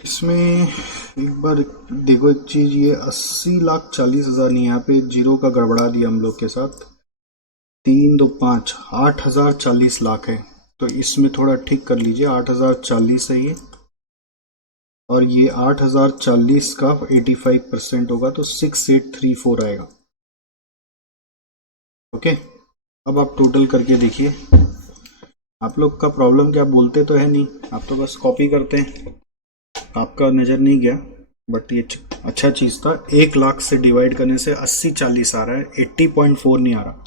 इसमें एक बार देखो एक चीज, ये 80,40,000 नहीं, यहाँ पे जीरो का गड़बड़ा दिया हम लोग के साथ। 3 2 5 8,040 लाख है, तो इसमें थोड़ा ठीक कर लीजिए। 8,040 है ये, और ये 8,040 का 85% होगा तो 6,834 आएगा। ओके, अब आप टोटल करके देखिए। आप लोग का प्रॉब्लम क्या, बोलते तो है नहीं, आप तो बस कॉपी करते हैं, आपका नज़र नहीं गया। बट ये अच्छा चीज़ था। 1 लाख से डिवाइड करने से 80,40 आ रहा है, 80.4 नहीं आ रहा।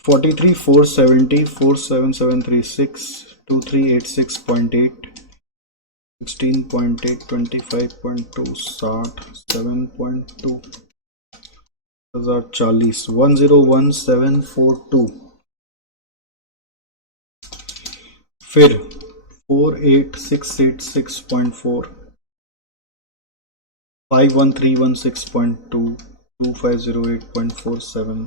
43 470 47736 2386.8 16.8 25.2 60 7.2 1040 101742। फिर 48686.4 5131.6.2 2508.47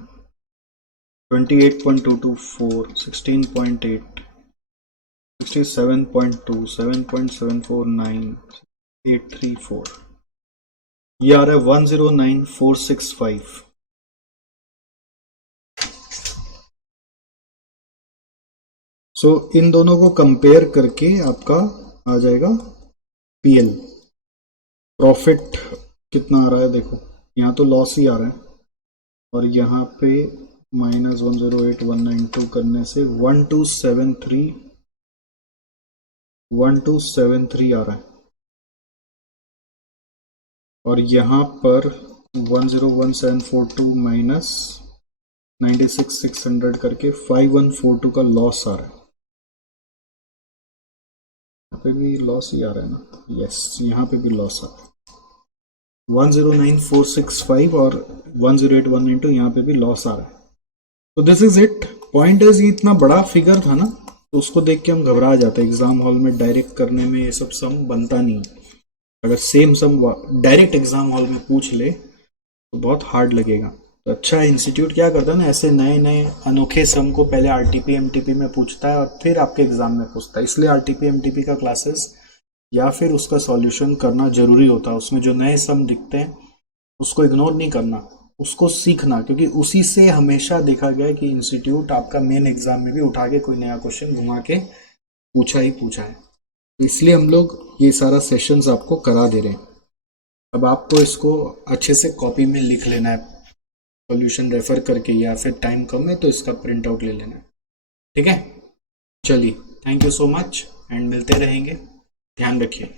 28.224 16.8 67.2 7.749 834। ये आ रहा है 109465। सो इन दोनों को कंपेयर करके आपका आ जाएगा पीएल, प्रॉफिट कितना आ रहा है। देखो यहाँ तो लॉस ही आ रहा है, और यहाँ पे -108192 करने से 1273 आ रहा है, और यहाँ पर 101742 माइनस 96,600 करके 5142 का लॉस आ रहा है। यहाँ पे भी लॉस ही आ रहा है ना, यस, यहाँ पे भी लॉस आ रहा है। 109465 और 108192 यहाँ पे भी लॉस आ रहा है। तो this is it. Point is, ये इतना बड़ा फिगर था ना, तो उसको देख के हम घबरा जाते हैं। एग्जाम हॉल में डायरेक्ट करने में ये सब सम बनता नहीं। अगर सेम सम डायरेक्ट एग्जाम हॉल में पूछ ले तो बहुत हार्ड लगेगा। तो अच्छा इंस्टीट्यूट क्या करता है ना, ऐसे नए नए अनोखे सम को पहले आरटीपी एमटीपी में पूछता है और फिर आपके एग्जाम में पूछता है। इसलिए आरटीपी एमटीपी का क्लासेस या फिर उसका सॉल्यूशन करना जरूरी होता है। उसमें जो नए सम दिखते हैं उसको इग्नोर नहीं करना, उसको सीखना, क्योंकि उसी से हमेशा देखा गया है कि इंस्टीट्यूट आपका मेन एग्जाम में भी उठा के कोई नया क्वेश्चन घुमा के पूछा ही पूछा है। इसलिए हम लोग ये सारा सेशंस आपको करा दे रहे हैं। अब आपको इसको अच्छे से कॉपी में लिख लेना है, सॉल्यूशन रेफर करके, या फिर टाइम कम है तो इसका प्रिंट आउट ले लेना है। ठीक है, चलिए, thank you so much, and मिलते रहेंगे। ध्यान रखिए।